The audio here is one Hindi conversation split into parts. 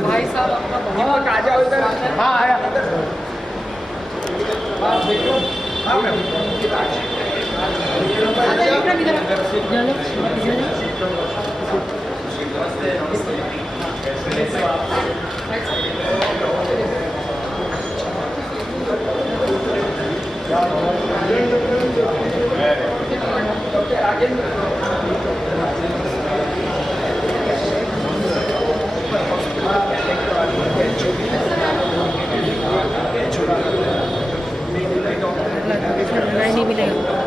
भाई साहब अपना बहुत आजा उधर। हाँ आया नहीं मिलेगा।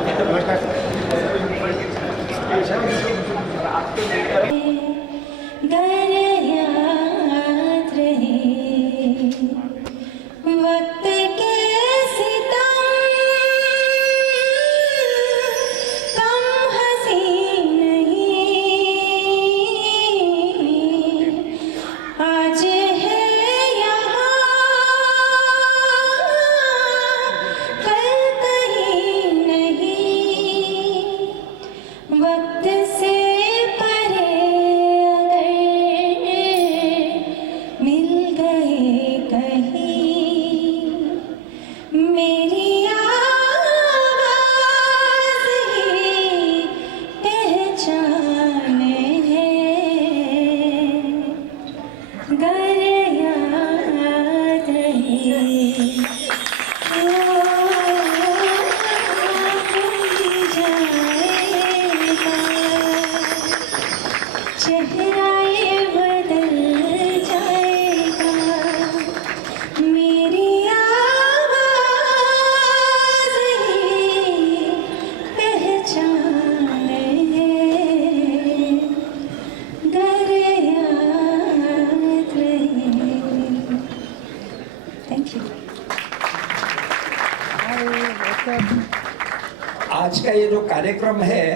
आज का ये जो कार्यक्रम है,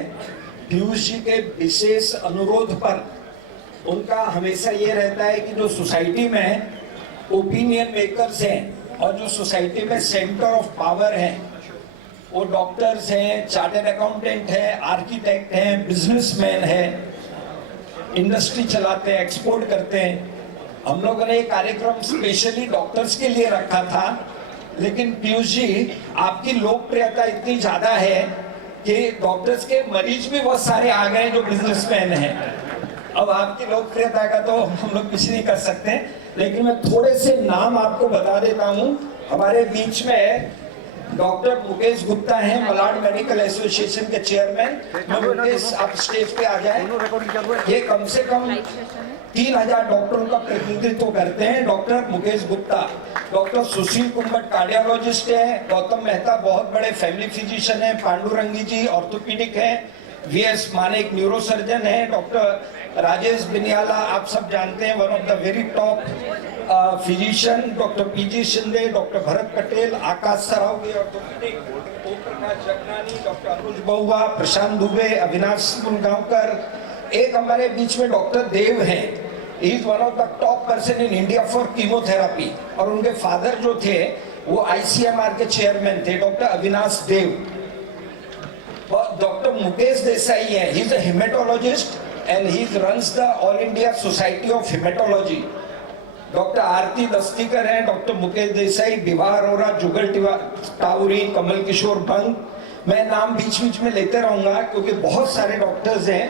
पीयूष जी के विशेष अनुरोध पर उनका हमेशा ये रहता है कि जो सोसाइटी में ओपिनियन मेकर्स हैं और जो सोसाइटी में सेंटर ऑफ पावर हैं, वो डॉक्टर्स हैं, चार्टर्ड अकाउंटेंट हैं, आर्किटेक्ट हैं, बिजनेसमैन हैं, इंडस्ट्री चलाते हैं, एक्सपोर्ट करते हैं। हम लोगों ने ये कार्यक्रम स्पेशली डॉक्टर्स के लिए रखा था, लेकिन पीयूष जी आपकी लोकप्रियता इतनी ज्यादा है कि डॉक्टर्स के मरीज भी बहुत सारे आ गए जो बिजनेसमैन हैं। अब आपकी लोकप्रियता का तो हम लोग कुछ नहीं कर सकते, लेकिन मैं थोड़े से नाम आपको बता देता हूँ। हमारे बीच में डॉक्टर मुकेश गुप्ता हैं, मलाड मेडिकल एसोसिएशन के चेयरमैन। मुकेश आप स्टेज पे आ जाए। ये कम से कम 3000 डॉक्टरों का प्रतिनिधित्व करते हैं। Doctor Mukesh Gupta. Doctor Sushil Kumbhat cardiologist हैं। गौतम मेहता बहुत बड़े फैमिली फिजिशियन हैं। पांडुरंगी जी ऑर्थोपेडिक हैं। वीएस मानेक न्यूरोसर्जन हैं। डॉक्टर राजेश बिनियाला आप सब जानते हैं, one of the very top physician. Doctor PG Shinde, doctor Bharat Patel, Akash Saraogi orthopaedic, Om Prakash Jagnani, doctor Anuj Bahua, Prashant Dubey, Avinash मुनगांवकर। एक हमारे बीच में डॉक्टर देव हैं। He is one of the top person in India for chemotherapy। और उनके फादर जो थे वो ICMR के चेयरमैन थे, डॉक्टर अविनाश देव। डॉक्टर मुकेश देसाई है, he is a hematologist and he runs the All India Society of Hematology। Doctor Aarti Dastikar हैं, डॉक्टर मुकेश देसाई, विवाह अरोरा, जुगल टाउरी, कमल किशोर बंग। मैं नाम बीच बीच में लेते रहूंगा क्योंकि बहुत सारे डॉक्टर्स हैं,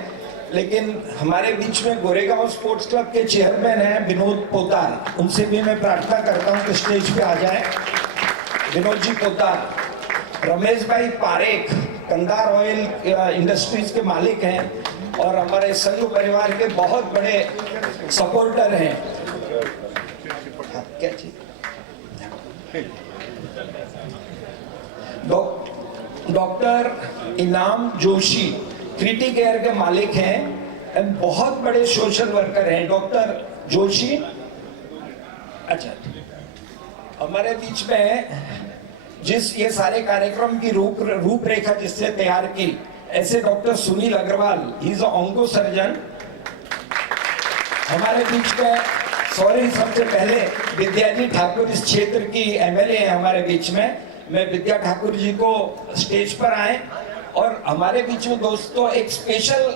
लेकिन हमारे बीच में गोरेगांव स्पोर्ट्स क्लब के चेयरमैन हैं विनोद पोतार। उनसे भी मैं प्रार्थना करता हूं कि स्टेज पे आ जाएं। विनोद जी पोतार। रमेश भाई पारेख कंधार ऑयल इंडस्ट्रीज के मालिक हैं। और और हमारे संघ परिवार के बहुत बड़े सपोर्टर हैं। क्या चीज? डॉक्टर इनाम जोशी क्रिटी केयर के मालिक हैं एंड बहुत बड़े सोशल वर्कर हैं डॉक्टर जोशी। अच्छा, हमारे बीच में जिस ये सारे कार्यक्रम की रूपरेखा जिससे तैयार की, ऐसे doctor Sunil Agarwal, he is onco surgeon हमारे बीच में। सॉरी, सबसे पहले विद्याजी ठाकुर इस क्षेत्र की एमएलए है हमारे बीच में। मैं विद्या ठाकुर जी को स्टेज पर आए और हमारे बीच में दोस्तों एक स्पेशल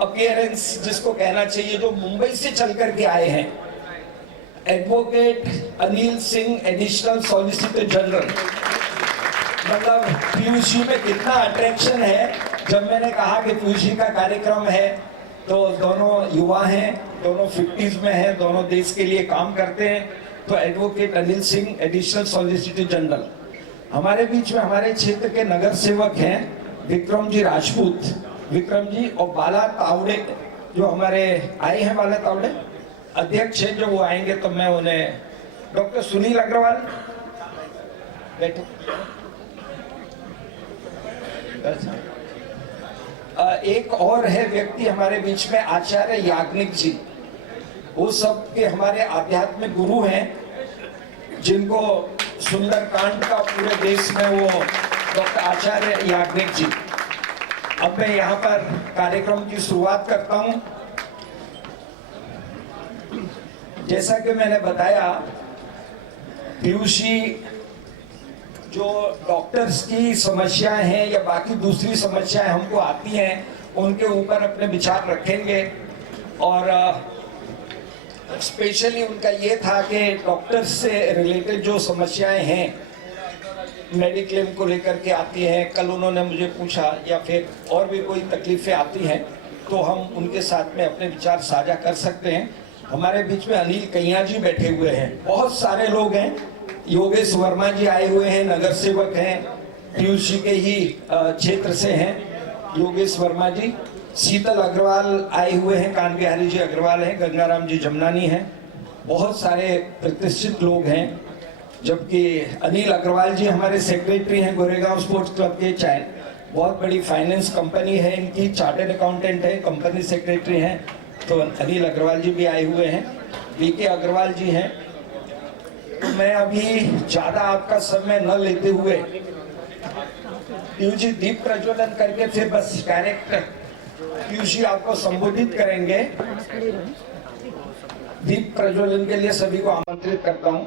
अपीयरेंस जिसको कहना चाहिए, जो मुंबई से चल करके आए हैं, advocate Anil Singh, additional solicitor general. मतलब पीयूष में कितना अट्रैक्शन है। जब मैंने कहा कि पीयूष का कार्यक्रम है तो दोनों युवा हैं, दोनों 50s में हैं, दोनों देश के लिए काम करते हैं। तो advocate Anil Singh, additional solicitor general. हमारे बीच में हमारे क्षेत्र के नगर सेवक हैं विक्रम जी राजपूत, विक्रम जी, और बाला तावड़े जो हमारे आए हैं, बाला तावड़े अध्यक्ष हैं, जो वो आएंगे तो मैं उन्हें, डॉक्टर सुनील अग्रवाल बैठो। एक और है व्यक्ति हमारे बीच में, आचार्य याग्निक जी। वो सब के हमारे आध्यात्मिक गुरु हैं, जिनको सुंदरकांड का पूरे देश में वो डॉक्टर आचार्य याग्निक जी। अब मैं यहाँ पर कार्यक्रम की शुरुआत करता हूँ। जैसा कि मैंने बताया, पीयूषी जो डॉक्टर्स की समस्याएं हैं या बाकी दूसरी समस्याएं हमको आती हैं, उनके ऊपर अपने विचार रखेंगे। और स्पेशली उनका ये था कि डॉक्टर्स से रिलेटेड जो समस्याएं हैं, मेडिक्लेम को लेकर के आती हैं, कल उन्होंने मुझे पूछा, या फिर और भी कोई तकलीफें आती हैं, तो हम उनके साथ में अपने विचार साझा कर सकते हैं। हमारे बीच में अनिल कैया जी बैठे हुए हैं, बहुत सारे लोग हैं। योगेश वर्मा जी आए हुए हैं, नगर सेवक हैं, पीयूष के ही क्षेत्र से हैं योगेश वर्मा जी। शीतल अग्रवाल आए हुए हैं, कान बिहारी जी अग्रवाल हैं, गंगाराम जी जमनानी हैं, बहुत सारे प्रतिष्ठित लोग हैं। जबकि अनिल अग्रवाल जी हमारे सेक्रेटरी हैं गोरेगांव स्पोर्ट्स क्लब के, चाहे बहुत बड़ी फाइनेंस कंपनी है इनकी, चार्टर्ड अकाउंटेंट है, कंपनी सेक्रेटरी हैं। तो अनिल अग्रवाल जी भी आए हुए हैं, बीके अग्रवाल जी हैं। तो मैं अभी ज़्यादा आपका समय न लेते हुए पीयूष जी दीप प्रज्वलन करके फिर बस डायरेक्ट पीयूष जी आपको संबोधित करेंगे। दीप प्रज्वलन के लिए सभी को आमंत्रित करता हूं।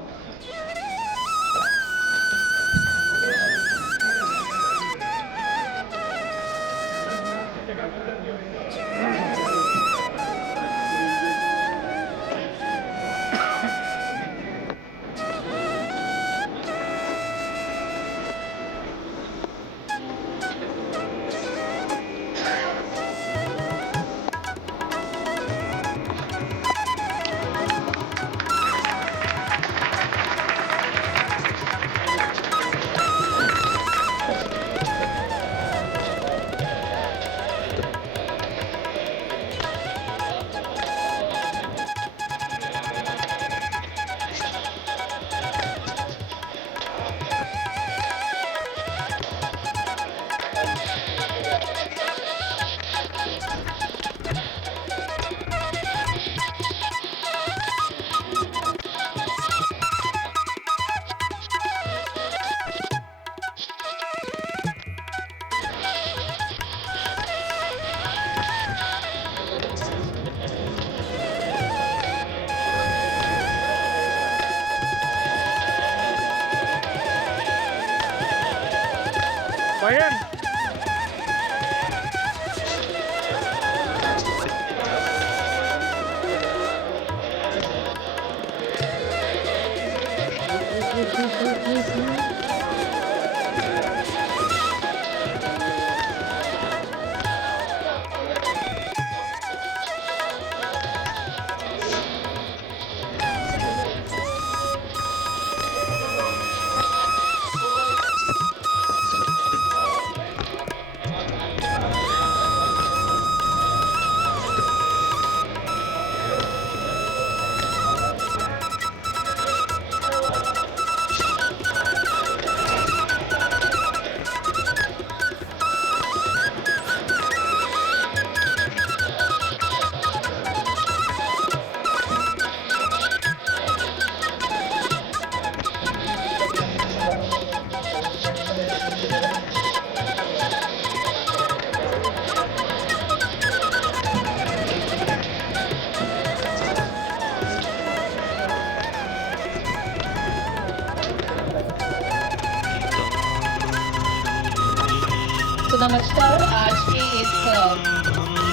तो नमस्कार। आज की इस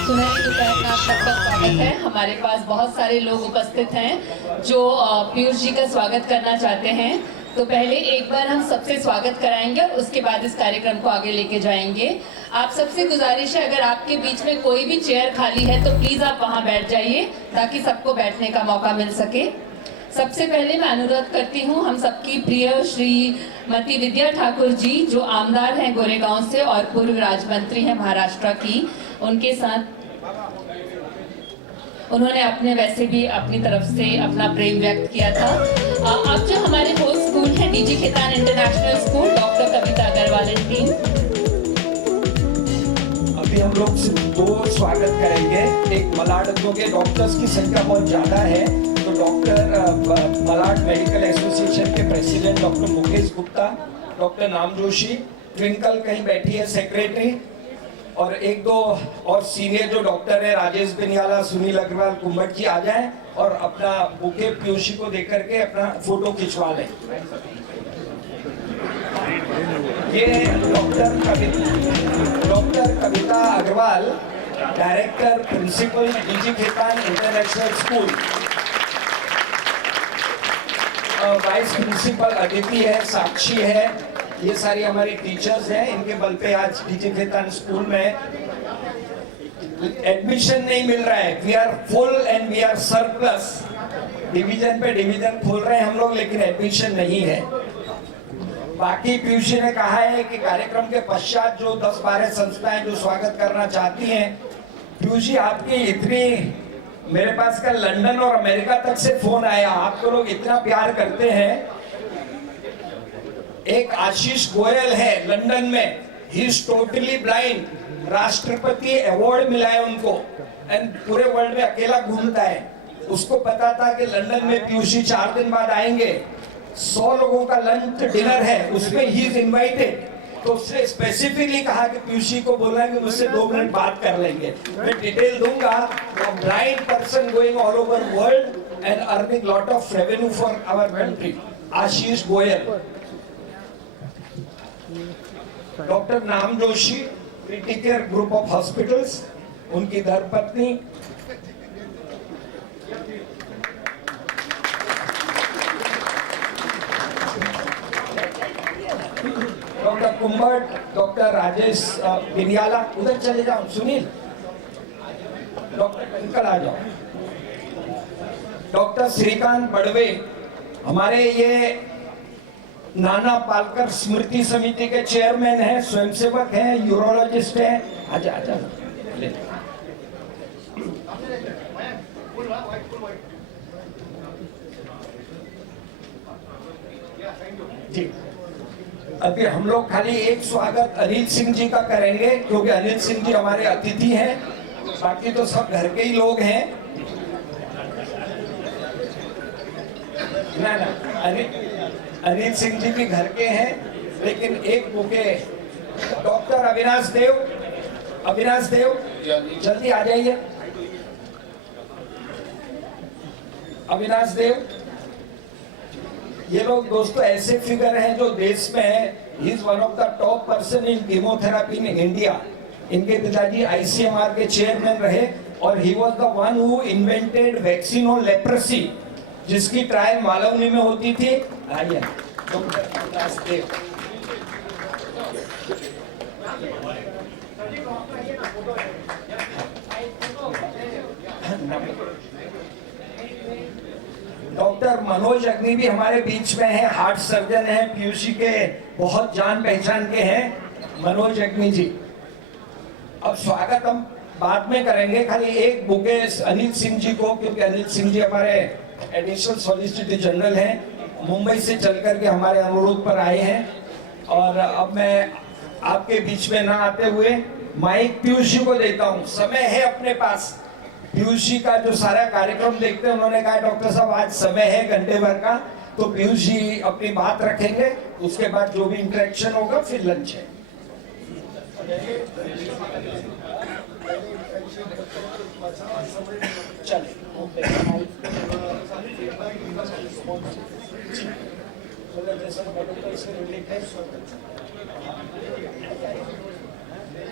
सुनहरी दोपहर में आप सबका स्वागत है। हमारे पास बहुत सारे लोग उपस्थित हैं जो पीयूष जी का स्वागत करना चाहते हैं। तो पहले एक बार हम सबसे स्वागत कराएंगे और उसके बाद इस कार्यक्रम को आगे लेके जाएंगे। आप सबसे गुजारिश है, अगर आपके बीच में कोई भी चेयर खाली है तो प्लीज आप वहां बैठ जाइए ताकि सबको बैठने का मौका मिल सके। सबसे पहले मैं अनुरोध करती हूँ हम सबकी प्रिय श्रीमती विद्या ठाकुर जी, जो आमदार हैं गोरेगांव से और पूर्व राज्य मंत्री हैं महाराष्ट्र की, उनके साथ उन्होंने अपने वैसे भी अपनी तरफ से अपना प्रेम व्यक्त किया था। अब जो हमारे होस्ट स्कूल है DG Khetan international school, doctor Kavita Agarwal and team. अभी हम लोग सिर्फ 2 स्वागत करेंगे। एक मलाड के डॉक्टर्स की संख्या बहुत ज्यादा है, तो डॉक्टर मलाड मेडिकल एसोसिएशन के president doctor Mukesh Gupta, doctor Naam Joshi, twinkle कहीं बैठी है सेक्रेटरी, और 1-2 और सीनियर जो डॉक्टर है राजेश बिनियाला, सुनील अग्रवाल, कुंभट जी आ जाएं और अपना बुके पीयूष को देकर के अपना फोटो खिंचवा लें। ये doctor Kavita Agarwal, director principal DG Khetan international school, vice principal Aditi है, साक्षी है, ये सारी हमारी टीचर्स हैं। इनके बल पे आज डीजी खेतान स्कूल में एडमिशन नहीं मिल रहा है। We are full and we are surplus. Division पे डिवीजन खोल रहे हैं हम लोग, लेकिन एडमिशन नहीं है। बाकी पीयूष ने कहा है कि कार्यक्रम के पश्चात जो 10-12 संस्थाएं जो स्वागत करना चाहती हैं, पीयूष जी आपकी इतनी, मेरे पास कल लंदन और अमेरिका तक से फोन आया, आपको लोग इतना प्यार करते हैं। एक आशीष गोयल है लंदन में, ही इज टोटली ब्लाइंड, राष्ट्रपति अवार्ड मिला है उनको एंड पूरे वर्ल्ड में अकेला घूमता है। उसको पता था कि लंदन में पीयूष 4 दिन बाद आएंगे, 100 लोगों का लंच डिनर है, उसमें ही इज इनवाइटेड। तो उसने स्पेसिफिकली कहा कि पीयूष को बोलना है कि मुझसे 2 मिनट बात कर लेंगे। मैं डिटेल दूंगा। Blind person going all over world and earning lot of revenue for our country, Ashish Goyal. Doctor Naam Joshi, criticare group of hospitals, उनकी धर्मपत्नी। डॉक्टर कुंभट, डॉक्टर राजेश बिनियाला, उधर चले जाओ, सुनील, डॉक्टर अंकल आ जाओ। डॉक्टर श्रीकांत बड़वे, हमारे ये नाना पालकर स्मृति समिति के चेयरमैन हैं, स्वयंसेवक हैं, यूरोलॉजिस्ट हैं। आजा आजा जी। अभी हम लोग खाली एक स्वागत अनिल सिंह जी का करेंगे, क्योंकि अनिल सिंह जी हमारे अतिथि हैं, बाकी तो सब घर के ही लोग हैं। ना अनिल सिंह जी भी घर के हैं, लेकिन एक बुके डॉक्टर अविनाश देव जल्दी आ जाइए। अविनाश देव, ये लोग दोस्तों ऐसे फिगर हैं जो देश में है। He is one of the top person in chemotherapy in India. इनके पिताजी आईसीएमआर के चेयरमैन रहे और he was the one who invented vaccine on leprosy, जिसकी ट्रायल मालवनी में होती थी। आइए डॉक्टर मनोज अग्नि भी हमारे बीच में है, हार्ट सर्जन है, पीयूष के बहुत जान पहचान के हैं मनोज अग्नि जी। अब स्वागत हम बाद में करेंगे, खाली एक बुके अनिल सिंह जी को, क्योंकि अनिल सिंह जी हमारे एडिशनल सॉलिसिटर जनरल हैं, मुंबई से चल करके हमारे अनुरोध पर आए हैं। और अब मैं आपके बीच में ना आते हुए माइक पीयूष को देता हूँ। समय है अपने पास, पीयूष का जो सारा कार्यक्रम देखते हैं, उन्होंने कहा डॉक्टर साहब आज समय है घंटे भर का, तो पीयूष जी अपनी बात रखेंगे, उसके बाद जो भी इंटरेक्शन होगा फिर लंच है। चलिए पीयूष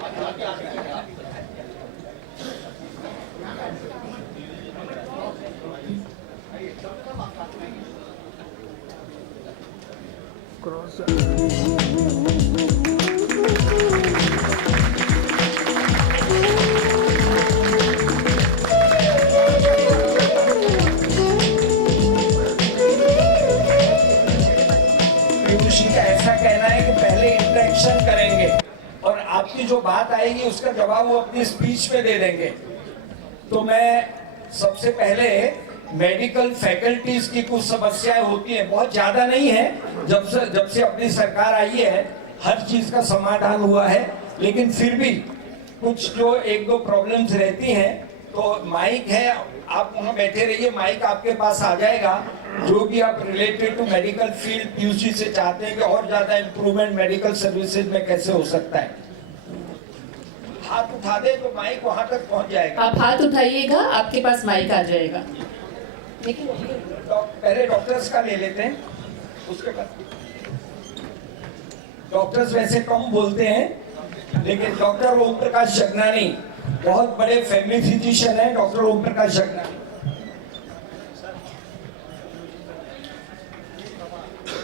जी का ऐसा कहना है कि पहले इंटरेक्शन करेंगे और आपकी जो बात आएगी उसका जवाब वो अपनी स्पीच में दे देंगे। तो मैं सबसे पहले मेडिकल फैकल्टीज की कुछ समस्याएं होती हैं, बहुत ज्यादा नहीं है, जब से अपनी सरकार आई है हर चीज का समाधान हुआ है, लेकिन फिर भी कुछ जो एक दो प्रॉब्लम्स रहती हैं। तो माइक है, आप वहाँ बैठे रहिए, माइक आपके पास आ जाएगा। जो भी आप related to medical field Piyush से चाहते हैं कि और ज्यादा इंप्रूवमेंट मेडिकल सर्विसेज में कैसे हो सकता है, हाथ उठा दे तो माइक वहां तक पहुंच जाएगा। आप हाथ उठाइएगा, आपके पास माइक आ जाएगा। पहले डॉक्टर्स का ले लेते हैं, उसके बाद डॉक्टर्स वैसे कम बोलते हैं, लेकिन डॉक्टर ओम प्रकाश जगनानी बहुत बड़े फैमिली फिजिशियन है। डॉक्टर ओम प्रकाश जगनानी।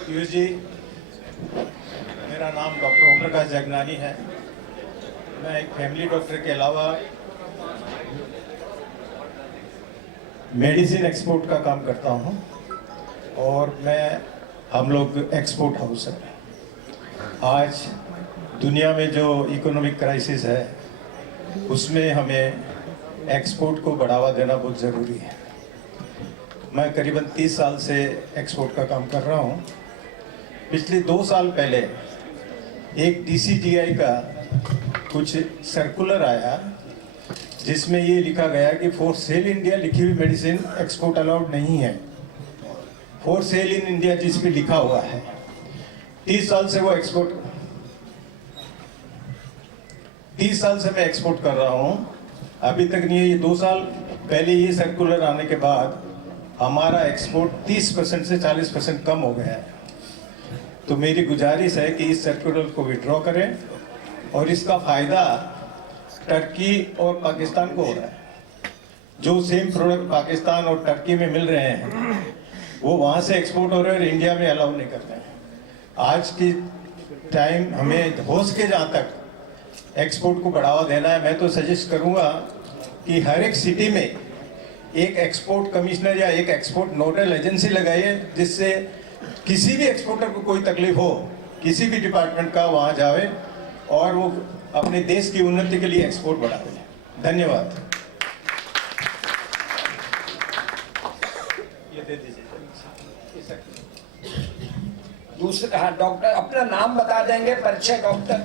पीयूष जी, मेरा नाम डॉक्टर ओम प्रकाश जगनानी है। मैं एक फैमिली डॉक्टर के अलावा मेडिसिन एक्सपोर्ट का काम करता हूं और हम लोग एक्सपोर्ट हाउस है। आज दुनिया में जो इकोनॉमिक क्राइसिस है उसमें हमें एक्सपोर्ट को बढ़ावा देना बहुत ज़रूरी है। मैं करीबन 30 साल से एक्सपोर्ट का काम कर रहा हूं। पिछले 2 साल पहले एक DCGI का कुछ सर्कुलर आया जिसमें ये लिखा गया कि फॉर सेल इंडिया लिखी हुई मेडिसिन एक्सपोर्ट अलाउड नहीं है। फॉर सेल इन इंडिया जिस पे लिखा हुआ है, 30 साल से मैं एक्सपोर्ट कर रहा हूँ, अभी तक नहीं है। ये 2 साल पहले ये सर्कुलर आने के बाद हमारा एक्सपोर्ट 30% से 40% कम हो गया है। तो मेरी गुजारिश है कि इस सर्कुलर को विड्रॉ करें और इसका फायदा टर्की और पाकिस्तान को हो रहा है। जो सेम प्रोडक्ट पाकिस्तान और टर्की में मिल रहे हैं वो वहाँ से एक्सपोर्ट हो रहे हैं और इंडिया में अलाउ नहीं कर रहे हैं। आज की टाइम हमें हो सके जहाँ तक एक्सपोर्ट को बढ़ावा देना है। मैं तो सजेस्ट करूँगा कि हर एक सिटी में एक एक्सपोर्ट कमिश्नर या एक एक्सपोर्ट नोडल एजेंसी लगाइए, जिससे किसी भी एक्सपोर्टर को कोई तकलीफ हो, किसी भी डिपार्टमेंट का वहाँ जावे और वो अपने देश की उन्नति के लिए एक्सपोर्ट बढ़ावे। धन्यवाद। ये दे दीजिए। दूसरा, हाँ डॉक्टर अपना नाम बता देंगे, परिचय डॉक्टर।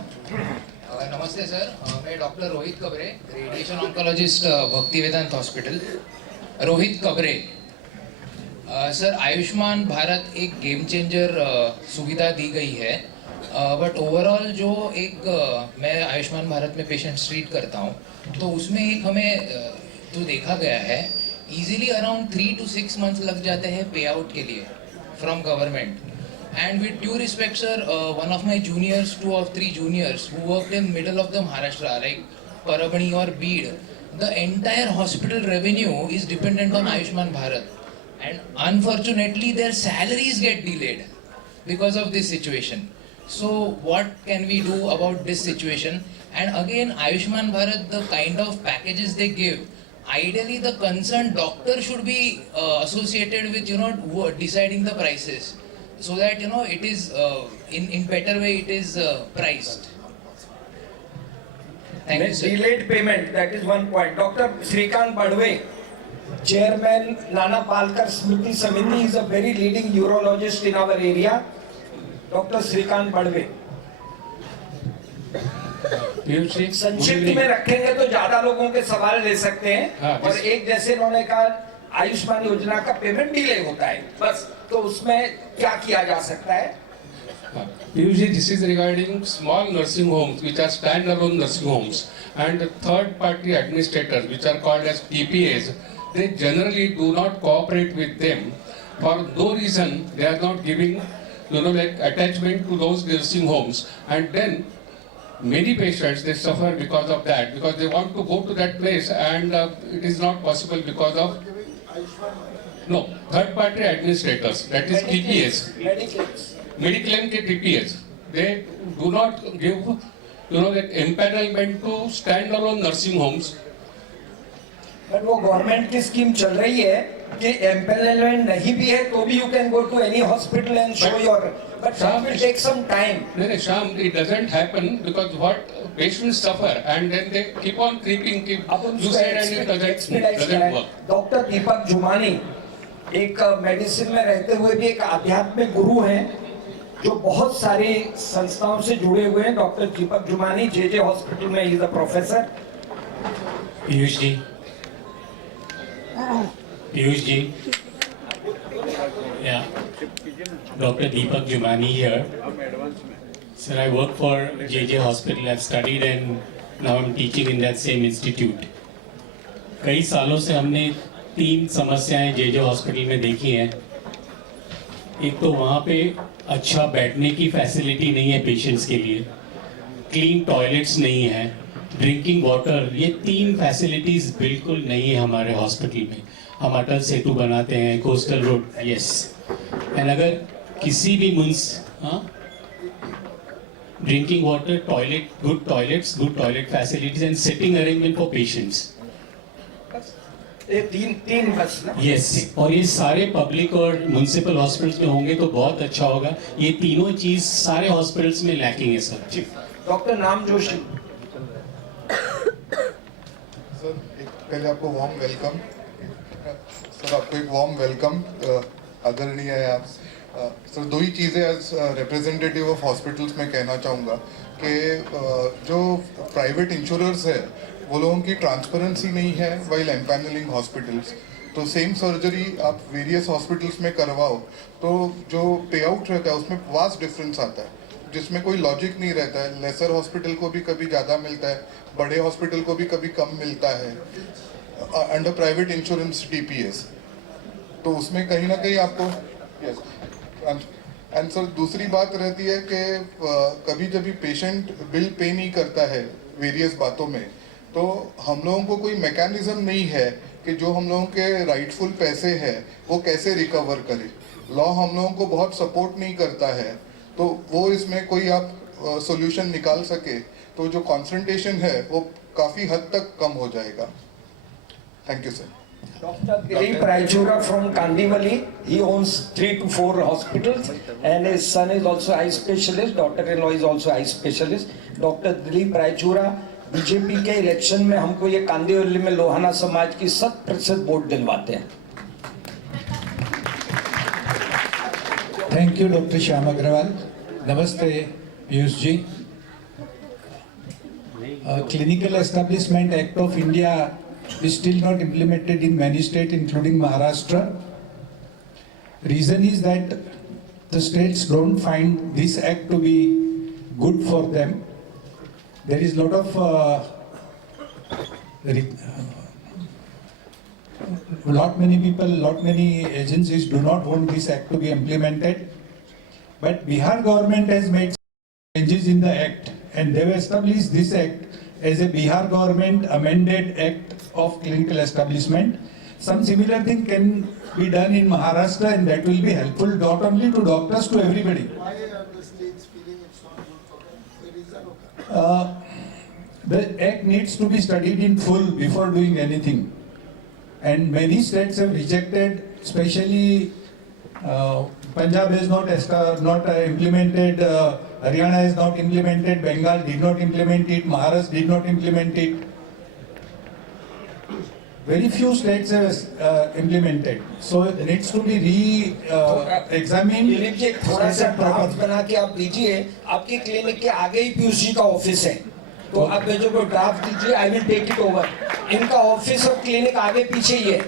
नमस्ते सर, मैं डॉक्टर रोहित कबरे, रेडिएशन ऑन्कोलॉजिस्ट, भक्ति वेदांत हॉस्पिटल। रोहित कबरे सर, आयुष्मान भारत एक गेम चेंजर सुविधा दी गई है, बट ओवरऑल जो मैं आयुष्मान भारत में पेशेंट्स ट्रीट करता हूँ, तो उसमें एक हमें जो देखा गया है, इजीली अराउंड 3 to 6 months लग जाते हैं पे आउट के लिए from government. And with due respect, sir, one of my juniors, 2 or 3 juniors who worked in middle of the Maharashtra, like Parabani or Beed, the entire hospital revenue is dependent on Ayushman Bharat, and unfortunately their salaries get delayed because of this situation. So what can we do about this situation? And again, Ayushman Bharat, the kind of packages they give, ideally the concerned doctor should be associated with deciding the prices, so that it is in better way it is priced. Thank you, sir. Delayed payment, that is one point. Dr. Srikant Badwe, Chairman Nana Palkar Smriti Samiti, is a very leading urologist in our area. Dr. Srikant Badwe. संक्षिप्त में रखेंगे तो ज्यादा लोगों के सवाल ले सकते हैं। और एक जैसे इन्होंने कहा आयुष्मान योजना का पेमेंट डिले होता है, बस तो उसमें क्या किया जा सकता है? Usually this is regarding small nursing homes which are stand-alone nursing homes, and third-party administrators which are called as PPAs. They generally do not cooperate with them. For no reason they are not giving like attachment to those nursing homes, and then many patients, they suffer because of that, because they want to go to that place and it is not possible because of no third party administrators, that is TPS, Medicals. Mediclaim के TPS, they do not give that empanelment to standalone nursing homes. But वो गवर्नमेंट की स्कीम चल रही है कि एम्पेनलमेंट नहीं भी है तो भी you can go to any hospital and show your but that will take some time No, no, Sham, it doesn't happen because what patients suffer and then they keep on creeping, अब you said and it doesn't work. Doctor Deepak Jumani एक मेडिसिन में रहते हुए भी एक आध्यात्मिक गुरु हैं जो बहुत सारी संस्थाओं से जुड़े हुए हैं. डॉक्टर दीपक जुमानी जे हॉस्पिटल में is a professor. Piyush ji, yeah, Dr. Deepak Jumani here. Sir, I work for JJ Hospital. I've studied and now I'm teaching in that same institute. कई सालों से हमने 3 समस्याएं JJ हॉस्पिटल में देखी हैं. एक तो वहाँ पे अच्छा बैठने की फैसिलिटी नहीं है पेशेंट्स के लिए, क्लीन टॉयलेट्स नहीं है, ड्रिंकिंग वाटर, ये 3 फैसिलिटीज बिल्कुल नहीं है हमारे हॉस्पिटल में. हम अटल सेतु बनाते हैं, कोस्टल रोड, यस, एंड अगर किसी भी drinking water, toilet, good toilet facilities and sitting arrangement for patients. ये तीन बस ना. यस, और ये सारे पब्लिक और म्युनिसिपल हॉस्पिटल्स में होंगे तो बहुत अच्छा होगा. ये तीनों चीज सारे हॉस्पिटल्स में लैकिंग है sir. Doctor Naam Joshi. Sir पहले आपको वार्म वेलकम. सर आपको एक वार्म वेलकम. आदरणीय है आप. सर 2 ही चीज़ें एज रिप्रेजेंटेटिव ऑफ हॉस्पिटल्स में कहना चाहूँगा कि जो प्राइवेट इंश्योरर्स है वो लोगों की ट्रांसपेरेंसी नहीं है वाइल एम्पैनलिंग हॉस्पिटल्स. तो सेम सर्जरी आप वेरियस हॉस्पिटल्स में करवाओ तो जो पे आउट रहता है उसमें वास्ट डिफरेंस आता है जिसमें कोई लॉजिक नहीं रहता है. लेसर हॉस्पिटल को भी कभी ज़्यादा मिलता है, बड़े हॉस्पिटल को भी कभी कम मिलता है अंडर प्राइवेट इंश्योरेंस TPS. तो उसमें कहीं ना कहीं आपको यस. एंड सर दूसरी बात रहती है कि कभी जब भी पेशेंट बिल पे नहीं करता है वेरियस बातों में तो हम लोगों को कोई मैकेनिज्म नहीं है कि जो हम लोगों के राइटफुल पैसे हैं वो कैसे रिकवर करे. लॉ हम लोगों को बहुत सपोर्ट नहीं करता है तो वो इसमें कोई आप सॉल्यूशन निकाल सके तो जो कॉन्सेंट्रेशन है वो काफ़ी हद तक कम हो जाएगा. Thank you sir. Dr. Dilip Raichura from Kandivali, he owns 3 to 4 hospitals and his son is also eye specialist, daughter-in-law is also eye specialist. Dr. Dilip Raichura BJP के इलेक्शन में हमको ये कांदिवली में लोहाना समाज की 100% वोट दिलवाते हैं. Thank you doctor Shyam Agarwal. नमस्ते Piyush ji. Clinical establishment act of India is still not implemented in many states including Maharashtra. Reason is that the states don't find this act to be good for them. There is lot of lot many agencies do not want this act to be implemented. But Bihar government has made changes in the act and they have established this act as a Bihar government amended act of clinical establishment. Some similar thing can be done in Maharashtra and that will be helpful not only to doctors, to everybody. Why are the states feeling it's not good for them? The reason of that? The act needs to be studied in full before doing anything. And many states have rejected, especially Punjab has not implemented, Haryana has not implemented, Bengal did not implement it, Maharashtra did not implement it. Very few states have implemented. So it needs to be re-examined. Dilip ji थोड़ा सा ड्राफ्ट बना के आप दीजिए. आपकी क्लिनिक के आगे ही पीयूष जी का ऑफिस है तो आप मुझे को ड्राफ्ट दीजिए. I will take it over. इनका ऑफिस और क्लिनिक आगे पीछे ही है.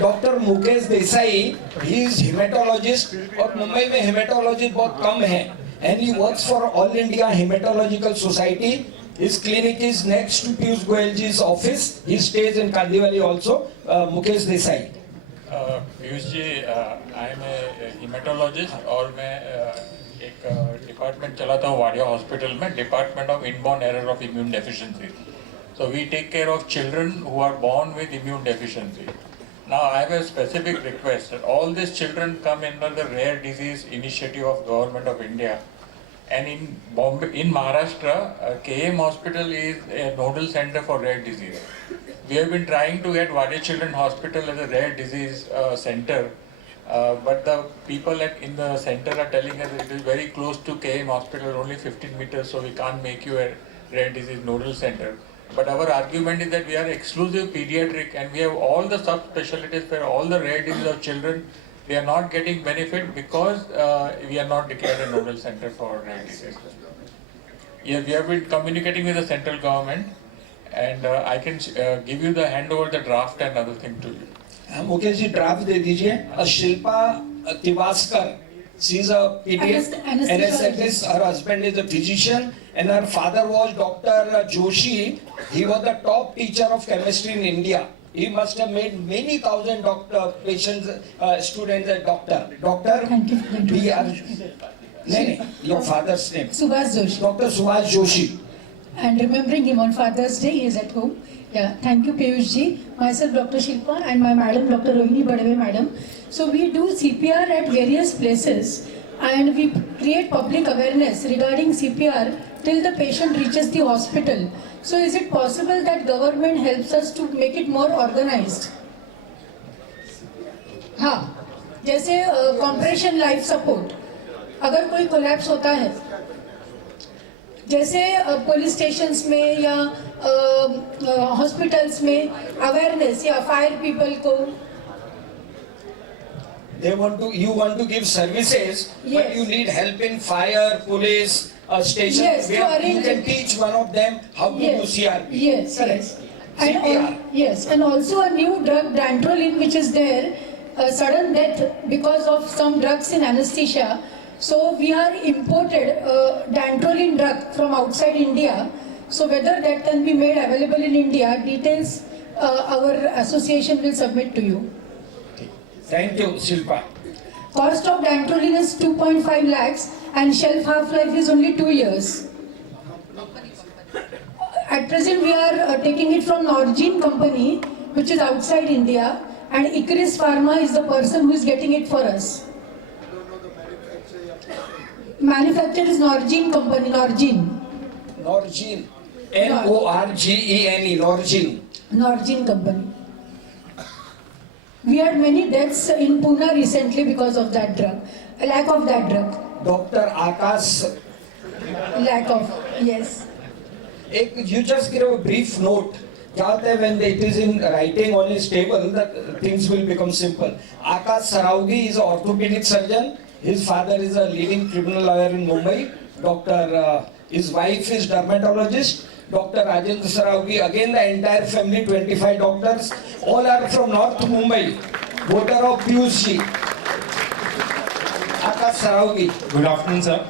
Doctor Mukesh Desai, he is haematologist और मुंबई में हेमेटोलॉजिस्ट बहुत कम है and he works for All India Hematological Society. His clinic is next to Piyush Goyalji's office. He stays in Kandivali also. Mukesh Desai. Piyush ji, I am a haematologist और मैं एक एक डिपार्टमेंट चलाता हूँ वाडिया हॉस्पिटल में, department of inborn error of immune deficiency. So we take care of children who are born with immune deficiency. Now I have a specific request that all these children come under the Rare Disease Initiative of Government of India. And in Bombay, in Maharashtra, KM Hospital is a nodal center for rare disease. We have been trying to get Wadia Children Hospital as a rare disease center, but the people in the center are telling us that it is very close to KM Hospital, only 15 meters, so we can't make you a rare disease nodal center. But our argument is that we are exclusive pediatric and we have all the subspecialties for all the rare diseases of children. We are not getting benefit because we are not declared a nodal center for rare disease. Yeah, we have been communicating with the central government, and I can give you the handover the draft and other thing to you. Mukesh ji draft दे दीजिए. Shilpa तिवास्कर, she is a anesthetist. Her husband is a physician, and her father was Dr. Joshi. He was the top teacher of chemistry in India. He must have made many thousand patients, students a doctor. Doctor, Thank you. we are. Your father's name. Subhash Joshi. Dr. Subhash Joshi. And remembering him on Father's Day, he is at home. Yeah, thank you, Piyush ji. Myself, Dr. Shilpa, and my madam, Dr. Rohini Badave, madam. So we do CPR at various places, and we create public awareness regarding CPR till the patient reaches the hospital. So is it possible that government helps us to make it more organized? हाँ, जैसे compression life support, अगर कोई collapse होता है, जैसे पुलिस स्टेशंस में या हॉस्पिटल्स में अवेयरनेस या फायर पीपल को. You want to give services, Yes. but you need help in fire, police, station. Yes, to where you arrange can it. teach one of them how to do CRP. Yes, Correct. yes. And CPR. yes, and also a new drug, dantrolene, which is there, sudden death because of some drugs in anesthesia. So we are imported dantrolene drug from outside India. So whether that can be made available in India, details our association will submit to you. Thank you, Shilpa. Cost of dantrolene is 2.5 lakhs and shelf half-life is only 2 years. At present we are taking it from Norgine company, which is outside India, and Icarus Pharma is the person who is getting it for us. Manufacturer is Norgine company, Norgine. Norgine. Norgene. Norgine. Norgine company. We had many deaths in Pune recently because of that drug, lack of that drug. Dr. Akash. Lack of, yes. You just give a brief note. क्या होता है when it is in writing on his table, the things will become simple. Akash Saraugi is an orthopedic surgeon. His father is a leading criminal lawyer in Mumbai. His wife is dermatologist. Dr. Rajendra Saraugi, again the entire family, 25 doctors, all are from North Mumbai. Voter of Piyush ji. Akash Saraugi. Good afternoon, sir.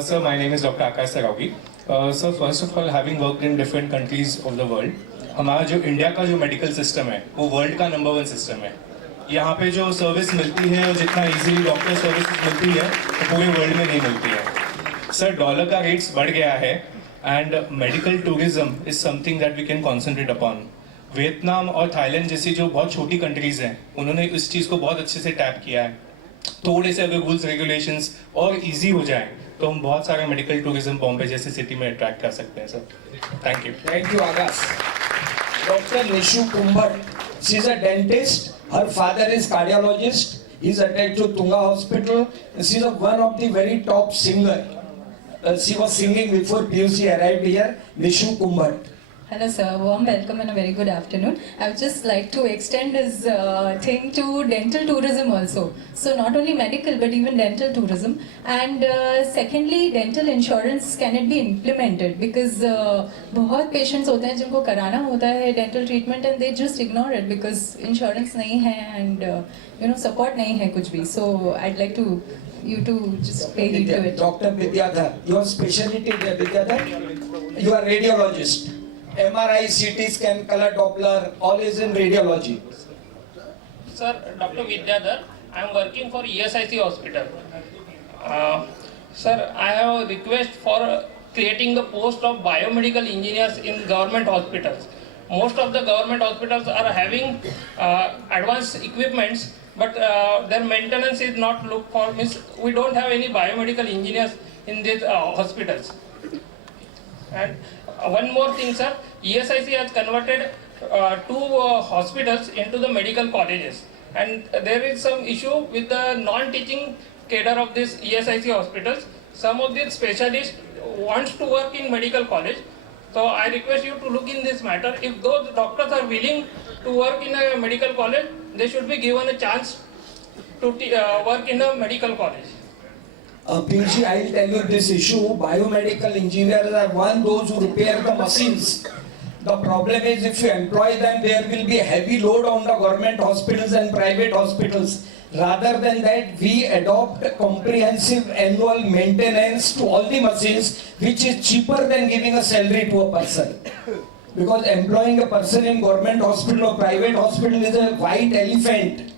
Sir, my name is Dr. Akash Saraugi. Sir, first of all, having worked in different countries of the world, हमारा जो इंडिया का जो मेडिकल सिस्टम है वो वर्ल्ड का नंबर 1 सिस्टम है. यहाँ पे जो सर्विस मिलती है और जितना इजीली डॉक्टर सर्विस मिलती है वो पूरे वर्ल्ड में नहीं मिलती है. सर, डॉलर का रेट्स बढ़ गया है and medical tourism is something that we can concentrate upon. Vietnam और थाईलैंड जैसी जो बहुत छोटी कंट्रीज हैं उन्होंने इस चीज़ को बहुत अच्छे से टैप किया है. थोड़े से अगर रूल्स रेगुलेशंस और इजी हो जाए तो हम बहुत सारा मेडिकल टूरिज्म बॉम्बे जैसी सिटी में अट्रैक्ट कर सकते हैं sir. Thank you. Thank you, Akash. Dr. Nishu Kumbhat. She is a dentist. Her father is cardiologist. He is attached to Tunga Hospital. She is one of the very top singer. She was singing before PUC arrived here. Nishu Kumbhat. Hello sir, warm welcome and a very good afternoon. I would just like to extend this thing to dental tourism also. So not only medical but even dental tourism. And secondly, dental insurance, can it be implemented? Because बहुत patients होते हैं जिनको कराना होता है dental treatment and they just ignore it because insurance नहीं है and support नहीं है कुछ भी. So I'd like to you to just pay heed to it. Dr. Vidyadhar. Your specialty, Vidyadhar? You are radiologist. MRI, CT scan, color Doppler, all is in radiology. Sir, Dr. Vidyadhar, I am working for ESIC hospital. Sir, I have a request for creating the post of biomedical engineers in government hospitals. Most of the government hospitals are having advanced equipments, but their maintenance is not looked for. Means we don't have any biomedical engineers in these hospitals. And one more thing, sir, ESIC has converted two hospitals into the medical colleges, and there is some issue with the non-teaching cadre of these ESIC hospitals. Some of these specialists wants to work in medical college, so I request you to look in this matter. If those doctors are willing to work in a medical college, they should be given a chance to work in a medical college. Piyush, I'll tell you this issue. Biomedical engineers are those who repair the machines. The problem is if you employ them, there will be a heavy load on the government hospitals and private hospitals. Rather than that, we adopt comprehensive annual maintenance to all the machines, which is cheaper than giving a salary to a person. Because employing a person in government hospital or private hospital is a white elephant.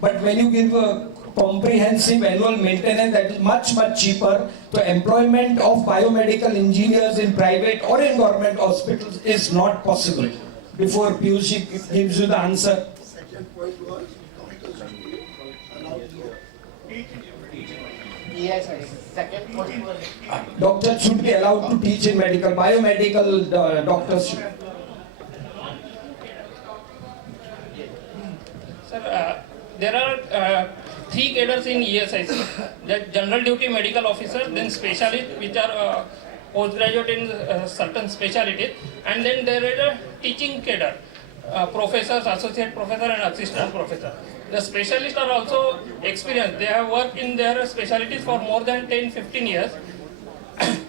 But when you give a comprehensive annual maintenance, that is much cheaper. The employment of biomedical engineers in private or in government hospitals is not possible. Before Piyush gives you the answer. Second point was doctors should be allowed to Yes, second point was Doctors should be allowed to teach in medical, biomedical doctors should. Sir, there are three cadres in ESIC, the general duty medical officer, then specialist, which are postgraduate in certain specialties, and then there is a teaching cadre, professors, associate professor and assistant professor. The specialists are also experienced. They have worked in their specialties for more than 10-15 years,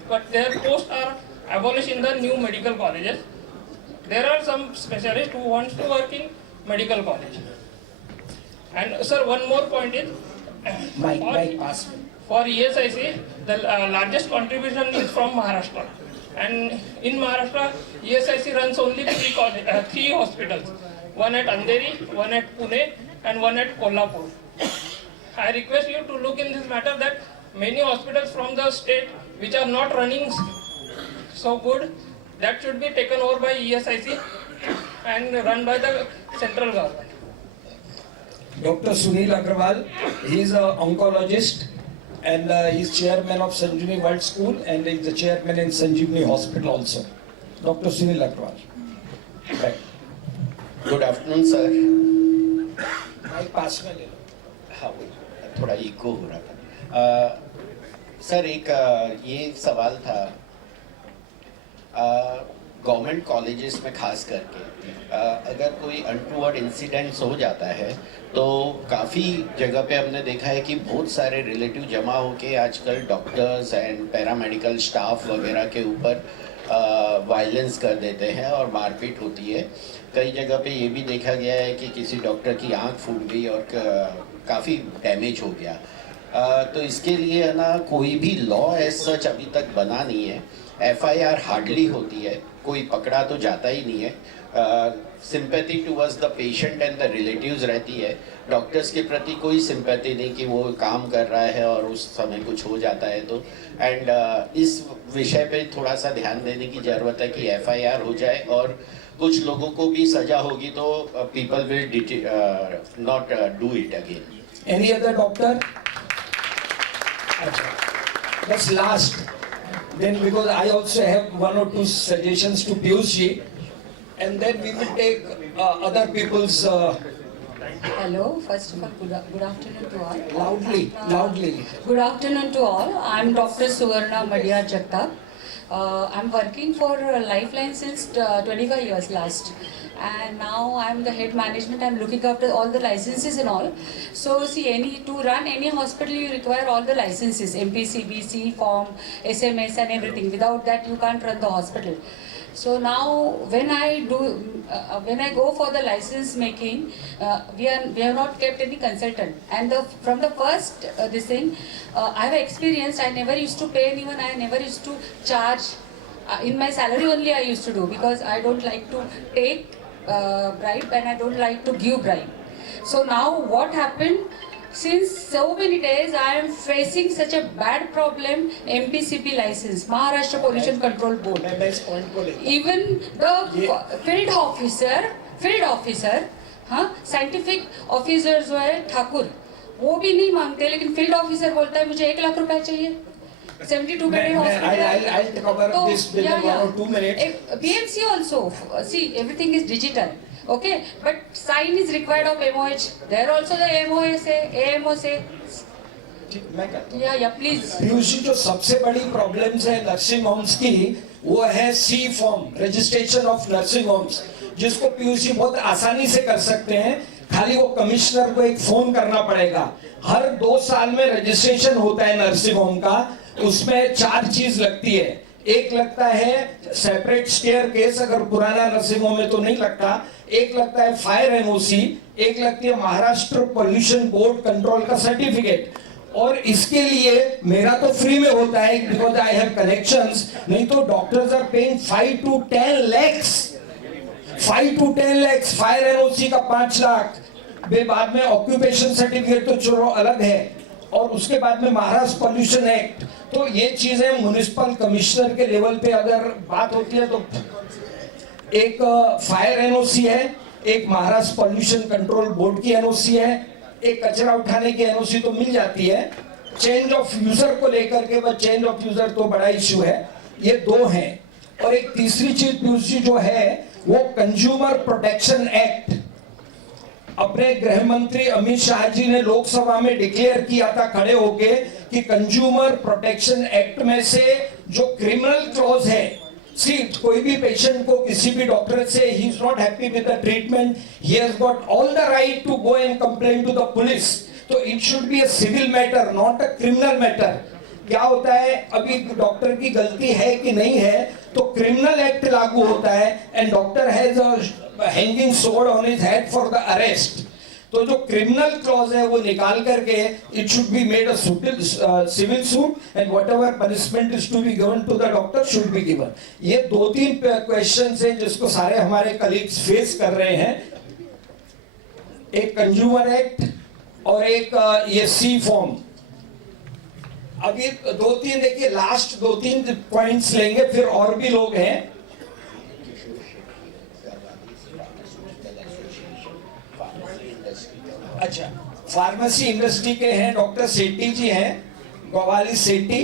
but their posts are abolished in the new medical colleges. There are some specialists who want to work in medical college. And sir, one more point is, for ESIC, the largest contribution is from Maharashtra. And in Maharashtra, ESIC runs only three hospitals, one at Andheri, one at Pune, and one at Kolhapur. I request you to look in this matter that many hospitals from the state which are not running so good, that should be taken over by ESIC and run by the central government. Dr. Sunil Agrawal, he is an oncologist and he is chairman of Sanjeevani World School and he is the chairman in Sanjeevani Hospital also. Dr. Sunil Agrawal. Right. Good afternoon, sir. Mike पास में ले लो. हाँ, थोड़ा इको हो रहा था. सर, एक ये सवाल था, गवर्नमेंट कॉलेजेस में खास करके अगर कोई अनटूवर्ड इंसिडेंट्स हो जाता है तो काफ़ी जगह पे हमने देखा है कि बहुत सारे रिलेटिव जमा होके आजकल डॉक्टर्स एंड पैरामेडिकल स्टाफ वगैरह के ऊपर वायलेंस कर देते हैं और मारपीट होती है. कई जगह पे ये भी देखा गया है कि किसी डॉक्टर की आंख फूट गई और काफ़ी डैमेज हो गया. तो इसके लिए है ना, कोई भी लॉ एज सच अभी तक बना नहीं है. FIR हार्डली होती है, कोई पकड़ा तो जाता ही नहीं है. Sympathy towards the patient and the relatives रहती है. डॉक्टर्स के प्रति कोई सिंपैथी नहीं कि वो काम कर रहा है और उस समय कुछ हो जाता है तो. एंड इस विषय पे थोड़ा सा ध्यान देने की ज़रूरत है कि FIR हो जाए और कुछ लोगों को भी सजा होगी तो people will not do it again. Any other doctor? That's last. Then because I also have one or two suggestions to Piyush ji, and then we will take other people's. Hello, first of all, good afternoon to all. Loudly. Good afternoon to all. I'm Dr. Suvarna Madhya Jagtap. I'm working for Lifeline since 25 years last. And now I'm the head management. I'm looking after all the licenses and all. So see, to run any hospital you require all the licenses, MPC, BC, form, SMS and everything. Without that you can't run the hospital. So now when I go for the license making, we have not kept any consultant. And from the first I have experienced. I never used to pay anyone. I never used to charge. In my salary only I used to do, because I don't like to take bribe and I don't like to give bribe. So now what happened? Since so many days I am facing such a bad problem, MPCP license, Maharashtra Pollution Control Board. Even the field officer, हाँ, साइंटिफिक ऑफिसर जो है ठाकुर, वो भी नहीं मांगते, लेकिन फील्ड ऑफिसर बोलता है मुझे 1 लाख रुपए चाहिए। 72 bedded hospital. BMC also, see, everything is digital. Okay, but sign is required of MOH. There also the MOH say, AMO say. Yeah, please. Piyush ji, जो सबसे बड़ी प्रॉब्लम्स है नर्सिंग होम्स की, वो है C form, registration of nursing homes, जिसको पीयूष जी बहुत आसानी से कर सकते हैं। खाली वो कमिश्नर को एक फोन करना पड़ेगा। हर 2 साल में रजिस्ट्रेशन होता है नर्सिंग होम का, उसमें 4 चीज लगती है। एक लगता है सेपरेट स्टेयर केस, अगर पुराना नर्सिंग होम में तो नहीं लगता। एक लगता है फायर एनओसी, एक लगती है महाराष्ट्र पोल्यूशन बोर्ड कंट्रोल का सर्टिफिकेट। और इसके लिए मेरा तो फ्री में होता है बिकॉज आई हैव कनेक्शंस, नहीं तो doctors are paying 5 to 10 lakhs, 5 to 10 lakhs। Fire NOC का 5 लाख, बाद में ऑक्यूपेशन सर्टिफिकेट तो चलो अलग है, और उसके बाद में महाराष्ट्र पोल्यूशन एक्ट। तो ये चीजें म्युनिसिपल कमिश्नर के लेवल पे अगर बात होती है तो एक फायर एनओसी है, एक महाराष्ट्र पोल्यूशन कंट्रोल बोर्ड की एनओसी है, एक कचरा उठाने की एनओसी तो मिल जाती है। चेंज ऑफ यूजर को लेकर के, बस चेंज ऑफ यूजर तो बड़ा इश्यू है। ये 2 हैं। और एक तीसरी चीज पीयूष जी जो है वो कंज्यूमर प्रोटेक्शन एक्ट। अपने गृह मंत्री अमित शाह जी ने लोकसभा में डिक्लेयर किया था खड़े होके कि कंज्यूमर प्रोटेक्शन एक्ट में से जो क्रिमिनल क्लॉज है, कोई भी पेशेंट को किसी भी डॉक्टर से he is not happy with the treatment, he has got all the right to go and complain to the police. तो it should be a civil matter, not a criminal matter. क्या होता है, अभी डॉक्टर की गलती है कि नहीं है तो क्रिमिनल एक्ट लागू होता है, and doctor has a hanging sword on his head for the arrest. तो जो क्रिमिनल क्लॉज है वो निकाल करके it should be made a civil suit, and whatever punishment is to be given to the doctor should be given. ये 2-3 क्वेश्चंस हैं जिसको सारे हमारे कलीग्स फेस कर रहे हैं। एक कंज्यूमर एक्ट और एक ये सी फॉर्म। अभी 2-3 देखिए, लास्ट 2-3 पॉइंट्स लेंगे, फिर और भी लोग हैं। अच्छा, फार्मेसी इंडस्ट्री के हैं डॉक्टर सेट्टी जी हैं, गोवाली सेट्टी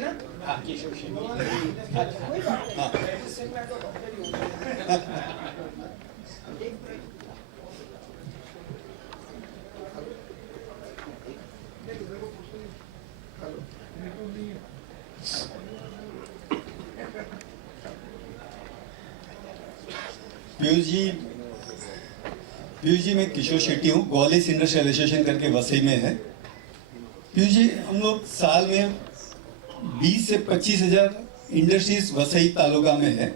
ना, हाँ, पीयूष जी मैं किशोर शेट्टी हूँ, ग्वालिस इंडस्ट्रियल एसोसिएशन करके वसई में है। पीयूष जी, हम लोग साल में 20 से 25 हजार इंडस्ट्रीज वसई तालुका में है।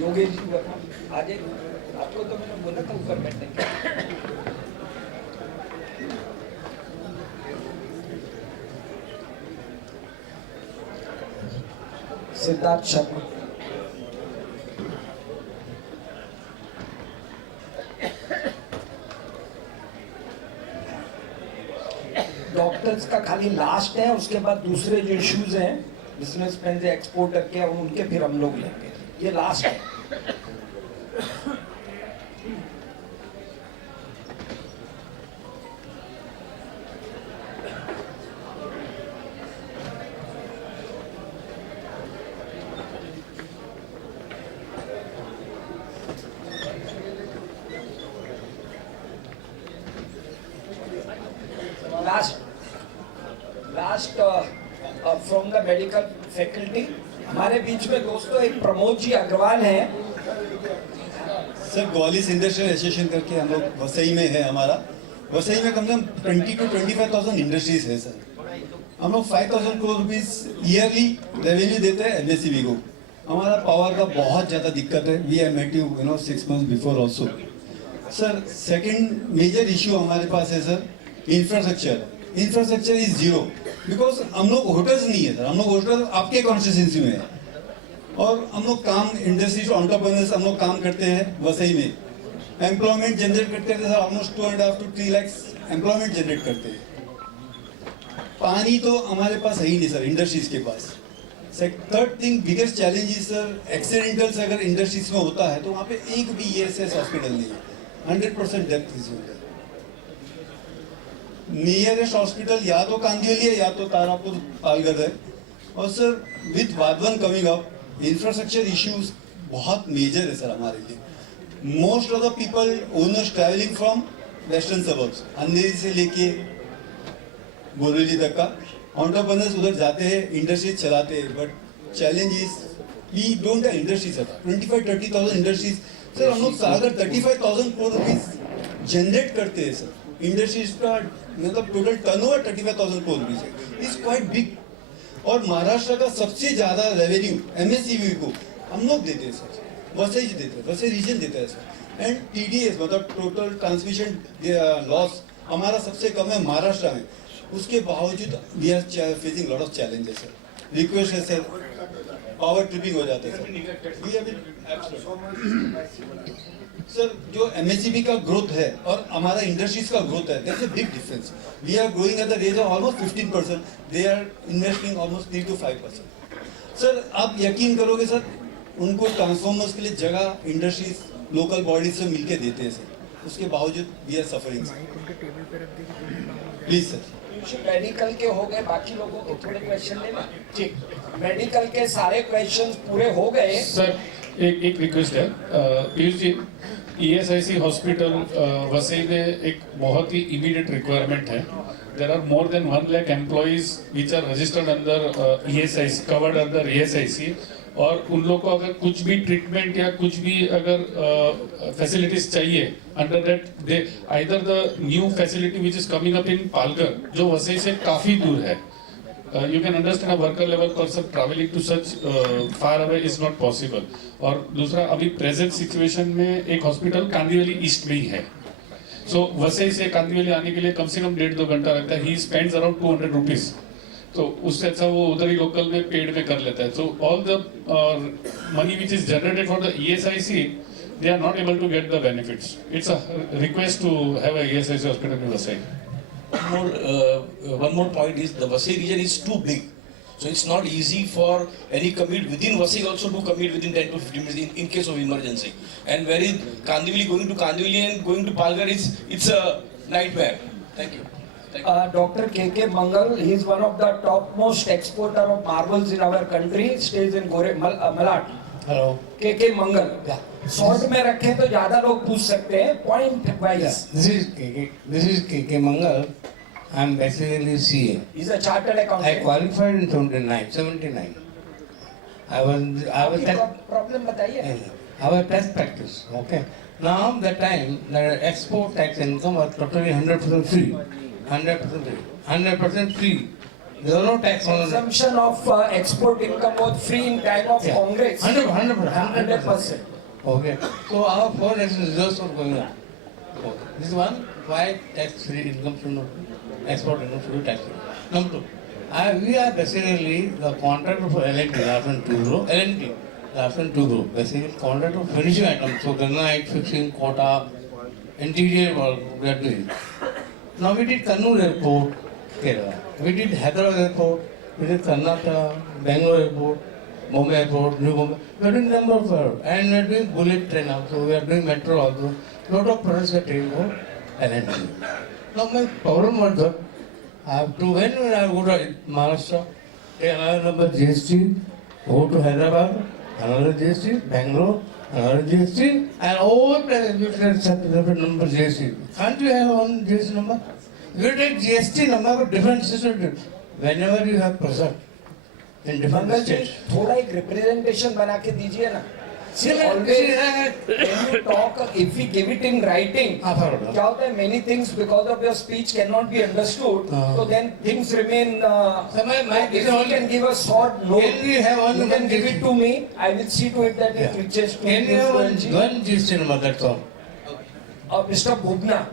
योगेश जी आगे, आपको तो मैंने बोला था ऊपर बैठने के। सिद्धार्थ शर्मा। डॉक्टर्स का खाली लास्ट है, उसके बाद दूसरे जो इश्यूज हैं बिजनेसमैन से एक्सपोर्ट करके और उनके फिर हम लोग लेंगे, ये लास्ट है। Last from the medical faculty हमारे बीच में दोस्तों एक प्रमोद जी अग्रवाल हैं। सर ग्वालियर इंडस्ट्रियल एसोसिएशन करके हम लोग वसई में है हमारा। वसई में कम से कम 20 to 25,000 इंडस्ट्रीज है सर। हम लोग 5,000 करोड़ रुपीज ईयरली रेवेन्यू देते हैं एमएससीबी को। हमारा पावर का बहुत ज़्यादा दिक्कत है। We have met you 6 months before also. Sir second major issue हमारे पास है sir infrastructure. Infrastructure is zero because हम लोग होटल्स नहीं है सर। हम लोग होटल आपके कॉन्स्टिट्यूंसी में है और हम लोग काम इंडस्ट्री एंटरप्रेन्योर्स हम लोग काम करते हैं वसई में। एम्प्लॉयमेंट जनरेट करते हैं sir, almost 2.5 to 3 lakhs employment generate करते हैं। पानी तो हमारे पास है ही नहीं सर इंडस्ट्रीज के पास। Third thing biggest challenge is sir accidentals अगर इंडस्ट्रीज में होता है तो वहाँ पे एक भी ईएसएस हॉस्पिटल नहीं है। 100% डेथ इज होता है। नियरेस्ट हॉस्पिटल या तो कांदिवली है या तो तारापुर पालघर है। और sir with Wadhwan coming up infrastructure issues बहुत मेजर है सर हमारे लिए। Most of the people owners travelling from western suburbs Andheri से लेके बोरेली तक का एंटरप्रेन्योर्स उधर जाते हैं, इंडस्ट्रीज चलाते हैं। But challenge is we don't have industries sir. 25-30,000 industries sir. हम लोग अगर 35,000 करोड़ रुपीज जनरेट करते हैं सर। इंडस्ट्रीज का मतलब टोटल टर्नओवर 35,000 करोड़ रुपीज है, इज क्वाइट बिग। और महाराष्ट्र का सबसे ज्यादा रेवेन्यू एमएससीबी को हम लोग देते हैं सर। वसई देते हैं, वसई रीजन देता है सर। एंड टीडीएस मतलब टोटल ट्रांसमिशन लॉस हमारा सबसे कम है महाराष्ट्र में। उसके बावजूद we are facing lot of challenges sir. Request है सर, पावर ट्रिपिंग हो जाता है सर। जो एमएससीबी का ग्रोथ है और हमारा इंडस्ट्रीज का ग्रोथ है, there is a big difference. We are growing at the rate of almost 15%, they are investing almost 3 to 5%। Sir आप यकीन करोगे सर, उनको ट्रांसफॉर्मर्स के लिए जगह इंडस्ट्रीज लोकल बॉडीज से मिलके देते हैं सर। उसके बावजूद we are suffering. Please sir. Medical के हो गए, बाकी लोगों के थोड़े क्वेश्चन लेना। ठीक, मेडिकल के सारे क्वेश्चंस पूरे हो गए सर। एक रिक्वेस्ट है पीयूष जी, ईएसआईसी हॉस्पिटल वसई में एक बहुत ही इमीडिएट रिक्वायरमेंट है। There are more than 1 lakh employees which are registered अंदर ईएसआईसी, कवर्ड अंदर ईएसआईसी। और उन लोग को अगर कुछ भी ट्रीटमेंट या कुछ भी अगर फैसिलिटीज चाहिए under that, they either the new facility which is coming up in Palghar जो वसई से काफी दूर है। You can understand a worker level person traveling to such far away is not possible. और दूसरा अभी प्रेजेंट सिचुएशन में एक हॉस्पिटल कांदिवली ईस्ट में ही है। सो वसई से कांदिवली आने के लिए कम से कम 1.5-2 घंटा लगता है। He spends around 200 rupees. तो उससे अच्छा वो उधर ही लोकल में पेड में कर लेता है। So all the money which is generated for the ESIC they are not able to get the benefits. It's a request to have a ESIC hospital in Vasai. One more point is the Vasai region is too big. So it's not easy for any commute within Vasai also to commute within 10 to 15 minutes in case of emergency. And where is Kandivali going to Kandivali and going to Palghar it's a nightmare. Thank you. Dr. K.K. Mangal, he is one of the topmost exporter of marbles in our country, stays in Malad. Hello. K.K. Mangal. Yeah. Short में रखें तो ज्यादा लोग पूछ सकते हैं, point wise. This is KK Mangal. I'm basically CA. He's a chartered accountant. I qualified in 79. I was problem बताइए। I was test practice. Okay. Now that time the export tax income was totally 100% free. 100% free. There was no tax on Exemption of export income was free in time of Congress. 100%. Okay. So our foreign exchange reserves are going up. Okay. This is one. Why tax-free income should not be, export income should be tax-free. Number two, we are basically the contractor for L&T, Larsen & Toubro. L&T, Larsen & Toubro. Basically contractor for finishing items. So granite, fixing, quota, interior work, we are doing. Now we did Kannur Airport, Kerala. We did Hyderabad Airport. With Karnataka, Bangalore airport, Bombay airport, New Bombay. We are doing number of and we are doing bullet train also. We are doing metro also. Lot of products are taken for LNT. Now my problem was that I have to when I go to Maharashtra, take another number GST, go to Hyderabad, another GST, Bangalore, another GST, and all places separate number GST. Can't you have one GST number? You take GST number for different system. Whenever you have present in different Mangal ji states. थोड़ा एक रिप्रेजेंटेशन बना के दीजिए ना. See, always when you talk, if we give it in writing, क्या होता है, many things because of your speech cannot be understood. So then things remain. If you can give a short note, you can give it to me. I will see to it that it reaches to Can you have one GST number? That's all. Mr. Bhubna.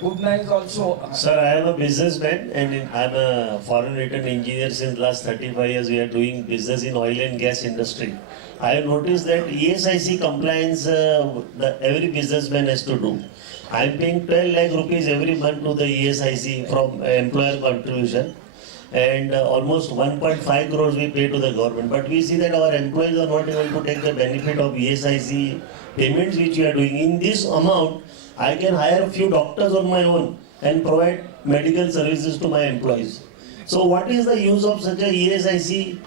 Bhubna is also. Sir, I am a businessman and I am a foreign return engineer since last 35 years. We are doing business in oil and gas industry. I have noticed that ESIC compliance every businessman has to do. I am paying 12 lakh rupees every month to the ESIC from employer contribution, and almost 1.5 crores we pay to the government. But we see that our employees are not able to take the benefit of ESIC payments which we are doing. In this amount, I can hire a few doctors on my own and provide medical services to my employees. So what is the use of such a ESIC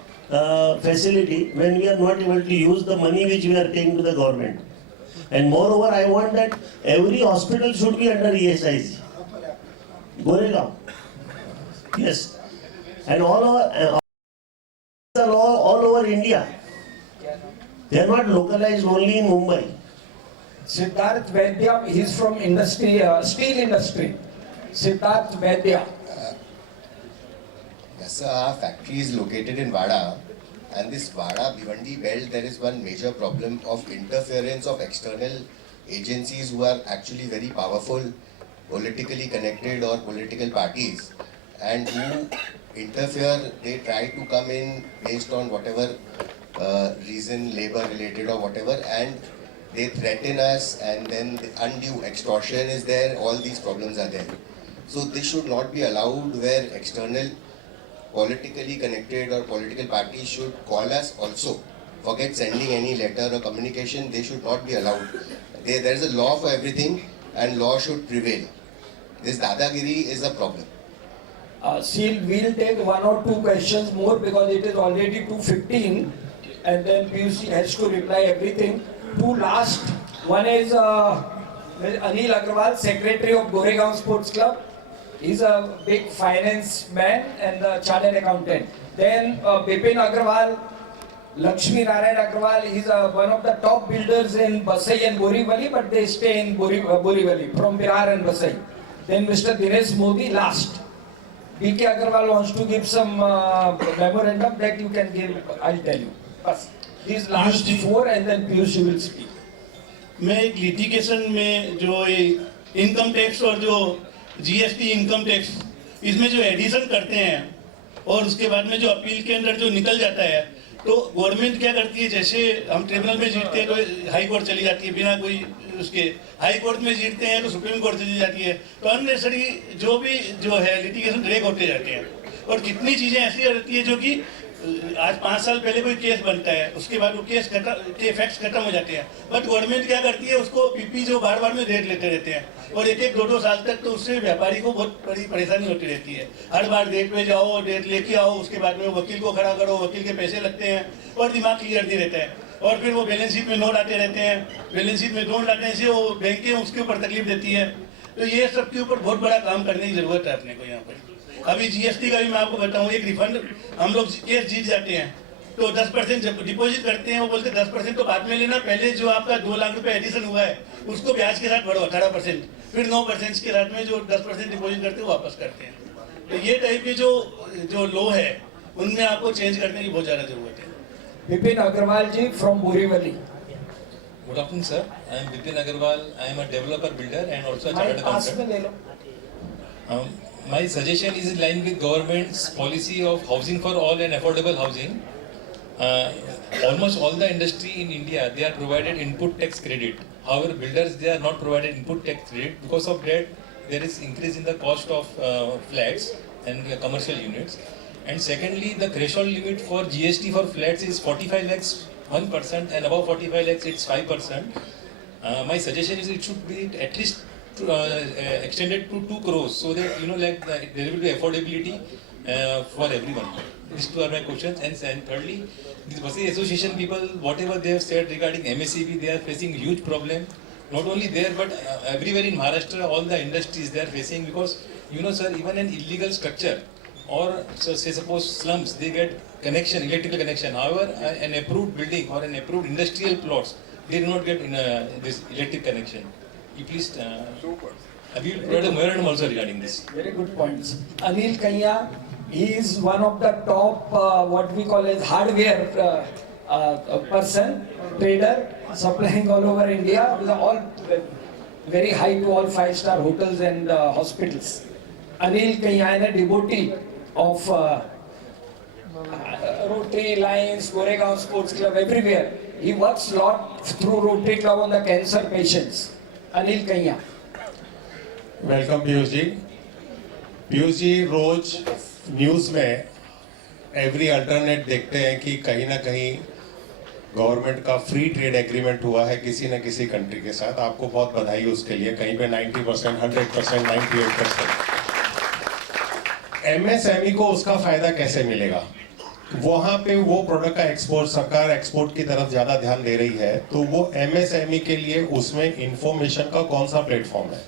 facility when we are not able to use the money which we are paying to the government? And moreover, I want that every hospital should be under ESIC. Goregaon. Yes. And all over India. They are not localized only in Mumbai. Siddharth Vaidya, he is from industry, steel industry. Siddharth Vaidya. Yes, sir, our factory is located in Vada, and this Vada Bhiwandi belt, there is one major problem of interference of external agencies who are actually very powerful, politically connected or political parties, and who interfere. They try to come in based on whatever reason, labor related or whatever, and they threaten us, and then the undue extortion is there. All these problems are there. So this should not be allowed, where external politically connected or political parties should call us also. Forget sending any letter or communication, they should not be allowed. There is a law for everything, and law should prevail. This dadagiri is a problem. We'll take one or two questions more because it is already 2:15, and then PUC has to reply everything. Two last. One is Anil Agrawal, Secretary of Goregaon Sports Club. He's a big finance man and a chartered accountant. Then Bipin Agrawal, Lakshmi Narayan Agrawal, he's one of the top builders in Basai and Borivali, but they stay in Borivali, from Virar and Basai. Then Mr. Dinesh Modi last. BK Agrawal wants to give some memorandum that you can give, I'll tell you. Bas. These last four and then Piyush will speak. मैं एक लिटिगेशन में जो इनकम टैक्स और जो जीएसटी इनकम टैक्स इसमें जो एडिशन करते हैं और उसके बाद में जो अपील के अंदर जो निकल जाता है, तो गवर्नमेंट क्या करती है, जैसे हम ट्रिब्यूनल में जीतते हैं तो हाई कोर्ट चली जाती है बिना कोई उसके, हाई कोर्ट में जीतते हैं तो सुप्रीम कोर्ट चली जाती है, तो अननेसेसरी जो भी जो है लिटिगेशन ड्रैग होते जाते हैं। और कितनी चीज़ें ऐसी रहती है जो कि आज 5 साल पहले कोई केस बनता है, उसके बाद वो केस के फैक्ट्स खत्म हो जाते हैं, बट गवर्नमेंट क्या करती है, उसको पीपी जो बार बार में डेट लेते रहते हैं, और एक 2-2 साल तक तो उससे व्यापारी को बहुत बड़ी परेशानी होती रहती है। हर बार डेट पे जाओ, डेट लेके आओ, उसके बाद में वकील को खड़ा करो, वकील के पैसे लगते हैं और दिमाग क्लियर नहीं रहता है, और फिर वो बैलेंस शीट में नोट आते रहते हैं, बैलेंस शीट में नोट आने से वो बैंकें उसके ऊपर तकलीफ देती है। तो ये सब के ऊपर बहुत बड़ा काम करने की जरूरत है अपने को यहाँ पर। अभी जीएसटी का भी मैं आपको बताऊँ, एक रिफंड हम लोग केस जीत जाते हैं तो 10% जब डिपॉजिट करते हैं, वो बोलते 10% तो बाद में लेना, पहले जो आपका 2 लाख रुपए एडिशन हुआ है उसको ब्याज के साथ बढ़ो 18%, फिर 9% के साथ में जो 10% डिपॉजिट करते हैं वापस करते हैं। तो ये टाइप के जो लॉ है उनमें आपको चेंज करने की बहुत ज़्यादा जरूरत है। Bipin Agrawal ji from Borivali. Good afternoon, sir. I am Bipin Agrawal. I am a developer builder and also a chartered accountant. My suggestion is in line with government's policy of housing for all and affordable housing. Almost all the industry in India, they are provided input tax credit. However, builders, they are not provided input tax credit. Because of that, there is increase in the cost of flats and commercial units. And secondly, the threshold limit for GST for flats is 45 lakhs 1%, and above 45 lakhs it's 5%. My suggestion is it should be at least extended to 2 crores, so that there will be affordability for everyone. These two are my questions. And thirdly, the Buses Association people, whatever they have said regarding MSEB, they are facing huge problem. Not only there, but everywhere in Maharashtra, all the industries they are facing, because sir, even an illegal structure or say suppose slums, they get connection, electrical connection. However, an approved building or an approved industrial plots, they do not get this electric connection. You please, have you provide a memorandum also regarding this? Very good points. Anil Kanya, he is one of the top, what we call as hardware person, trader, supplying all over India, with all very high to all 5-star hotels and hospitals. Anil Kanya is a devotee of Rotary, Lions, Goregaon Sports Club, everywhere. He works a lot through Rotary Club on the cancer patients. Anil Kanya. Welcome Piyush ji रोज न्यूज़ में एवरी अल्टरनेट देखते हैं कि कहीं ना कहीं गवर्नमेंट का फ्री ट्रेड एग्रीमेंट हुआ है किसी न किसी कंट्री के साथ. आपको बहुत बधाई उसके लिए. कहीं पे 90%, 100%, 98%. MSME को उसका फायदा कैसे मिलेगा? वहां पे वो प्रोडक्ट का एक्सपोर्ट, सरकार एक्सपोर्ट की तरफ ज्यादा ध्यान दे रही है, तो वो MSME के लिए उसमें इंफॉर्मेशन का कौन सा प्लेटफॉर्म है?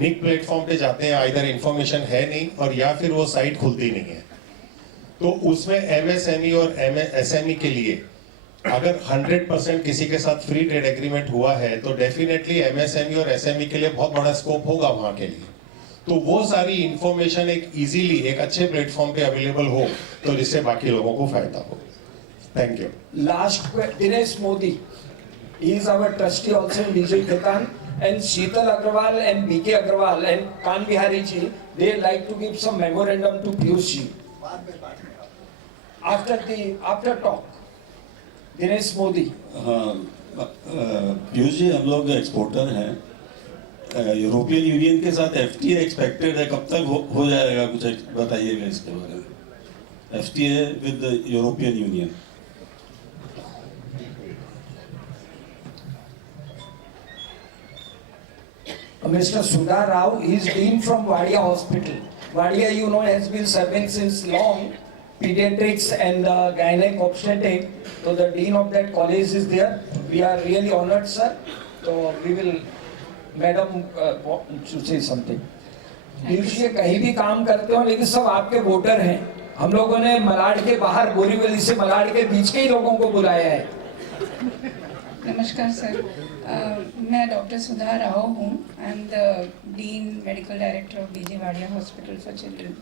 निक प्लेटफॉर्म पे जाते हैं, आइदर इंफॉर्मेशन है नहीं और या फिर वो साइट खुलती नहीं है. तो उसमें MSME और SME के लिए अगर 100% किसी के साथ फ्री ट्रेड एग्रीमेंट हुआ है तो डेफिनेटली MSME और SME के लिए बहुत बड़ा स्कोप होगा वहां के लिए. तो वो सारी इंफॉर्मेशन एक इजीली एक अच्छे प्लेटफॉर्म पे अवेलेबल हो तो जिससे बाकी लोगों को फायदा हो. Thank you. Last, Dinesh Modi, he is our trustee also in BJ Khaitan, and Sheetal Agrawal and BK Agrawal and Kan Bihari ji, they like to give some memorandum to Piyush ji. After talk, Dinesh Modi. Piyush ji, हम लोग एक्सपोर्टर हैं. यूरोपियन यूनियन के साथ FTA एक्सपेक्टेड है, कब तक हो जाएगा? कुछ बताइएगा इसके बारे में. FTA with the European union. Mr. Sudha Rao, he is dean from Wadia Hospital. Wadia, you know, has been serving since long, pediatrics and gynec obstetric. So the dean of that college is there. We are really honored, sir. So we will, madam, to say something. Piyush ये कहीं भी काम करते हो लेकिन सब आपके वोटर हैं. हम लोगों ने मलाड के बाहर बोरीवली से मलाड के बीच के ही लोगों को बुलाया है. नमस्कार सर, मैं डॉक्टर सुधा राव हूँ. I am the dean medical director of BJ Wadia hospital for children.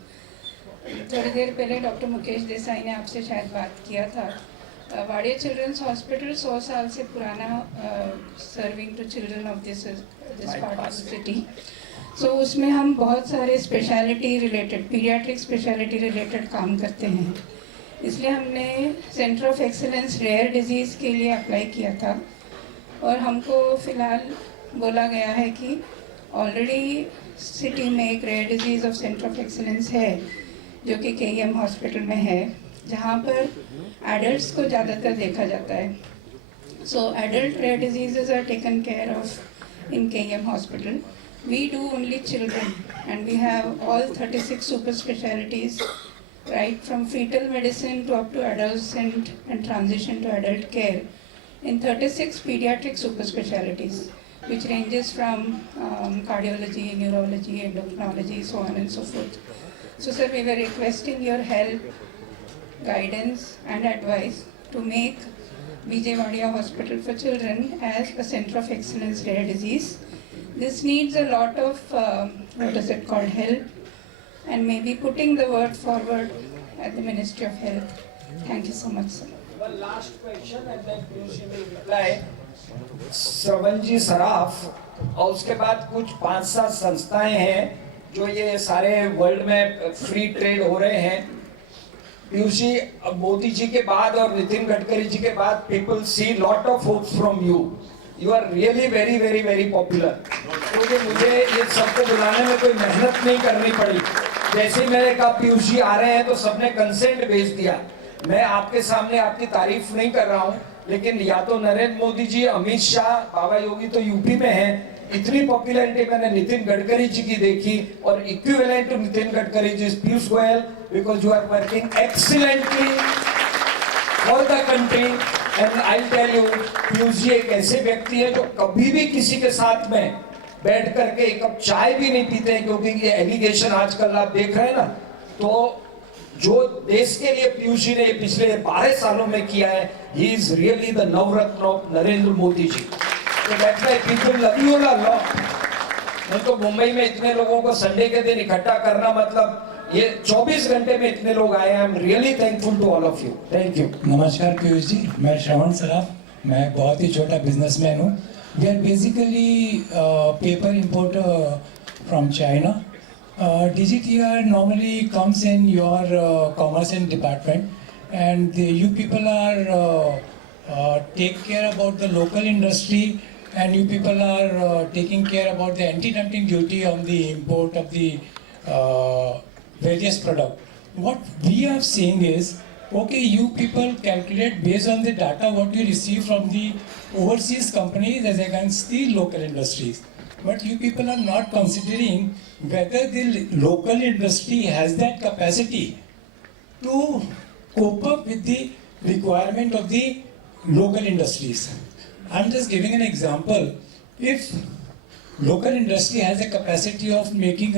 थोड़ी देर पहले डॉक्टर मुकेश देसाई ने आपसे शायद बात किया था. वाडिया चिल्ड्रंस हॉस्पिटल 100 साल से पुराना serving to children of this part of the city. So उसमें हम बहुत सारे speciality related, paediatric speciality related काम करते हैं. इसलिए हमने centre of excellence rare disease के लिए अप्लाई किया था और हमको फ़िलहाल बोला गया है कि ऑलरेडी सिटी में एक rare disease of centre of excellence है जो कि KEM हॉस्पिटल में है, जहाँ पर एडल्ट्स को ज़्यादातर देखा जाता है. So adult rare disease are taken care of in KEM hospital. We do only children and we have all 36 super specialties, right from fetal medicine to up to adolescent and transition to adult care in 36 pediatric super specialties, which ranges from cardiology, neurology, endocrinology, so on and so forth. So sir, we were requesting your help, guidance and advice to make BJ Wadia Hospital for Children as a center of excellence rare disease. This needs a lot of, help, and maybe putting the word forward at the Ministry of Health. Thank you so much, sir. One last question and then Piyush will reply. Shravanji Saraf और उसके बाद कुछ 5-7 संस्थाएं हैं जो ये सारे वर्ल्ड में फ्री ट्रेड हो रहे हैं. पीयूष जी, मोदी जी के बाद और नितिन गडकरी जी के बाद people see lot of hopes from you. You are really very popular. क्योंकि मुझे ये सबको बुलाने में कोई मेहनत नहीं करनी पड़ी. जैसे मैंने कहा पीयूष जी आ रहे हैं तो सबने कंसेंट भेज दिया। मैं आपके सामने आपकी तारीफ नहीं कर रहा हूँ, लेकिन या तो नरेंद्र मोदी जी, अमित शाह, बाबा योगी तो यूपी में हैं, इतनी पॉपुलैरिटी मैंने नितिन गडकरी जी की देखी, और equivalent to Nitin Gadkari ji Piyush Goyal, because you are working excellently for the country. And I tell you, Piyush ji एक ऐसे व्यक्ति है जो कभी भी किसी के साथ में बैठ करके एक कप चाय भी नहीं पीते हैं, क्योंकि ये एलिगेशन आजकल आप देख रहे हैं ना, तो जो देश के लिए पीयूष जी ने पिछले 12 सालों में किया है, he is really the Navratna of Narendra Modi ji. तो that's why people love you a lot. नहीं तो मुंबई में इतने लोगों को संडे के दिन इकट्ठा करना, मतलब ये 24 घंटे में इतने लोग आए हैं। I am really thankful to all of you. Thank you. नमस्कार पीयूष जी, मैं श्रवण सराफ, मैं बहुत ही छोटा बिजनेसमैन हूँ। We are basically paper importer from China. DGTR normally comes in your commerce and department, and you people are take care about the local industry, and you people are taking care about the anti-dumping duty on the import of the various product. What we are seeing is, okay, you people calculate based on the data what you receive from the overseas companies as against the local industries. But you people are not considering whether the local industry has that capacity to cope up with the requirement of the local industries. I'm just giving an example. If local industry has a capacity of making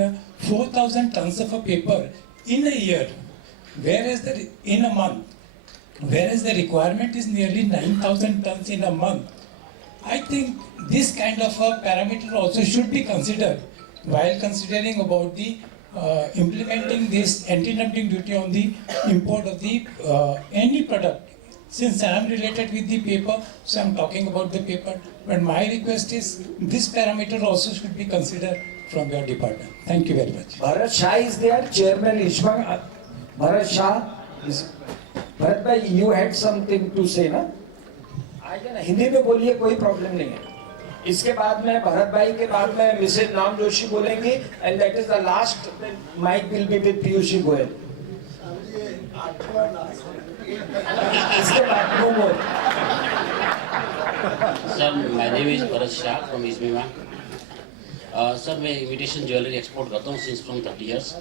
4,000 tons of a paper in a year, whereas in a month, whereas the requirement is nearly 9,000 tons in a month, I think this kind of a parameter also should be considered while considering about the implementing this anti-dumping duty on the import of the any product. Since I am related with the paper, so I am talking about the paper. But my request is this parameter also should be considered from your department. Thank you very much. Bharat Shah is there, Chairman Ishmak. Bharat Shah is. Bharat bhai, you had something to say, na? आइए ना, हिंदी में बोलिए, कोई प्रॉब्लम नहीं है। इसके बाद में भरत भाई के बाद में मिसेज नाम जोशी बोलेंगी, and that is the last mike will be with Piyush Goyal. इसके बाद no more. Sir, my name is Bharat Shah from इस्मीमा। सर, मैं इमिटेशन ज्वेलरी एक्सपोर्ट करता हूँ सिंस फ्रॉम 30 इयर्स।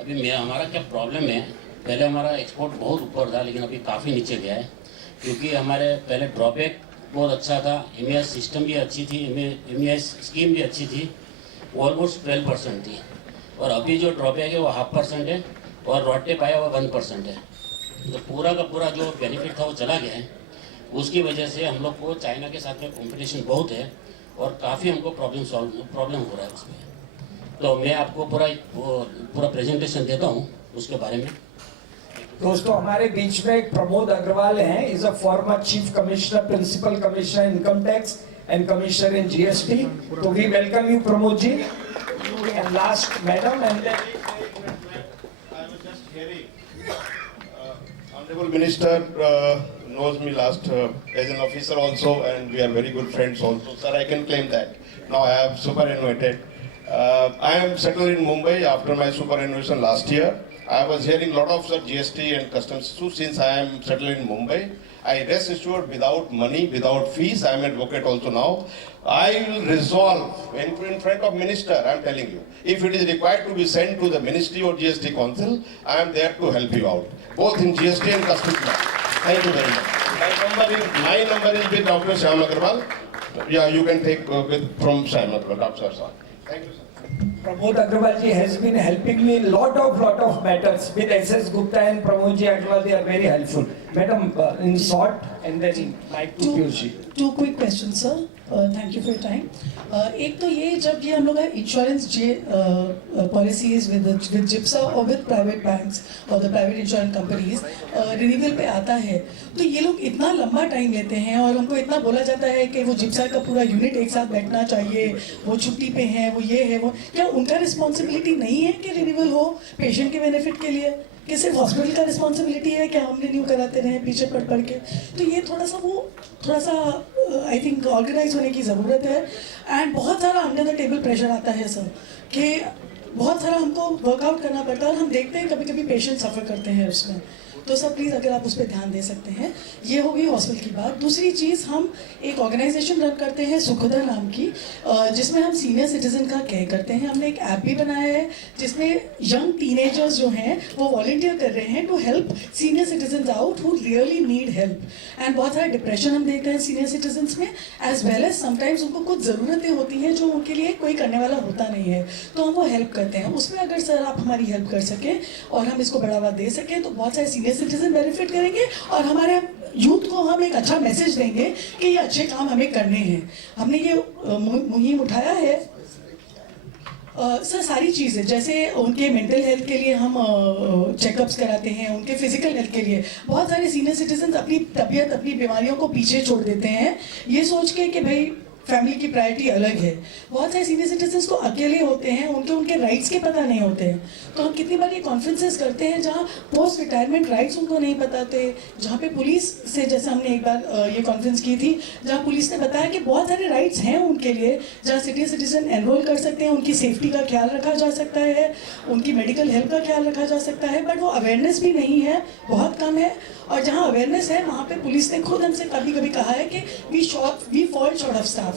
अभी हमारा क्या प्रॉब्लम है, पहले हमारा एक्सपोर्ट बहुत ऊपर था, लेकिन अभी काफ़ी नीचे गया है, क्योंकि हमारे पहले ड्रॉबैक बहुत अच्छा था, MES सिस्टम भी अच्छी थी, MES स्कीम भी अच्छी थी, ऑलमोस्ट 12% थी, और अभी जो ड्रॉबैक है वो 0.5% है, और रोटे पाया वो 1% है। तो पूरा का पूरा जो बेनिफिट था वो चला गया है। उसकी वजह से हम लोग को चाइना के साथ में कॉम्पिटिशन बहुत है, और काफ़ी हमको प्रॉब्लम हो रहा है उसमें। तो मैं आपको पूरा प्रेजेंटेशन देता हूँ उसके बारे में। दोस्तों, हमारे बीच में एक प्रमोद अग्रवाल हैं, is a former chief commissioner, principal commissioner income tax and commissioner in GST. तो we welcome you Pramod ji, and last madam, and Honorable Minister knows me last as an officer also, and we are very good friends also. Sir, I can claim that. Now I have superannuated. I am settled in Mumbai after my superannuation last year. I was hearing a lot of GST and customs issues. Since I am settled in Mumbai, I rest assured without money, without fees, I am an advocate also now. I will resolve in front of minister, I am telling you. If it is required to be sent to the ministry or GST council, I am there to help you out, both in GST and customs law. Thank you very much. My number is with Dr. Shyam Agarwal. Yeah, you can take from Shyam Agarwal, Dr. Sir. Thank you, sir. Pramod Agrawal ji has been helping me lot of matters with SS Gupta and Pramod ji Agrawal. They are very helpful. Madam, in short, and then like to Piyush ji. Two quick questions, sir. Thank you for your time. एक तो ये, जब ये हम लोग इंश्योरेंस पॉलिसीज विद जिप्सा और विद प्राइवेट बैंक्स और the private insurance companies renewal पे आता है, तो ये लोग इतना लंबा टाइम लेते हैं, और हमको इतना बोला जाता है कि वो जिप्सा का पूरा यूनिट एक साथ बैठना चाहिए, वो छुट्टी पे हैं, वो ये है वो। क्या उनका रिस्पॉन्सिबिलिटी नहीं है कि रिन्यूअल हो पेशेंट के बेनिफिट के लिए, कि सिर्फ हॉस्पिटल का रिस्पॉन्सिबिलिटी है कि हम रिन्यू कराते रहे पीछे पढ़ के? तो ये थोड़ा सा आई थिंक ऑर्गेनाइज होने की ज़रूरत है। एंड बहुत सारा अंडर द टेबल प्रेशर आता है सर, कि बहुत सारा हमको वर्कआउट करना पड़ता है और हम देखते हैं कभी कभी पेशेंट सफ़र करते हैं उसमें। तो सब प्लीज़ अगर आप उस पर ध्यान दे सकते हैं। ये हो गई हॉस्पिटल की बात। दूसरी चीज़, हम एक ऑर्गेनाइजेशन रन करते हैं सुखदा नाम की, जिसमें हम सीनियर सिटीज़न का केयर करते हैं। हमने एक ऐप भी बनाया है जिसमें यंग टीनेजर्स जो हैं वो वॉलंटियर कर रहे हैं to help senior citizen out who really need help. And बहुत सारा डिप्रेशन हम देखते हैं सीनियर सिटीजन्स में, एज वेल एज समटाइम्स उनको कुछ ज़रूरतें होती हैं जो उनके लिए कोई करने वाला होता नहीं है, तो हम वो हेल्प करते हैं। उसमें अगर सर आप हमारी हेल्प कर सकें और हम इसको बढ़ावा दे सकें तो बहुत सारे सीनियर सिटीजन बेनिफिट करेंगे और हमारे यूथ को हम एक अच्छा मैसेज देंगे कि ये अच्छे काम हमें करने हैं। हमने ये मुहिम उठाया है सर सारी चीज़ें, जैसे उनके मेंटल हेल्थ के लिए हम चेकअप्स कराते हैं, उनके फिजिकल हेल्थ के लिए। बहुत सारे सीनियर सिटीजन अपनी तबीयत, अपनी बीमारियों को पीछे छोड़ देते हैं ये सोच के कि भाई फैमिली की प्रायोरिटी अलग है। बहुत सारे सीनियर सिटीजन्स तो अकेले होते हैं, उनके राइट्स के पता नहीं होते हैं। तो हम कितनी बार ये कॉन्फ्रेंसेस करते हैं जहाँ पोस्ट रिटायरमेंट राइट्स उनको नहीं बताते, जहाँ पे पुलिस से, जैसे हमने एक बार ये कॉन्फ्रेंस की थी जहाँ पुलिस ने बताया कि बहुत सारे राइट्स हैं उनके लिए, जहाँ सीनियर सिटीजन एनरोल कर सकते हैं, उनकी सेफ्टी का ख्याल रखा जा सकता है, उनकी मेडिकल हेल्थ का ख्याल रखा जा सकता है, बट वो अवेयरनेस भी नहीं है, बहुत कम है। और जहाँ अवेयरनेस है वहाँ पे पुलिस ने खुद हमसे कभी कभी कहा है कि we fall short of staff.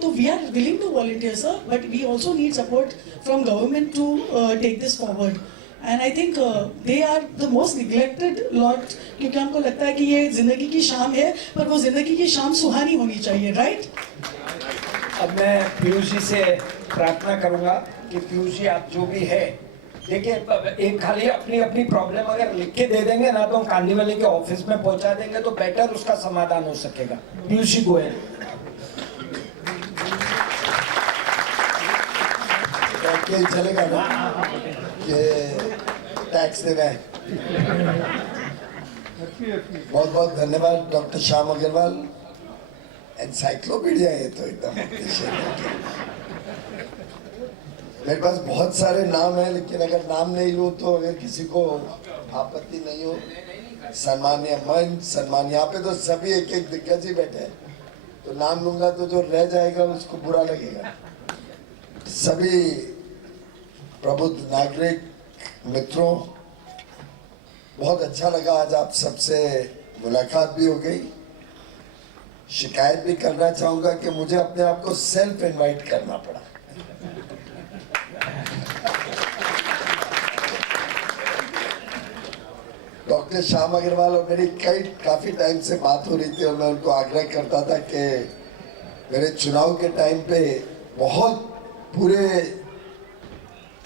तो we are willing to volunteer sir, but we also need support from government to take this forward. And I think they are the most neglected lot, क्योंकि हमको लगता है कि ये ज़िंदगी की शाम है, पर वो ज़िंदगी की शाम सुहानी होनी चाहिए, राइट? अब मैं पीयूष जी से प्रार्थना करूंगा कि पीयूष जी आप जो भी है, देखिए एक खाली अपनी अपनी प्रॉब्लम अगर लिख के दे देंगे ना तो हम कांदीवली के ऑफिस में पहुंचा देंगे तो बेटर उसका समाधान हो सकेगा। पीयूष जी गोयल। चलेगा ना कि टैक्स देना है। बहुत बहुत धन्यवाद डॉक्टर श्याम अग्रवाल, एनसाइक्लोपीडिया है तो एकदम। मेरे पास बहुत सारे नाम हैं, लेकिन अगर नाम नहीं लूँ तो अगर किसी को आपत्ति नहीं हो, सम्मानीय मंच, सम्मान, यहाँ पे तो सभी एक एक दिग्गज ही बैठे हैं, तो नाम लूंगा तो जो रह जाएगा उसको बुरा लगेगा। सभी प्रबुद्ध नागरिक मित्रों, बहुत अच्छा लगा आज आप सबसे मुलाकात भी हो गई। शिकायत भी करना चाहूंगा कि मुझे अपने आप को सेल्फ इनवाइट करना पड़ा। डॉक्टर श्याम अग्रवाल और मेरी काफी टाइम से बात हो रही थी और मैं उनको आग्रह करता था कि मेरे चुनाव के टाइम पे बहुत पूरे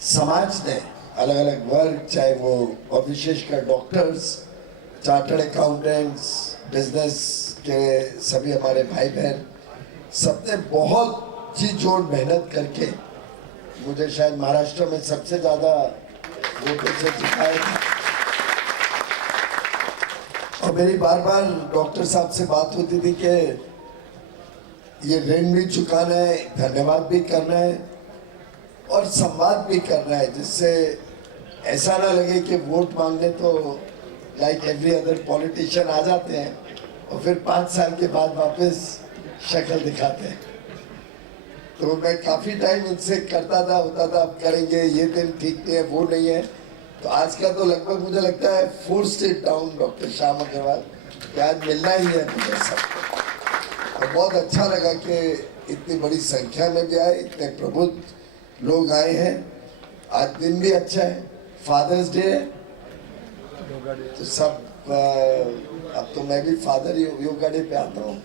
समाज ने, अलग अलग वर्ग, चाहे वो और विशेषकर डॉक्टर्स, चार्टर्ड अकाउंटेंट्स, बिजनेस के सभी हमारे भाई बहन, सबने बहुत जी जोड़ मेहनत करके मुझे शायद महाराष्ट्र में सबसे ज़्यादा वोटों से जिताया था। और मेरी बार बार डॉक्टर साहब से बात होती थी कि ये ऋण भी चुकाना है, धन्यवाद भी करना है और संवाद भी करना है, जिससे ऐसा ना लगे कि वोट मांगने तो लाइक एवरी अदर पॉलिटिशियन आ जाते हैं और फिर 5 साल के बाद वापस शक्ल दिखाते हैं। तो मैं काफ़ी टाइम इनसे करता था, होता था अब करेंगे, ये दिन ठीक नहीं है, वो नहीं है। तो आज का तो लगभग मुझे लगता है forced it down doctor Shyam Agarwal कि आज मिलना ही है मुझे सबको। और बहुत अच्छा लगा कि इतनी बड़ी संख्या में भी आए, इतने प्रबुद्ध लोग आए हैं। आज दिन भी अच्छा है, फादर्स डे है, तो सब अब तो मैं भी फादर योगा डे पे आता हूँ,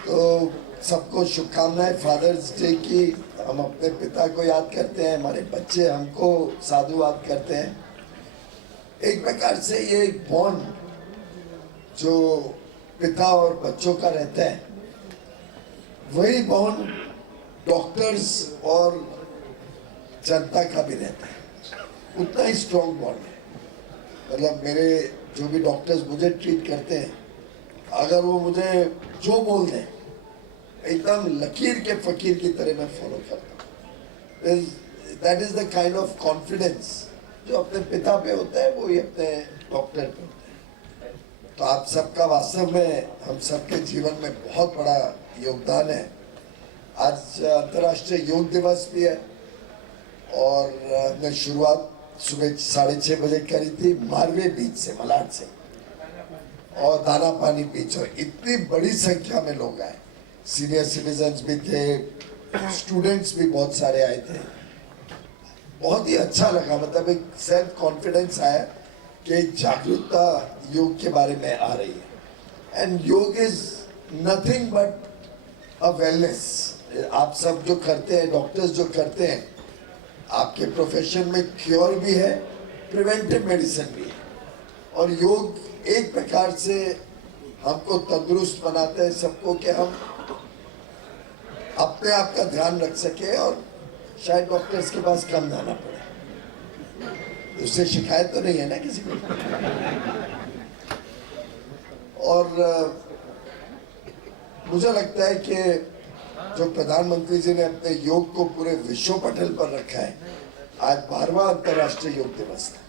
तो सबको शुभकामनाएं फादर्स डे की। हम अपने पिता को याद करते हैं, हमारे बच्चे हमको साधुवाद करते हैं। एक प्रकार से ये एक बॉन्ड जो पिता और बच्चों का रहता है, वही बॉन्ड डॉक्टर्स और जनता का भी रहता है, उतना ही स्ट्रॉन्ग बॉन्ड है। मतलब मेरे जो भी डॉक्टर्स मुझे ट्रीट करते हैं, अगर वो मुझे जो बोल दें एकदम लकीर के फकीर की तरह मैं फॉलो करता हूँ। That is the kind of confidence जो अपने पिता पे होता है, वो ही अपने डॉक्टर पे होता है। तो आप सबका वास्तव में हम सबके जीवन में बहुत बड़ा योगदान है। आज अंतर्राष्ट्रीय योग दिवस भी है, और हमने शुरुआत सुबह 6:30 बजे करी थी मारवे बीच से, मलाड से, और दाना पानी बीच, और इतनी बड़ी संख्या में लोग आए, सीनियर सिटीजन्स भी थे, स्टूडेंट्स भी बहुत सारे आए थे। बहुत ही अच्छा लगा, मतलब एक सेल्फ कॉन्फिडेंस आया कि एक जागरूकता योग के बारे में आ रही है। एंड योग is nothing but a wellness. आप सब जो करते हैं, डॉक्टर्स जो करते हैं, आपके प्रोफेशन में क्योर भी है, प्रिवेंटिव मेडिसिन भी है, और योग एक प्रकार से हमको तंदुरुस्त बनाता है सबको, कि हम अपने आप का ध्यान रख सके और शायद डॉक्टर्स के पास कम जाना पड़े। उससे शिकायत तो नहीं है ना किसी को। और मुझे लगता है कि जो प्रधानमंत्री जी ने अपने योग को पूरे विश्व पटल पर रखा है, आज 12वां अंतर्राष्ट्रीय योग दिवस था,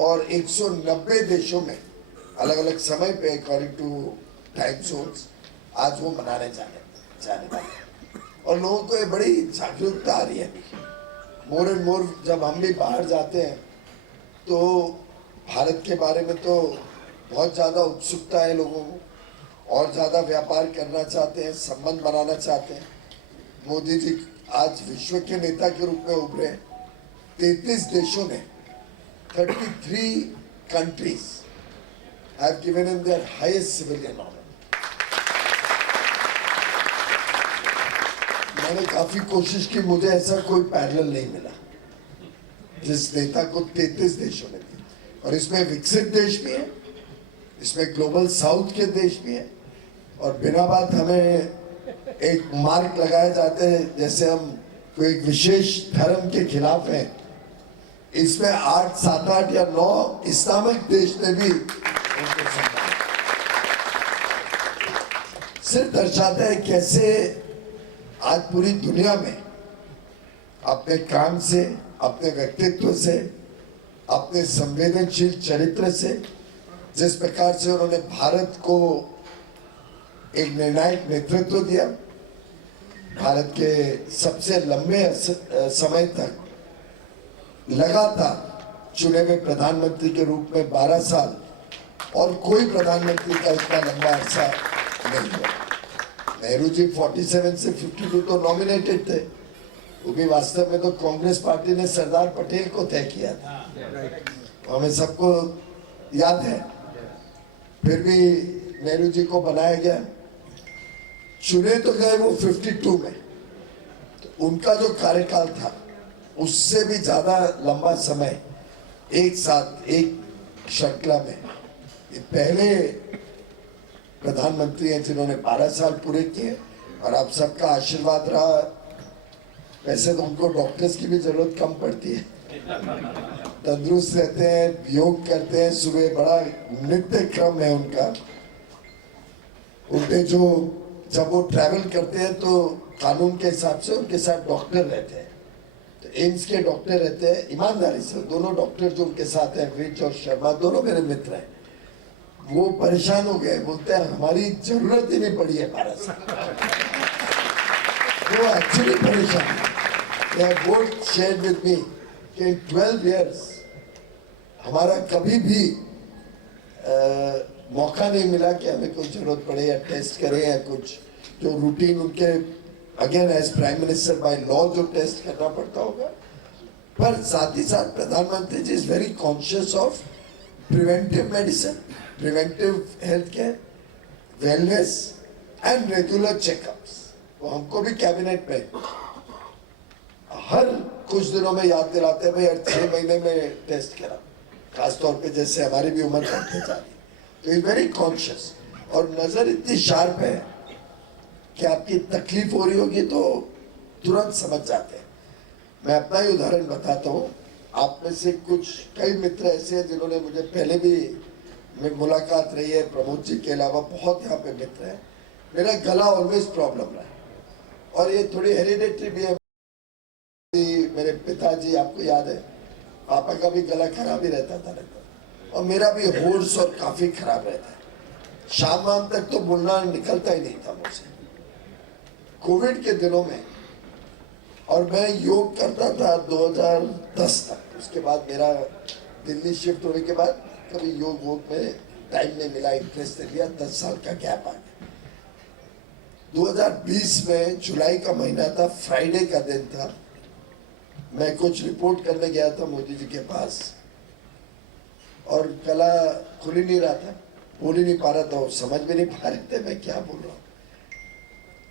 और 190 देशों में अलग अलग समय पे अकॉर्डिंग टू टाइम जोन्स आज वो मनाने जाने वाले, और लोगों को ये बड़ी जागरूकता आ रही है अभी। मोर एंड मोर जब हम भी बाहर जाते हैं तो भारत के बारे में तो बहुत ज़्यादा उत्सुकता है लोगों को, और ज़्यादा व्यापार करना चाहते हैं, संबंध बनाना चाहते हैं। मोदी जी आज विश्व के नेता के रूप में उभरे। 33 देशों ने 33 countries have given him their highest civilian honor. मैंने काफी कोशिश की, मुझे ऐसा कोई पैरेलल नहीं मिला जिस नेता को 33 देशों ने दी। और इसमें विकसित देश भी है, इसमें ग्लोबल साउथ के देश भी है, और बिना बात हमें एक मार्क लगाए जाते हैं जैसे हम कोई एक विशेष धर्म के खिलाफ हैं। इसमें 8, 7, 8 या 9 इस्लामिक देश ने भी उनको सम्मान। सिर्फ दर्शाता है कैसे आज पूरी दुनिया में अपने काम से, अपने व्यक्तित्व से, अपने संवेदनशील चरित्र से, जिस प्रकार से उन्होंने भारत को एक निर्णायक नेतृत्व दिया, भारत के सबसे लंबे समय तक लगातार चुने हुए प्रधानमंत्री के रूप में 12 साल, और कोई प्रधानमंत्री का इतना लंबा अरसा नहीं हुआ। नेहरू जी 47 से 52 तो नॉमिनेटेड थे, वो भी वास्तव में तो कांग्रेस पार्टी ने सरदार पटेल को तय किया था, हमें सबको याद है। फिर भी नेहरू जी को बनाया गया, चुने तो गए वो 52 में, तो उनका जो कार्यकाल था उससे भी ज्यादा लंबा समय एक साथ एक श्रृंखला में ये पहले प्रधानमंत्री हैं जिन्होंने 12 साल पूरे किए, और आप सबका आशीर्वाद रहा। वैसे तो उनको डॉक्टर्स की भी जरूरत कम पड़ती है, तंदुरुस्त रहते हैं, योग करते हैं, सुबह बड़ा नित्य क्रम है उनका। उनके जो जब वो ट्रैवल करते हैं तो कानून के हिसाब से उनके साथ डॉक्टर रहते हैं, तो एम्स के डॉक्टर रहते हैं, ईमानदारी से दोनों डॉक्टर जो उनके साथ हैं, विज और शर्मा, दोनों मेरे मित्र हैं। वो परेशान हो गए, बोलते हैं हमारी जरूरत ही नहीं पड़ी है 12 साल। वो एक्चुअली परेशान है। They have both shared with me कि in 12 years हमारा कभी भी मौका नहीं मिला कि हमें कोई जरूरत पड़े या टेस्ट करें या कुछ जो रूटीन उनके again as prime minister by law जो टेस्ट करना पड़ता होगा। पर साथ ही साथ प्रधानमंत्री जी is very conscious of preventive medicine, preventive health care, wellness and regular checkups. वो हमको भी कैबिनेट में हर कुछ दिनों में याद दिलाते हैं भाई हर 6 महीने में टेस्ट करा, खासतौर पे जैसे हमारी भी उम्र बढ़ती जा रही है। तो इज वेरी कॉन्शियस, और नजर इतनी शार्प है कि आपकी तकलीफ हो रही होगी तो तुरंत समझ जाते हैं। मैं अपना ही उदाहरण बताता हूँ। आप में से कुछ कई मित्र ऐसे हैं जिन्होंने मुझे पहले भी मुलाकात रही है, प्रमोद जी के अलावा बहुत यहाँ पे मित्र हैं। मेरा गला ऑलवेज प्रॉब्लम रहा है, और ये थोड़ी हेरिडेटरी भी है। मेरे पिताजी, आपको याद है, पापा का भी गला खराब ही रहता था लगभग, और मेरा भी होर्स और काफी खराब रहता है। शाम वाम तक तो बोलना निकलता ही नहीं था मुझसे। कोविड के दिनों में और मैं योग करता था 2010 तक। उसके बाद मेरा दिल्ली शिफ्ट होने के बाद कभी योग में टाइम नहीं मिला, इंटरेस्ट नहीं लिया, 10 साल का गैप आ गया। 2020 में जुलाई का महीना था, फ्राइडे का दिन था, मैं कुछ रिपोर्ट करने गया था मोदी जी के पास और गला खुल ही नहीं रहा था, बोल ही नहीं पा रहा था, और समझ भी नहीं पा रहे थे मैं क्या बोल रहा हूँ।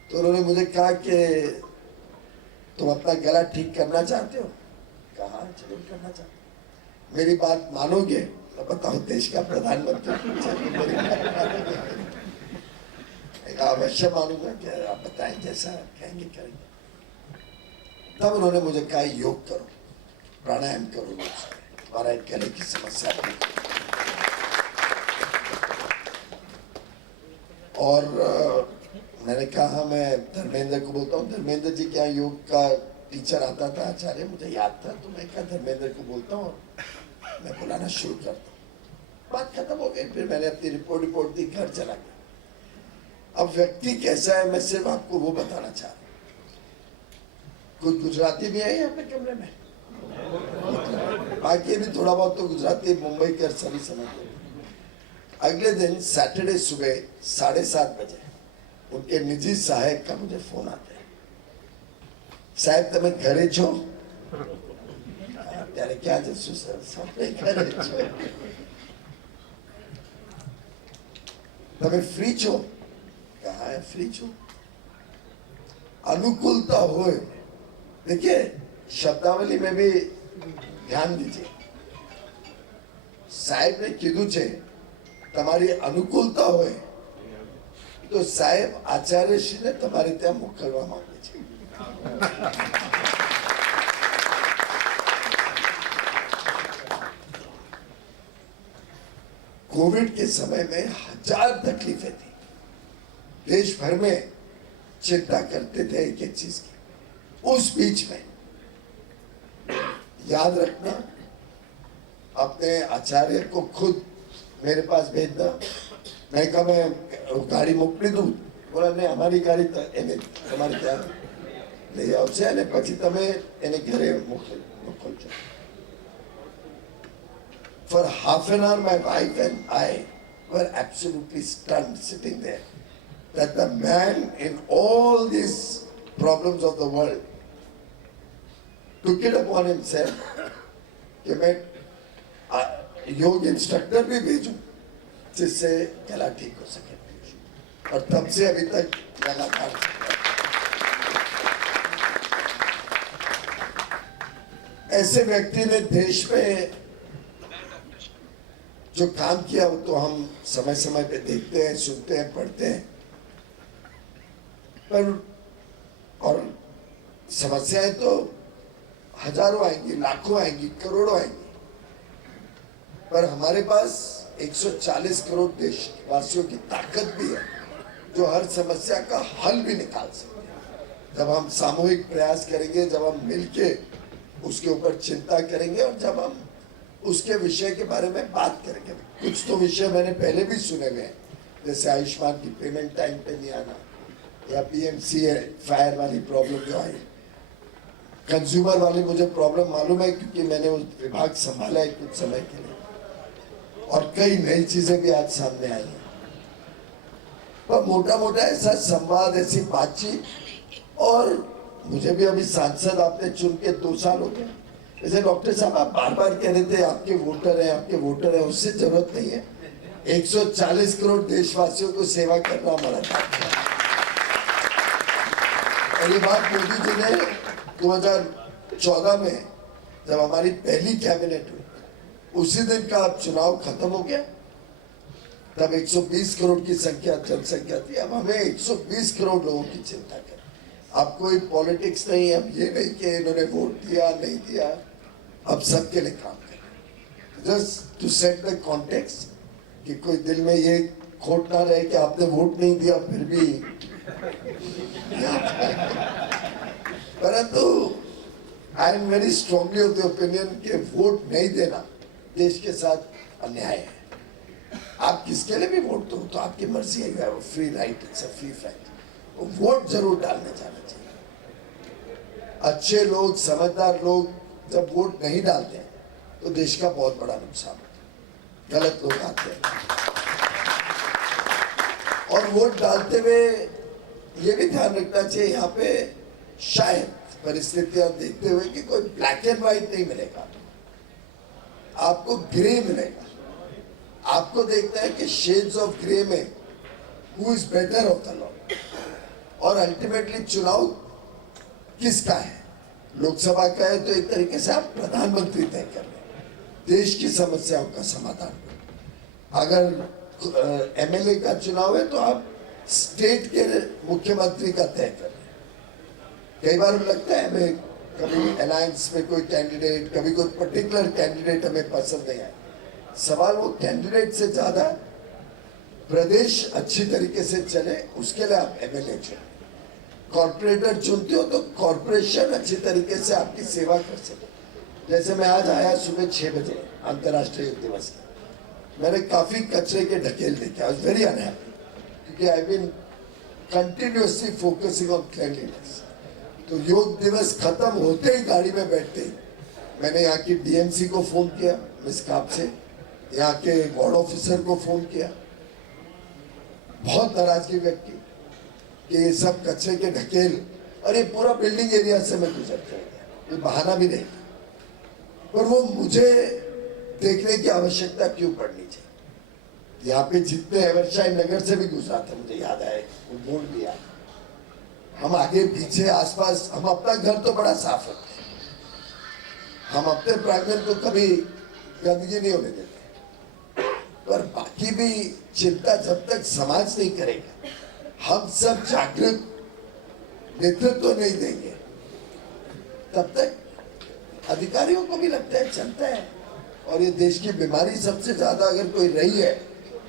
तो उन्होंने मुझे कहा कि तुम अपना गला ठीक करना चाहते हो? कहा जरूर करना चाहते हो। मेरी बात मानोगे? तो बताओ, देश का प्रधानमंत्री अवश्य मानूंगा कि आप बताएं, जैसा कहेंगे करेंगे। तब उन्होंने मुझे कहा योग करो, प्राणायाम करो, तुम्हारा गले की समस्या ठीक। और मैंने कहा मैं धर्मेंद्र को बोलता हूँ, धर्मेंद्र जी क्या योग का टीचर आता था, आचार्य, मुझे याद था। तो मैं कहा धर्मेंद्र को बोलता हूँ, मैं बुलाना शुरू करता हूँ। बात खत्म हो गई। फिर मैंने अपनी रिपोर्ट दी, घर चला गया। अब व्यक्ति कैसा है मैं सिर्फ आपको वो बताना चाह रहा हूँ। कुछ गुजराती भी है यहाँ पे कमरे में, बाकी भी थोड़ा बहुत तो गुजराती, मुंबई कर सभी समझते। अगले दिन सैटरडे सुबह 7:30 बजे उनके निजी सहायक का मुझे फोन आता है, साहब તમે ઘરે છો? ત્યારે ક્યાં જશું સર, આપણે ઘરે છો। તમે फ्री છો? कहा है फ्री છો। अनुकूलता हो, देखिए शब्दावली में भी ध्यान दीजिए। साहेब ने कीधु छे તમારી अनुकूलता હોય तो साहेब आचार्यश्री ने તમારે ત્યાં મોકલવા માંગે છે। कोविड के समय में 1000 तकलीफें थी, देश भर में चिंता करते थे एक एक चीज की। उस बीच में याद रखना, अपने आचार्य को खुद मेरे पास भेजना। मैं कहा मैं गाड़ी मोकली दूं? बोला नहीं, हमारी गाड़ी તમારી ત્યાં લઈ આવશે અને પછી તમે એને ઘરે મોકલજો। For half an hour, my wife and I were absolutely stunned sitting there that the man in all these problems of the world took it upon himself कि मैं योग इंस्ट्रक्टर भी भेजूं जिससे गला ठीक हो सके। और तब से अभी तक लगातार ऐसे व्यक्ति ने देश में जो काम किया वो तो हम समय समय पे देखते हैं, सुनते हैं, पढ़ते हैं, पर और समस्याएं तो हजारों आएंगी, लाखों आएंगी, करोड़ों आएंगी, पर हमारे पास 140 करोड़ देशवासियों की ताकत भी है जो हर समस्या का हल भी निकाल सकते हैं। जब हम सामूहिक प्रयास करेंगे, जब हम मिलके उसके ऊपर चिंता करेंगे और जब हम उसके विषय के बारे में बात करेंगे। कुछ तो विषय मैंने पहले भी सुने हुए हैं, जैसे आयुष्मान की पेमेंट टाइम पे नहीं आना, या PMC फायर वाली प्रॉब्लम जो आई। कंज्यूमर वाली मुझे प्रॉब्लम मालूम है क्योंकि मैंने उस विभाग संभाला है कुछ समय के लिए, और कई नई चीजें भी आज सामने आई हैं। पर मोटा मोटा ऐसा संवाद, ऐसी बातचीत, और मुझे भी अभी सांसद आपने चुन के 2 साल हो गए। जैसे डॉक्टर साहब आप बार बार कह रहे थे आपके वोटर हैं, आपके वोटर हैं, उससे जरूरत नहीं है। 140 करोड़ देशवासियों को सेवा करना हमारा काम है। और ये बात मोदी जी ने 2014 में जब हमारी पहली कैबिनेट हुई, उसी दिन का चुनाव खत्म हो गया। तब 120 करोड़ की जनसंख्या थी, अब हमें 120 करोड़ लोगों की चिंता कर। अब कोई पॉलिटिक्स नहीं, अब ये नहीं कि इन्होंने वोट दिया नहीं दिया, अब सबके लिए काम करें। Just to set the context कि कोई दिल में ये खोट ना रहे कि आपने वोट नहीं दिया फिर भी। परंतु आई am very strongly of the opinion कि वोट नहीं देना देश के साथ अन्याय है। आप किसके लिए भी वोट दो तो आपकी मर्जी है, वो free right, it's a free right. वो वोट जरूर डालने जाना चाहिए। अच्छे लोग, समझदार लोग जब वोट नहीं डालते हैं तो देश का बहुत बड़ा नुकसान होता है। गलत लोग आते हैं और वोट डालते हुए ये भी ध्यान रखना चाहिए यहाँ पे शायद परिस्थितियां देखते हुए कि कोई ब्लैक एंड व्हाइट नहीं मिलेगा, आपको ग्रे मिलेगा। आपको देखना है कि शेड्स ऑफ ग्रे में who is better of the lot, और अल्टीमेटली चुनाव किसका है? लोकसभा का है तो एक तरीके से आप प्रधानमंत्री तय कर रहे हैं, देश की समस्याओं का समाधान। अगर एमएलए का चुनाव है तो आप स्टेट के मुख्यमंत्री का तय कर रहे हैं। कई बार लगता है हमें कभी अलायंस में कोई कैंडिडेट, कभी कोई पर्टिकुलर कैंडिडेट हमें पसंद नहीं आए। सवाल वो कैंडिडेट से ज्यादा प्रदेश अच्छी तरीके से चले उसके लिए आप एमएलए चुने। कॉर्पोरेटर चुनते हो तो कॉर्पोरेशन अच्छी तरीके से आपकी सेवा कर सके। जैसे मैं आज आया सुबह 6 बजे अंतर्राष्ट्रीय योग दिवस का, मैंने काफी कचरे के ढकेल देखे। आई वाज वेरी अनहैप्पी क्योंकि I been continuously focusing on cleanliness. तो योग दिवस खत्म होते ही गाड़ी में बैठते ही मैंने यहाँ की डीएमसी को फोन किया, मिस काप से, यहाँ के वार्ड ऑफिसर को फोन किया, बहुत नाराजगी व्यक्त की कि ये सब कचरे के ढकेल, और ये पूरा बिल्डिंग एरिया से मैं गुजरता हूँ, ये बहाना भी नहीं। पर वो मुझे देखने की आवश्यकता क्यों पड़नी चाहिए? यहाँ पे जितने एवरशाइन नगर से भी गुजरा था, मुझे याद आया वो मोड़ भी याद। हम आगे पीछे आसपास, हम अपना घर तो बड़ा साफ रखते हैं, हम अपने प्रांगण को कभी गंदगी नहीं होने देते, पर बाकी भी चिंता जब तक समाज नहीं करेगा, हम सब जागृत नेतृत्व नहीं देंगे, तब तक अधिकारियों को भी लगता है चलता है। और ये देश की बीमारी सबसे ज्यादा अगर कोई रही है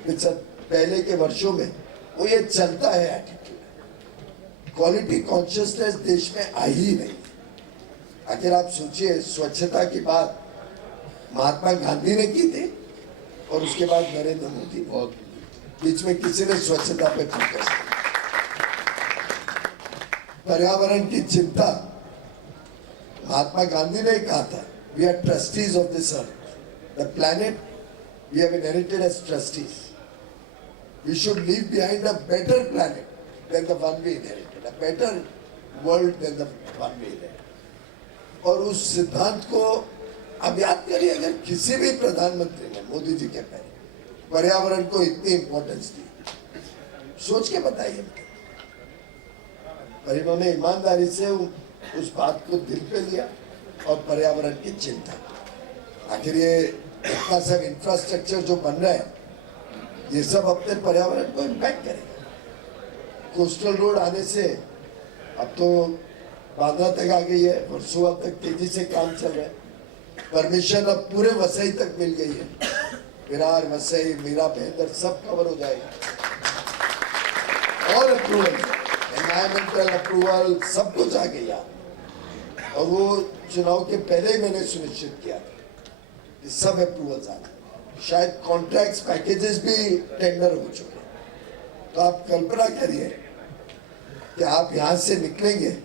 पहले के वर्षों में, वो ये चलता है एटीट्यूड। क्वालिटी कॉन्शियसनेस देश में आई ही नहीं। आखिर आप सोचिए, स्वच्छता की बात महात्मा गांधी ने की थी और उसके बाद नरेंद्र मोदी, बीच में किसी ने स्वच्छता पे फोकस किया। पर्यावरण की चिंता, महात्मा गांधी ने कहा था, we are trustees of this earth, the planet we have inherited as trustees, we should leave behind a better planet than the one we inherited, a better world than the one we inherited. और उस सिद्धांत को अब याद करिए, अगर किसी भी प्रधानमंत्री ने मोदी जी के पहले पर्यावरण को इतनी इंपॉर्टेंस दी, सोच के बताइए। पर इन्होंने ईमानदारी से उस बात को दिल पे लिया और पर्यावरण की चिंता। आखिर ये इतना सब इंफ्रास्ट्रक्चर जो बन रहा है, ये सब अपने पर्यावरण को इम्पैक्ट करेगा। कोस्टल रोड आने से अब तो बांद्रा तक आ गई है, वर्सोवा तक तेजी से काम चल रहा है। परमिशन अब पूरे वसई तक मिल गई है, विरार, वसई, मीरा, बेहतर सब कवर हो जाएगा। और अप्रूवल, एनवायरमेंटल अप्रूवल सब कुछ आ गया। और वो चुनाव के पहले ही मैंने सुनिश्चित किया कि सब अप्रूवल्स आ गए। शायद कॉन्ट्रैक्ट्स, पैकेजेस भी टेंडर हो चुके। तो आप कल्पना करिए कि आप यहाँ से निकलेंगे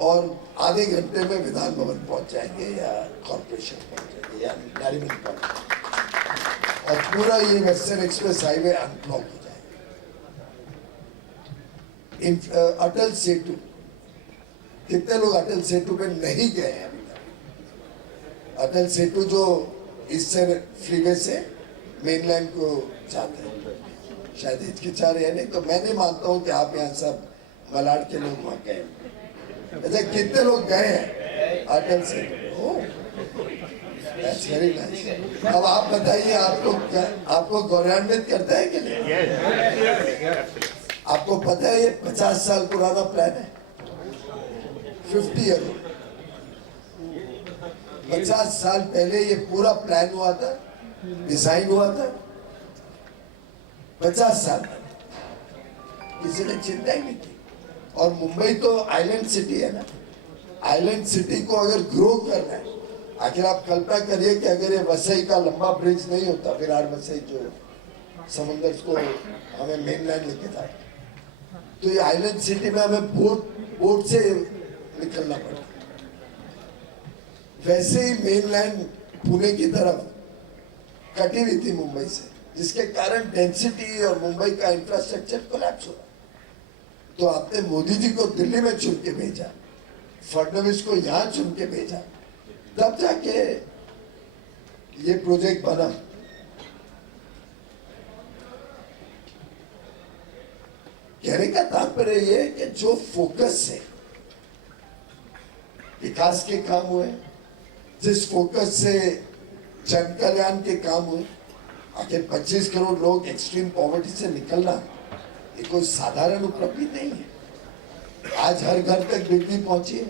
और आधे घंटे में विधान भवन पहुंच जाएंगे या कॉर्पोरेशन पहुंच जाएंगे या नारीमन पहुंच जाएंगे, और पूरा ये वेस्टर्न एक्सप्रेस हाईवे अनब्लॉक हो जाएगा। अटल सेतु, कितने लोग अटल सेतु पे नहीं गए हैं अभी तक? अटल सेतु जो इससे फ्रीवे से मेनलैंड को जाते हैं, शायद हिचकिचा रहे हैं। नहीं तो मैं नहीं मानता हूँ कि आप यहाँ सब मलाड के लोग वहाँ गए। अच्छा, कितने लोग गए हैं Atal Setu? That's very nice. अब आप बताइए, आप लोग आपको गौरवान्वित करता है कि नहीं? आपको पता है ये 50 साल पुराना प्लान है, 50 ईयर। 50 साल पहले ये पूरा प्लान हुआ था, डिजाइन हुआ था। 50 साल किसी ने चिंता ही नहीं की। और मुंबई तो आइलैंड सिटी है ना, आइलैंड सिटी को अगर ग्रो करना है, आखिर आप कल्पना करिए कि अगर ये वसई का लंबा ब्रिज नहीं होता, विरार वसई जो समुद्र को हमें मेनलैंड लेके जाए, तो ये आइलैंड सिटी में हमें बोट से निकलना पड़ता है। वैसे ही मेनलैंड पुणे की तरफ कटी हुई थी मुंबई से, जिसके कारण डेंसिटी और मुंबई का इंफ्रास्ट्रक्चर कोलैप्स हुआ। तो आपने मोदी जी को दिल्ली में चुन के भेजा, फडणवीस को यहां चुन के भेजा, तब जाके ये प्रोजेक्ट बना। कहने का तात्पर्य ये है कि जो फोकस से विकास के काम हुए, जिस फोकस से जन कल्याण के काम हुए, आखिर 25 करोड़ लोग एक्सट्रीम पॉवर्टी से निकलना ये कोई साधारण उपलब्धि नहीं है। आज हर घर तक बिजली पहुंची है,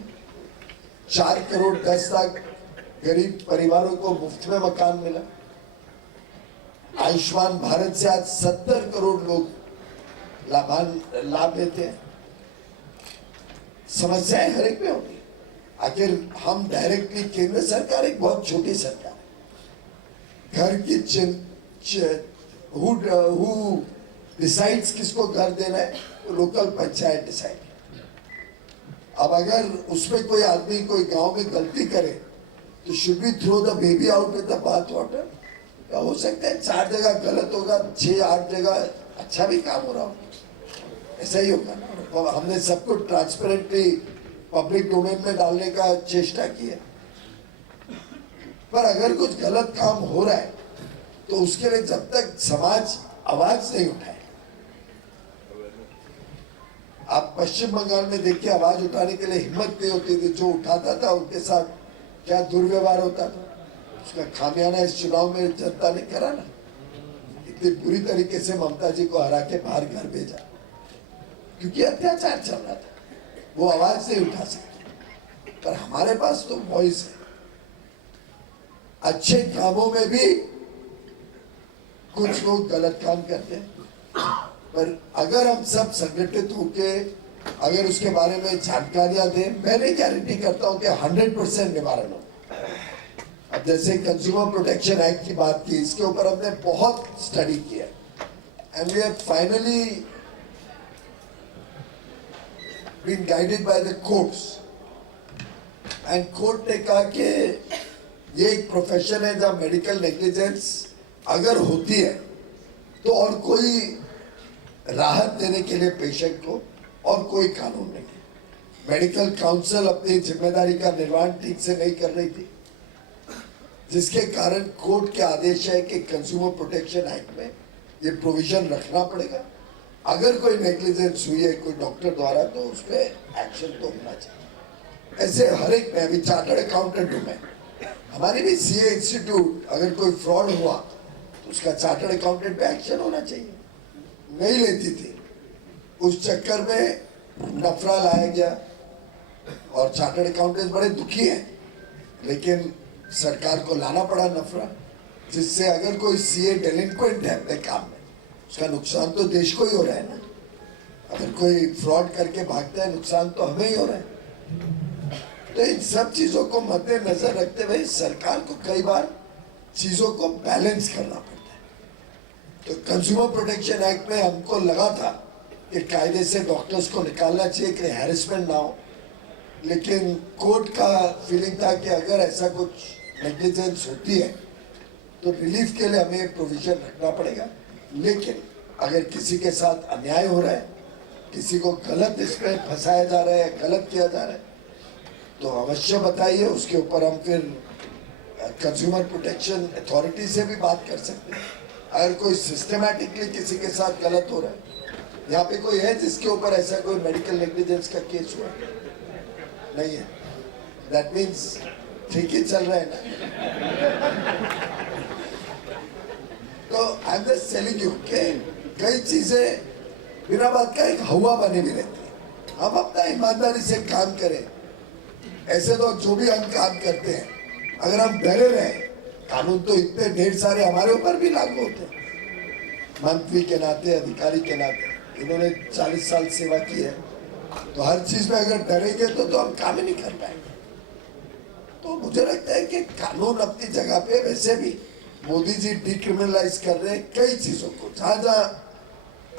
4 करोड़ 10 लाख गरीब परिवारों को मुफ्त में मकान मिला। आयुष्मान भारत से आज 70 करोड़ लोग लाभ लेते हैं। समस्याएं हर एक में होगी। आखिर हम डायरेक्टली, केंद्र सरकार एक बहुत छोटी सरकार है। घर की हु डिसाइड्स किसको घर देना है, वो लोकल पंचायत डिसाइड। अब अगर उसमें कोई आदमी कोई गांव में गलती करे तो should be throw the baby out with the bath water. हो सकता है 4 जगह गलत होगा, 6-8 जगह अच्छा भी काम हो रहा हो, ऐसा ही होगा। हमने सबको ट्रांसपेरेंटली पब्लिक डोमेन में डालने का चेष्टा की है, पर अगर कुछ गलत काम हो रहा है तो उसके लिए जब तक समाज आवाज नहीं उठाए, आप पश्चिम बंगाल में देखिए, आवाज उठाने के लिए हिम्मत नहीं होती थी। जो उठाता था उनके साथ क्या दुर्व्यवहार होता था, उसका खामियाना इस चुनाव में जनता ने करा ना। इतनी बुरी तरीके से ममता जी को हरा के बाहर घर भेजा, क्योंकि अत्याचार चल रहा था, वो आवाज नहीं उठा सकते। पर हमारे पास तो वॉइस है। अच्छे कामों में भी कुछ लोग गलत काम करते हैं, पर अगर हम सब संगठित होके अगर उसके बारे में जानकारियां दें, मैं नहीं गारंटी करता हूं कि 100% निवारण हो। अब जैसे कंज्यूमर प्रोटेक्शन एक्ट की बात की, इसके ऊपर हमने बहुत स्टडी किया and we have finally been guided by the courts. And court ने कहा कि ये एक प्रोफेशन है जहां मेडिकल नेग्लिजेंस अगर होती है तो और कोई राहत देने के लिए पेशेंट को और कोई कानून नहीं है। मेडिकल काउंसिल अपनी जिम्मेदारी का निर्वहन ठीक से नहीं कर रही थी, जिसके कारण कोर्ट के आदेश है कि कंज्यूमर प्रोटेक्शन एक्ट में ये प्रोविजन रखना पड़ेगा। अगर कोई नेग्लिजेंस हुई है कोई डॉक्टर द्वारा तो उस पर एक्शन तो होना चाहिए। ऐसे हर एक में, अभी चार्टर्ड अकाउंटेंट हूं मैं, हमारी भी सीए इंस्टीट्यूट, अगर कोई फ्रॉड हुआ तो उसका चार्टर्ड अकाउंटेंट पे एक्शन होना चाहिए, नहीं लेती थी। उस चक्कर में नफरा लाया गया और चार्टर्ड अकाउंटेंट बड़े दुखी हैं, लेकिन सरकार को लाना पड़ा नफरा, जिससे अगर कोई सीए डेलिंक्वेंट है अपने काम में, उसका नुकसान तो देश को ही हो रहा है ना। अगर कोई फ्रॉड करके भागता है, नुकसान तो हमें ही हो रहा है। तो इन सब चीजों को मद्देनजर रखते हुए सरकार को कई बार चीजों को बैलेंस करना पड़ता है। तो कंज्यूमर प्रोटेक्शन एक्ट में हमको लगा था कि कायदे से डॉक्टर्स को निकालना चाहिए कि हैरेसमेंट ना हो, लेकिन कोर्ट का फीलिंग था कि अगर ऐसा कुछ नेग्लिजेंस होती है तो रिलीफ के लिए हमें प्रोविजन रखना पड़ेगा। लेकिन अगर किसी के साथ अन्याय हो रहा है, किसी को गलत इसमें फंसाया जा रहा है, गलत किया जा रहा है, तो अवश्य बताइए। उसके ऊपर हम फिर कंज्यूमर प्रोटेक्शन अथॉरिटी से भी बात कर सकते हैं। अगर कोई सिस्टमैटिकली किसी के साथ गलत हो रहा है, यहाँ पे कोई है जिसके ऊपर ऐसा कोई मेडिकल नेग्लिजेंस का केस हुआ नहीं है, दैट मीन्स ठीक ही चल रहा है ना। तो I am just telling you कि कई चीजें बिना बात का एक हवा बनी भी रहती है। हम अपना ईमानदारी से काम करें। ऐसे तो जो भी हम काम करते हैं, अगर हम डरे रहे, कानून तो इतने ढेर सारे हमारे ऊपर भी लागू होते हैं। मंत्री के नाते, अधिकारी के नाते, इन्होंने 40 साल सेवा की है, तो हर चीज में अगर डरेंगे तो हम काम ही नहीं कर पाएंगे। तो मुझे लगता है कि कानून अपनी जगह पे, वैसे भी मोदी जी डिक्रिमिनलाइज कर रहे हैं कई चीजों को, जहां जहां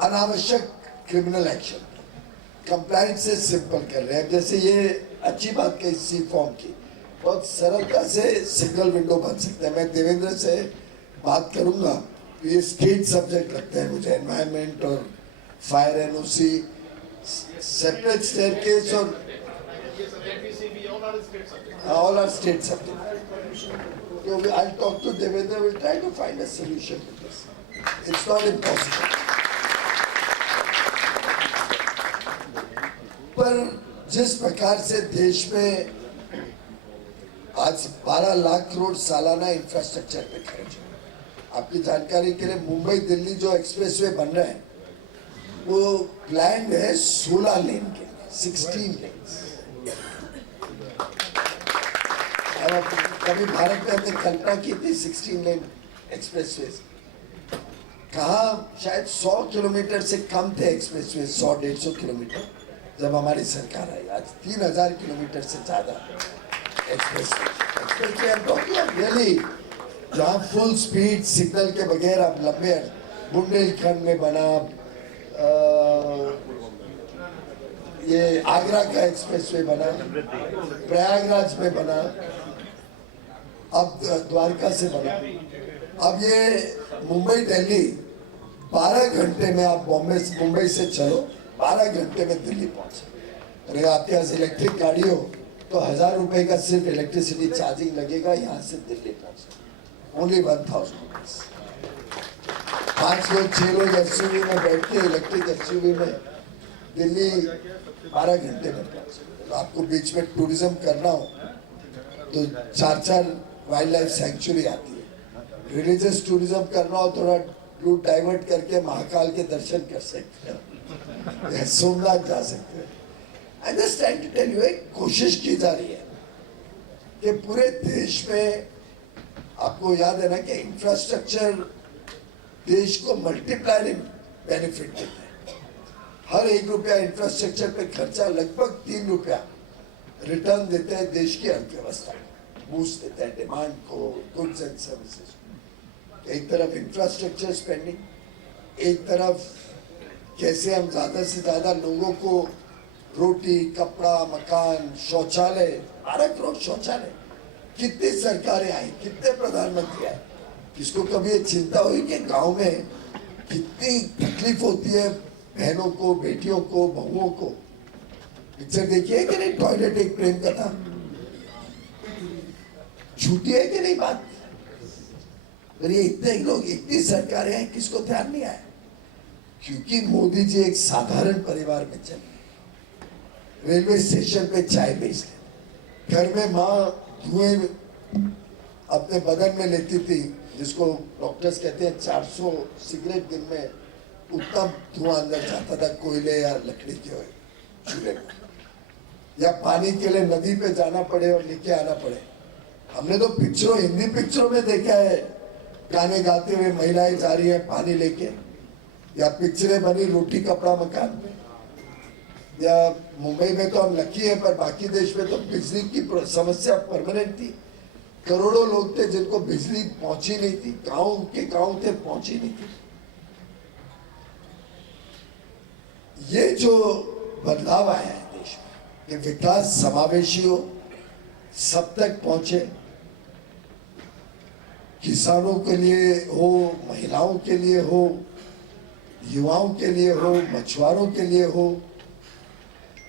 अनावश्यक क्रिमिनल एक्शन, कंप्लायंस से सिंपल कर रहे हैं। जैसे ये अच्छी बात कही सी फॉर्म की, बहुत सरलता से सिंगल विंडो बन सकता है। मैं देवेंद्र से बात करूंगा, तो ये स्टेट सब्जेक्ट लगते हैं मुझे, एनवायरनमेंट और फायर एनओसी, सेपरेट स्टेयरकेस और all are state subjects. So I'll talk to Devendra, we'll try to find a solution to this. It's not impossible. पर जिस प्रकार से देश में आज 12 लाख करोड़ सालाना इंफ्रास्ट्रक्चर पे खर्च है, आपकी जानकारी के लिए मुंबई दिल्ली जो एक्सप्रेसवे बन रहे हैं वो प्लान है 16 लेन के लिए, 16 लेन्स। कभी भारत में हमने कल्पना की थी 16 लेन एक्सप्रेसवे? कहाँ शायद 100 किलोमीटर से कम थे एक्सप्रेसवे, 100-150 किलोमीटर जब हमारी सरकार आई। आज 3000 किलोमीटर से ज्यादा एक्सप्रेसवे हम टॉकिंग रियली, जहाँ फुल स्पीड सिग्नल के बगैर आप लंबे, बुंदेलखंड में बना, ये आगरा का एक्सप्रेसवे बना, प्रयागराज में बना, अब द्वारका से बना, अब ये मुंबई दिल्ली 12 घंटे में आप मुंबई से चलो, 12 घंटे में दिल्ली पहुंचे। अरे आपके पास इलेक्ट्रिक गाड़ी हो तो 1000 रुपए का सिर्फ इलेक्ट्रिसिटी चार्जिंग लगेगा यहाँ से दिल्ली पहुंचे, ओनली 1000 रुपीज। 5 लोग 6 लोग एसयूवी में बैठ के इलेक्ट्रिक एसयूवी में दिल्ली 12 घंटे में पहुंचे। तो आपको बीच में टूरिज्म करना हो तो 4-4 वाइल्ड लाइफ सेंचुरी आती है। रिलीजियस टूरिज्म करना हो थोड़ा रूट डाइवर्ट करके महाकाल के दर्शन कर सकते हैं, सोमनाथ जा सकते हैं। I just trying to tell you, एक कोशिश की जा रही है कि पूरे देश में, आपको याद है ना कि इंफ्रास्ट्रक्चर देश को मल्टीप्लायर बेनिफिट देता है। हर 1 रुपया इंफ्रास्ट्रक्चर पे खर्चा लगभग 3 रुपया रिटर्न देते हैं देश की अर्थव्यवस्था को, बूस्ट देता है डिमांड को, गुड्स एंड सर्विसेज। एक तरफ इंफ्रास्ट्रक्चर स्पेंडिंग, एक तरफ कैसे हम ज्यादा से ज्यादा लोगों को रोटी, कपड़ा, मकान, शौचालय, 12 करोड़ शौचालय, कितनी सरकारें आई, कितने प्रधानमंत्री आए, किसको कभी ये चिंता हुई कि गांव में कितनी तकलीफ होती है बहनों को, बेटियों को, बहुओं को? पिक्चर देखिए कि नहीं, टॉयलेट एक प्रेम कथा, झूठी है कि नहीं बात? पर ये इतने लोग, इतनी सरकारें हैं, किसको ध्यान नहीं आया? क्योंकि मोदी जी एक साधारण परिवार में चले, रेलवे स्टेशन पे चाय बेचते, घर में माँ धुएं अपने बदन में लेती थी, जिसको डॉक्टर्स कहते हैं 400 सिगरेट दिन में उतना धुआं अंदर जाता था कोयले या लकड़ी के चूल्हे में, या पानी के लिए नदी पे जाना पड़े और लेके आना पड़े। हमने तो पिक्चरों, हिंदी पिक्चरों में देखा है, गाने गाते हुए महिलाएं जा रही है पानी लेके, या पिक्चरें बनी रोटी कपड़ा मकान में, या मुंबई में तो हम लकी है, पर बाकी देश में तो बिजली की समस्या परमानेंट थी। करोड़ों लोग थे जिनको बिजली पहुंची नहीं थी, गांव के गांव थे, पहुंची नहीं थी। ये जो बदलाव आया है देश में कि विकास समावेशी हो, सब तक पहुंचे, किसानों के लिए हो, महिलाओं के लिए हो, युवाओं के लिए हो, मछुआरों के लिए हो,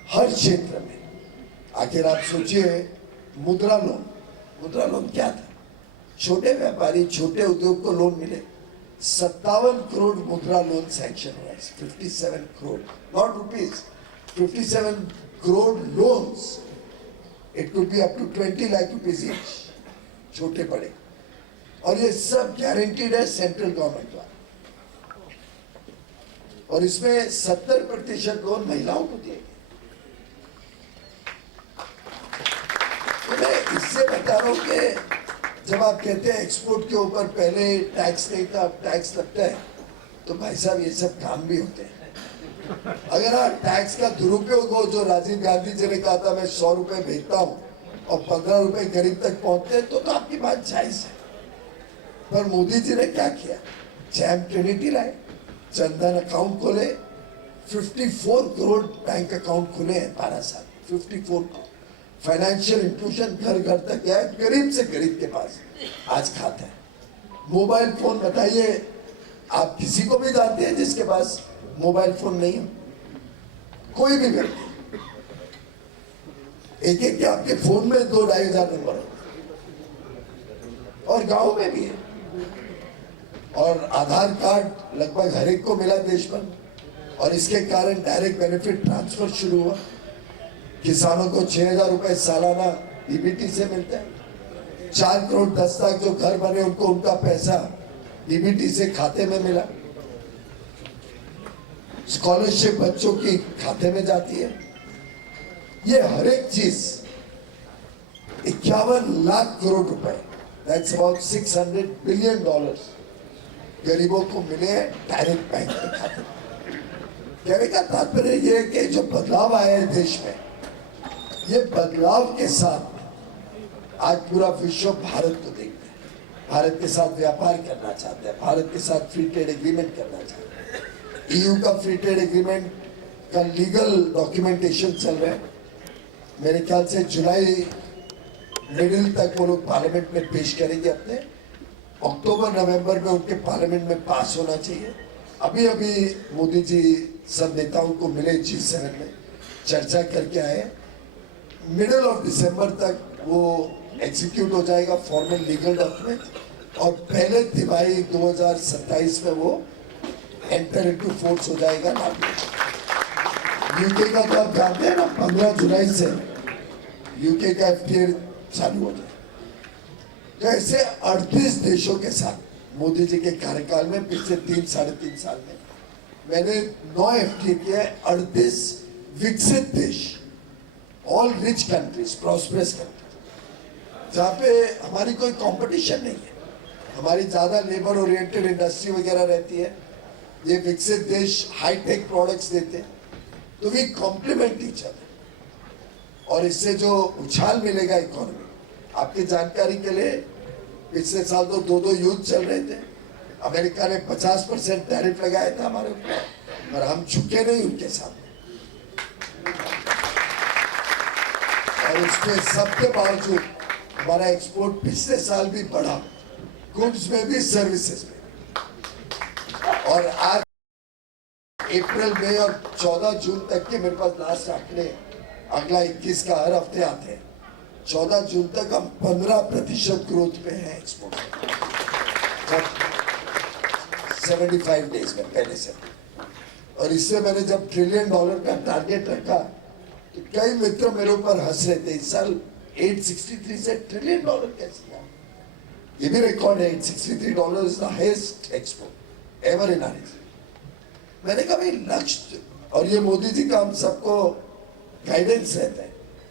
हर क्षेत्र में। आखिर आप सोचिए, मुद्रा लोन, मुद्रा लोन क्या था? छोटे व्यापारी, छोटे उद्योग को लोन मिले, 57 करोड़ मुद्रा लोन सैंक्शन हुआ, 57 crore, not rupees, 57 crore loans. It could be up to 20 lakh rupees each, छोटे बड़े, और ये सब गारंटीड है सेंट्रल गवर्नमेंट द्वारा। और इसमें 70% लोन महिलाओं को दिए गए। तो मैं इससे बता रहा हूं कि जब आप कहते हैं एक्सपोर्ट के ऊपर पहले टैक्स नहीं था, अब टैक्स लगता है, तो भाई साहब ये सब काम भी होते हैं। अगर आप टैक्स का दुरुपयोग हो, जो राजीव गांधी जी ने कहा था मैं 100 रुपए भेजता हूं और 15 रुपए गरीब तक पहुंचते हैं, तो आपकी बात जायज है। पर मोदी जी ने क्या किया? जैम ट्रिनिटी लाए, जनधन अकाउंट खोले, 54 करोड़ बैंक अकाउंट खुले हैं 12 साल, 54 करोड़। फाइनेंशियल इंक्लूजन घर घर तक गया है, गरीब से गरीब के पास आज खाता है। मोबाइल फोन बताइए, आप किसी को भी जानते हैं जिसके पास मोबाइल फोन नहीं हो? कोई भी व्यक्ति, एक एक के आपके फोन में 2-2,500 नंबर है, और गांव में भी है। और आधार कार्ड लगभग हर एक को मिला देश भर, और इसके कारण डायरेक्ट बेनिफिट ट्रांसफर शुरू हुआ। किसानों को 6,000 रुपए सालाना डीबीटी से मिलता है। 4 करोड़ 10 लाख जो घर बने उनको उनका पैसा डीबीटी से खाते में मिला। स्कॉलरशिप बच्चों की खाते में जाती है। ये हर एक चीज 51 लाख करोड़ रुपए, दैट्स अबाउट $600 बिलियन गरीबों को मिले हैं डायरेक्ट बैंक के खाते में। कहने का तात्पर्य यह है कि जो बदलाव आया है देश में, ये बदलाव के साथ आज पूरा विश्व भारत को देखता है, भारत के साथ व्यापार करना चाहता है, भारत के साथ फ्री ट्रेड एग्रीमेंट करना चाहता है। ईयू का फ्री ट्रेड एग्रीमेंट का लीगल डॉक्यूमेंटेशन चल रहा है। मेरे ख्याल से जुलाई मिडिल तक वो लोग पार्लियामेंट में पेश करेंगे अपने, अक्टूबर नवंबर में उनके पार्लियामेंट में पास होना चाहिए। अभी अभी मोदी जी सब नेताओं को मिले G7 में, चर्चा करके आए। मिडिल ऑफ दिसंबर तक वो एग्जीक्यूट हो जाएगा फॉर्मल लीगल डॉक्यूमेंट, और पहले तिमाही 2027 में वो एंटर इनटू फोर्स हो जाएगा। यूके का तो आप जानते हैं ना, 15 जुलाई से यूके का FTA चालू हो जाए। तो ऐसे 38 देशों के साथ मोदी जी के कार्यकाल में पिछले 3-3.5 साल में मैंने 9 FTA किए हैं। 38 विकसित देश, all rich countries, prosperous countries, जहाँ पे हमारी कोई कंपटीशन नहीं है, हमारी ज्यादा लेबर ओरिएंटेड इंडस्ट्री वगैरह रहती है। ये विकसित देश हाईटेक प्रोडक्ट्स देते हैं, तो वी कॉम्प्लीमेंट ईच अदर, और इससे जो उछाल मिलेगा इकोनॉमी। आपकी जानकारी के लिए पिछले साल तो 2 युद्ध चल रहे थे। अमेरिका ने 50% टैरिफ लगाया था हमारे ऊपर, पर हम झुके नहीं उनके सामने। और उसके सबके बावजूद हमारा एक्सपोर्ट पिछले साल भी बढ़ा, गुड्स में भी, सर्विसेज में। और आज अप्रैल, मई और 14 जून तक के मेरे पास लास्ट आंकड़े, अगला 21 का हर हफ्ते आते हैं। 14 जून तक हम 15% ग्रोथ पे हैं एक्सपोर्ट, 75 डेज में पहले से। और इससे मैंने जब $1 ट्रिलियन का टारगेट रखा तो कई मित्र मेरे ऊपर हंस रहे थे, इस साल 863 से $1 ट्रिलियन कैसे गया? ये भी रिकॉर्ड है। $863 is the highest export ever in our history. मैंने कहा भाई लक्ष्य, और ये मोदी जी का हम सबको गाइडेंस रहता है,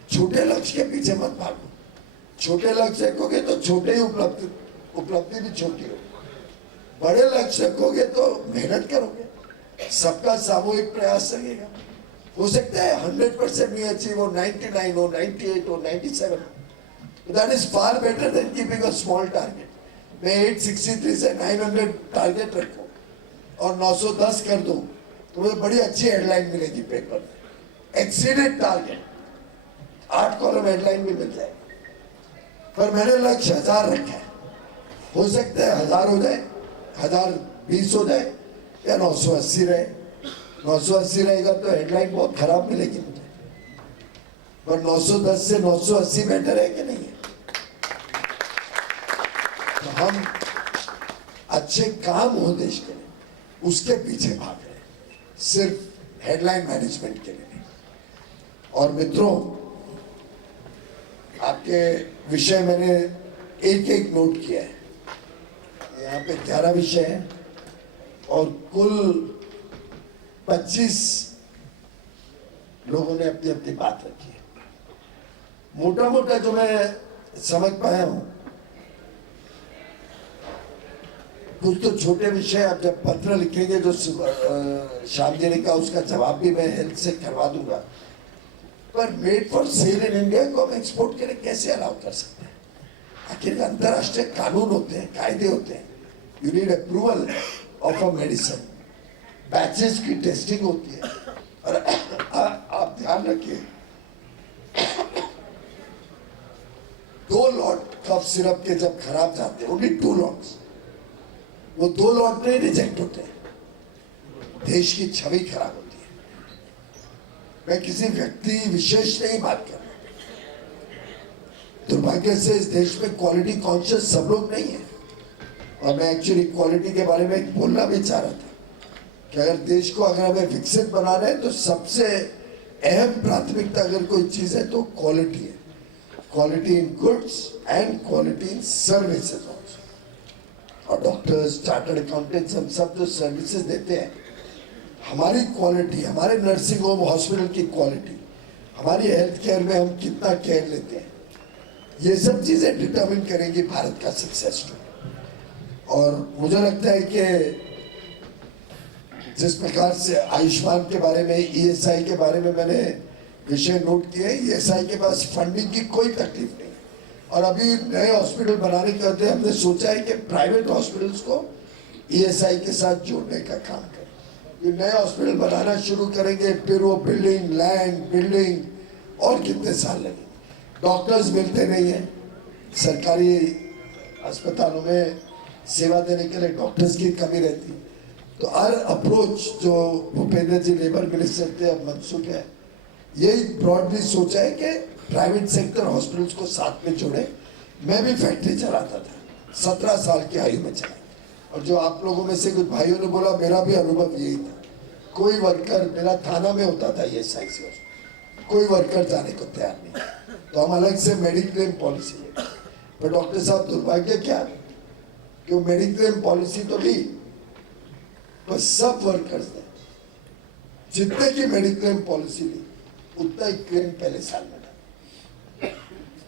छोटे लक्ष्य के पीछे मत भागो। छोटे लक्ष्य रखोगे तो छोटे ही उपलब्धि भी छोटी होगी। बड़े लक्ष्य रखोगे तो मेहनत करोगे, सबका सामूहिक प्रयास लगेगा। हो सकता है 100% नहीं अचीव हो, 99 हो, 98 हो, 97 हो, that is far better than keeping a small target. मैं 863 से 900 टारगेट रखूं और 910 कर दूं तो मुझे बड़ी अच्छी हेडलाइन मिलेगी पेपर में, एक्सीडेड टारगेट, 8 कॉलम हेडलाइन भी मिल जाएगी। पर मैंने लक्ष्य 1000 रखा है। हो सकता है 1000 हो जाए, 1020 हो जाए, या 980 रहे। 980 रहेगा तो हेडलाइन बहुत खराब मिलेगी मुझे, पर 910 से 980 बेटर है कि नहीं है? तो हम अच्छे काम हो देश के लिए, उसके पीछे भाग रहे हैं, सिर्फ हेडलाइन मैनेजमेंट के लिए नहीं। और मित्रों, आपके विषय मैंने एक नोट किया है। यहाँ पे 11 विषय हैं और कुल 25 लोगों ने अपनी अपनी बात रखी है। मोटा मोटा जो मैं समझ पाया हूं, कुछ तो छोटे विषय, अब जब पत्र लिखेंगे जो शाम जी का, उसका जवाब भी मैं हेल्थ से करवा दूंगा। पर made for sale in India को हम एक्सपोर्ट के लिए कैसे अलाउ कर सकते हैं? आखिर अंतरराष्ट्रीय कानून होते हैं, कायदे होते हैं। You need approval of a medicine, batches की टेस्टिंग होती है। और आप ध्यान रखिए, 2 लॉट कफ सिरप के जब खराब जाते हैं, ओनली 2 लॉट्स, वो 2 लॉट में रिजेक्ट होते हैं, देश की छवि खराब होती है। मैं किसी व्यक्ति विशेष नहीं बात कर रहा, दुर्भाग्य से इस देश में क्वालिटी कॉन्शियस सब लोग नहीं है। और मैं एक्चुअली क्वालिटी के बारे में बोलना भी चाह रहा था कि अगर देश को अगर हमें विकसित बना रहे हैं तो सबसे अहम प्राथमिकता अगर कोई चीज है तो क्वालिटी है। Quality in goods and quality in services also. और डॉक्टर्स, चार्टर्ड अकाउंटेंट्स, हम सब जो सर्विसेज देते हैं, हमारी क्वालिटी, हमारे नर्सिंग होम हॉस्पिटल की क्वालिटी, हमारी हेल्थ केयर में हम कितना केयर लेते हैं, ये सब चीजें डिटरमिन करेंगी भारत का सक्सेस स्टोरी। और मुझे लगता है कि जिस प्रकार से आयुष्मान के बारे में, ईएसआई के बारे में मैंने विषय नोट किए, ईएसआई के पास फंडिंग की कोई तकलीफ नहीं। और अभी नए हॉस्पिटल बनाने के बाद हमने सोचा है कि प्राइवेट हॉस्पिटल्स को ईएसआई के साथ जोड़ने का काम करें। ये नए हॉस्पिटल बनाना शुरू करेंगे, फिर वो बिल्डिंग, लैंड, बिल्डिंग और कितने साल लगेंगे। डॉक्टर्स मिलते नहीं हैं, सरकारी अस्पतालों में सेवा देने के लिए डॉक्टर्स की कमी रहती है। तो हर अप्रोच जो भूपेंद्र जी लेबर मिनिस्टर थे, अब मनसूख है, यही ब्रॉडली सोचा है कि प्राइवेट सेक्टर हॉस्पिटल्स को साथ में जोड़े। मैं भी फैक्ट्री चलाता था, 17 साल की आयु में चलाई। और जो आप लोगों में से कुछ भाइयों ने बोला, मेरा भी अनुभव यही था। कोई वर्कर, मेरा थाना में होता था ये साइंस, कोई वर्कर जाने को तैयार नहीं, तो हम अलग से मेडिक्लेम पॉलिसी लेते। पर डॉक्टर साहब, दुर्भाग्य क्या कि वो मेडिक्लेम पॉलिसी तो ली, पर सब वर्कर्स ने जितने की मेडिक्लेम पॉलिसी ली उतना ही क्लेम पहले साल में था।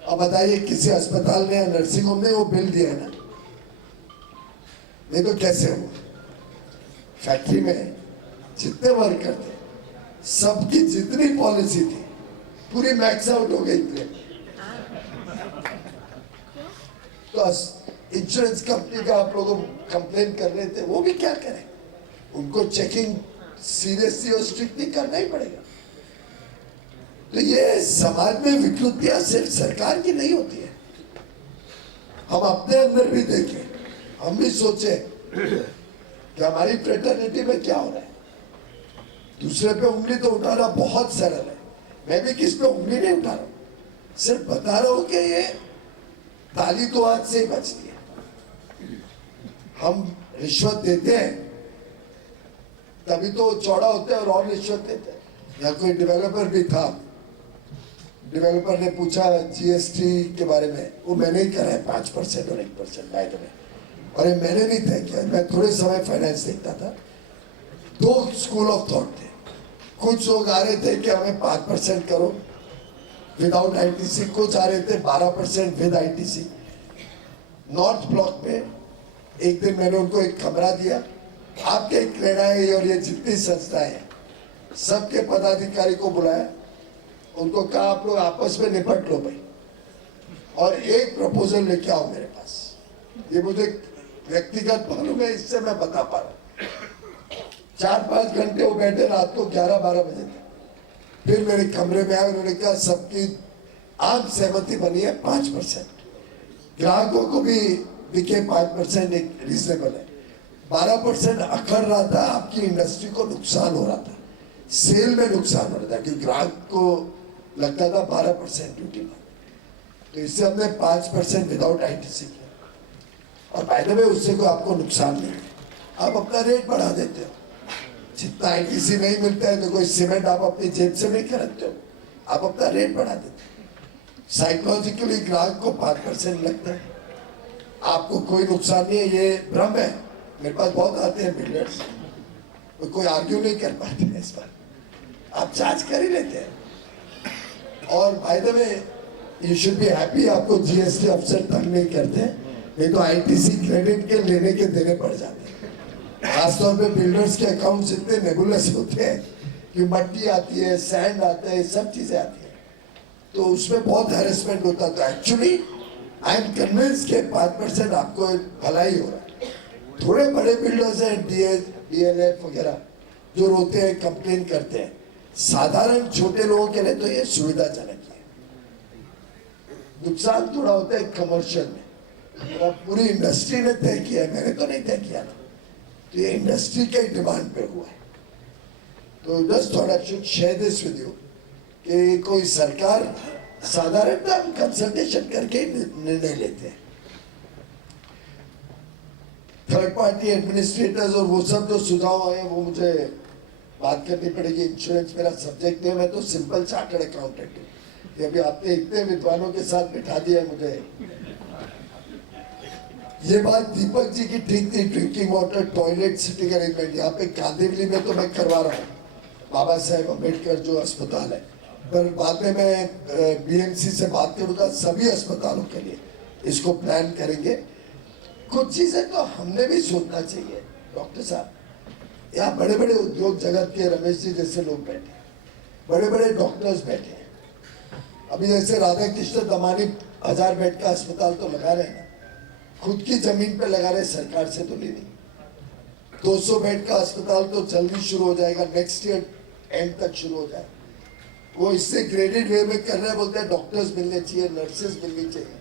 अब बताइए, किसी अस्पताल ने या नर्सिंग होम ने वो बिल दिया है ना, नहीं तो कैसे हुआ? फैक्ट्री में जितने वर्कर थे, सबकी जितनी पॉलिसी थी पूरी मैक्स आउट हो गई क्लेम। तो इंश्योरेंस कंपनी का आप लोग कंप्लेन कर रहे थे, वो भी क्या करें? उनको चेकिंग सीरियसली और स्ट्रिक्टली करना ही पड़ेगा। तो ये समाज में विकृतियां सिर्फ सरकार की नहीं होती है, हम अपने अंदर भी देखें, हम भी सोचे कि हमारी फ्रेटर्निटी में क्या हो रहा है। दूसरे पे उंगली तो उठाना बहुत सरल है, मैं भी किस पे उंगली नहीं उठा रहा हूं, सिर्फ बता रहा हूं कि ये ताली तो हाथ से ही बचती है। हम रिश्वत देते हैं तभी तो चौड़ा होते हैं और रिश्वत देते हैं। यहाँ कोई डेवलपर भी था, डेवलपर ने पूछा जीएसटी के बारे में, वो मैंने ही करा है 5% और 1% बाय द वे, और ये मैंने नहीं तय किया। मैं थोड़े समय फाइनेंस देखता था, 2 स्कूल ऑफ थॉट थे। कुछ लोग आ रहे थे कि हमें 5% करो विदाउट आईटीसी, कुछ आ रहे थे 12% विद आईटीसी। नॉर्थ ब्लॉक में एक दिन मैंने उनको एक कमरा दिया, आपके क्रेडाई और ये जितनी संस्थाएं हैं सबके पदाधिकारी को बुलाया, उनको कहा आप लोग आपस में निपट लो भाई, और एक प्रपोजल लेके आओ मेरे पास। ये मुझे व्यक्तिगत मालूम है, इससे मैं बता पा रहा हूँ। 4-5 घंटे वो बैठे, रात को 11-12 बजे तक। फिर मेरे कमरे में आए, उन्होंने कहा सबकी आम सहमति बनी है 5%, ग्राहकों को भी दिखे 5% एक रीजनेबल है। 12% अखड़ रहा था, आपकी इंडस्ट्री को नुकसान हो रहा था, सेल में नुकसान हो रहा था, क्योंकि ग्राहक को लगता था 12% ड्यूटी पर। तो इससे हमने 5% विदाउट आईटीसी किया। और बाय द वे उससे कोई आपको नुकसान नहीं है, आप अपना रेट बढ़ा देते हो। जितना आईटीसी नहीं मिलता है तो कोई सीमेंट आप अपनी जेब से नहीं खरीदते हो, आप अपना रेट बढ़ा देते हो। साइकोलॉजिकली ग्राहक को 5% लगता है, आपको कोई नुकसान नहीं है, ये भ्रम है। मेरे पास बहुत आते हैं बिल्डर्स, कोई आर्ग्यू नहीं कर पाते हैं इस पर, आप चार्ज कर ही लेते हैं। और by the way you should be happy, आपको जीएसटी अफसर तंग नहीं करते, नहीं तो आईटीसी क्रेडिट के लेने के देने पड़ जाते हैं। खासतौर पे बिल्डर्स के अकाउंट्स इतने नेबुलस होते हैं कि मट्टी आती है, सैंड आता है, सब चीजें आती है, तो उसमें बहुत हैरेसमेंट होता था। एक्चुअली आई एम कन्विंस के 5% आपको भलाई हो रहा है। थोड़े बड़े बिल्डर्स हैं, डीएलएफ वगैरह, जो रोते हैं, कंप्लेन करते हैं। साधारण छोटे लोगों के लिए तो ये सुविधाजनक है। नुकसान थोड़ा होता है कमर्शियल में, और पूरी इंडस्ट्री ने तय किया है, मैंने तो नहीं तय किया था, तो ये इंडस्ट्री के डिमांड पे हुआ है। तो जस्ट थोड़ा should share this with you कि कोई सरकार साधारणतः हम कंसल्टेशन करके निर्णय लेते हैं। थर्ड पार्टी एडमिनिस्ट्रेटर्स और वो सब जो सुझाव आए वो मुझे बात करनी पड़ेगी। इंश्योरेंस मेरा सब्जेक्ट है, मैं तो सिंपल चार्टर्ड अकाउंटेंट हूँ। ये अभी आपने इतने विद्वानों के साथ बिठा दिया मुझे। ये बात दीपक जी की ठीक थी, drinking water, toilet, sitting arrangement. यहाँ पे कांदिवली में तो मैं करवा रहा हूँ, बाबा साहेब अम्बेडकर जो अस्पताल है, पर बाद में मैं बीएमसी से बात करूँगा, सभी अस्पतालों के लिए इसको प्लान करेंगे। कुछ चीजें तो हमने भी सोचना चाहिए डॉक्टर साहब। यहाँ बड़े बड़े उद्योग जगत के रमेश जी जैसे लोग बैठे, बड़े बड़े डॉक्टर्स बैठे हैं। अभी जैसे राधा कृष्ण दमानी 1000 बेड का अस्पताल तो लगा रहे हैं ना, खुद की जमीन पे लगा रहे, सरकार से तो लेनी। 200 बेड का अस्पताल तो जल्दी शुरू हो जाएगा, नेक्स्ट ईयर एंड तक शुरू हो जाएगा। वो इससे ग्रेडेड वे में कर रहे हैं, बोलते हैं डॉक्टर्स मिलने चाहिए, नर्सेज मिलनी चाहिए,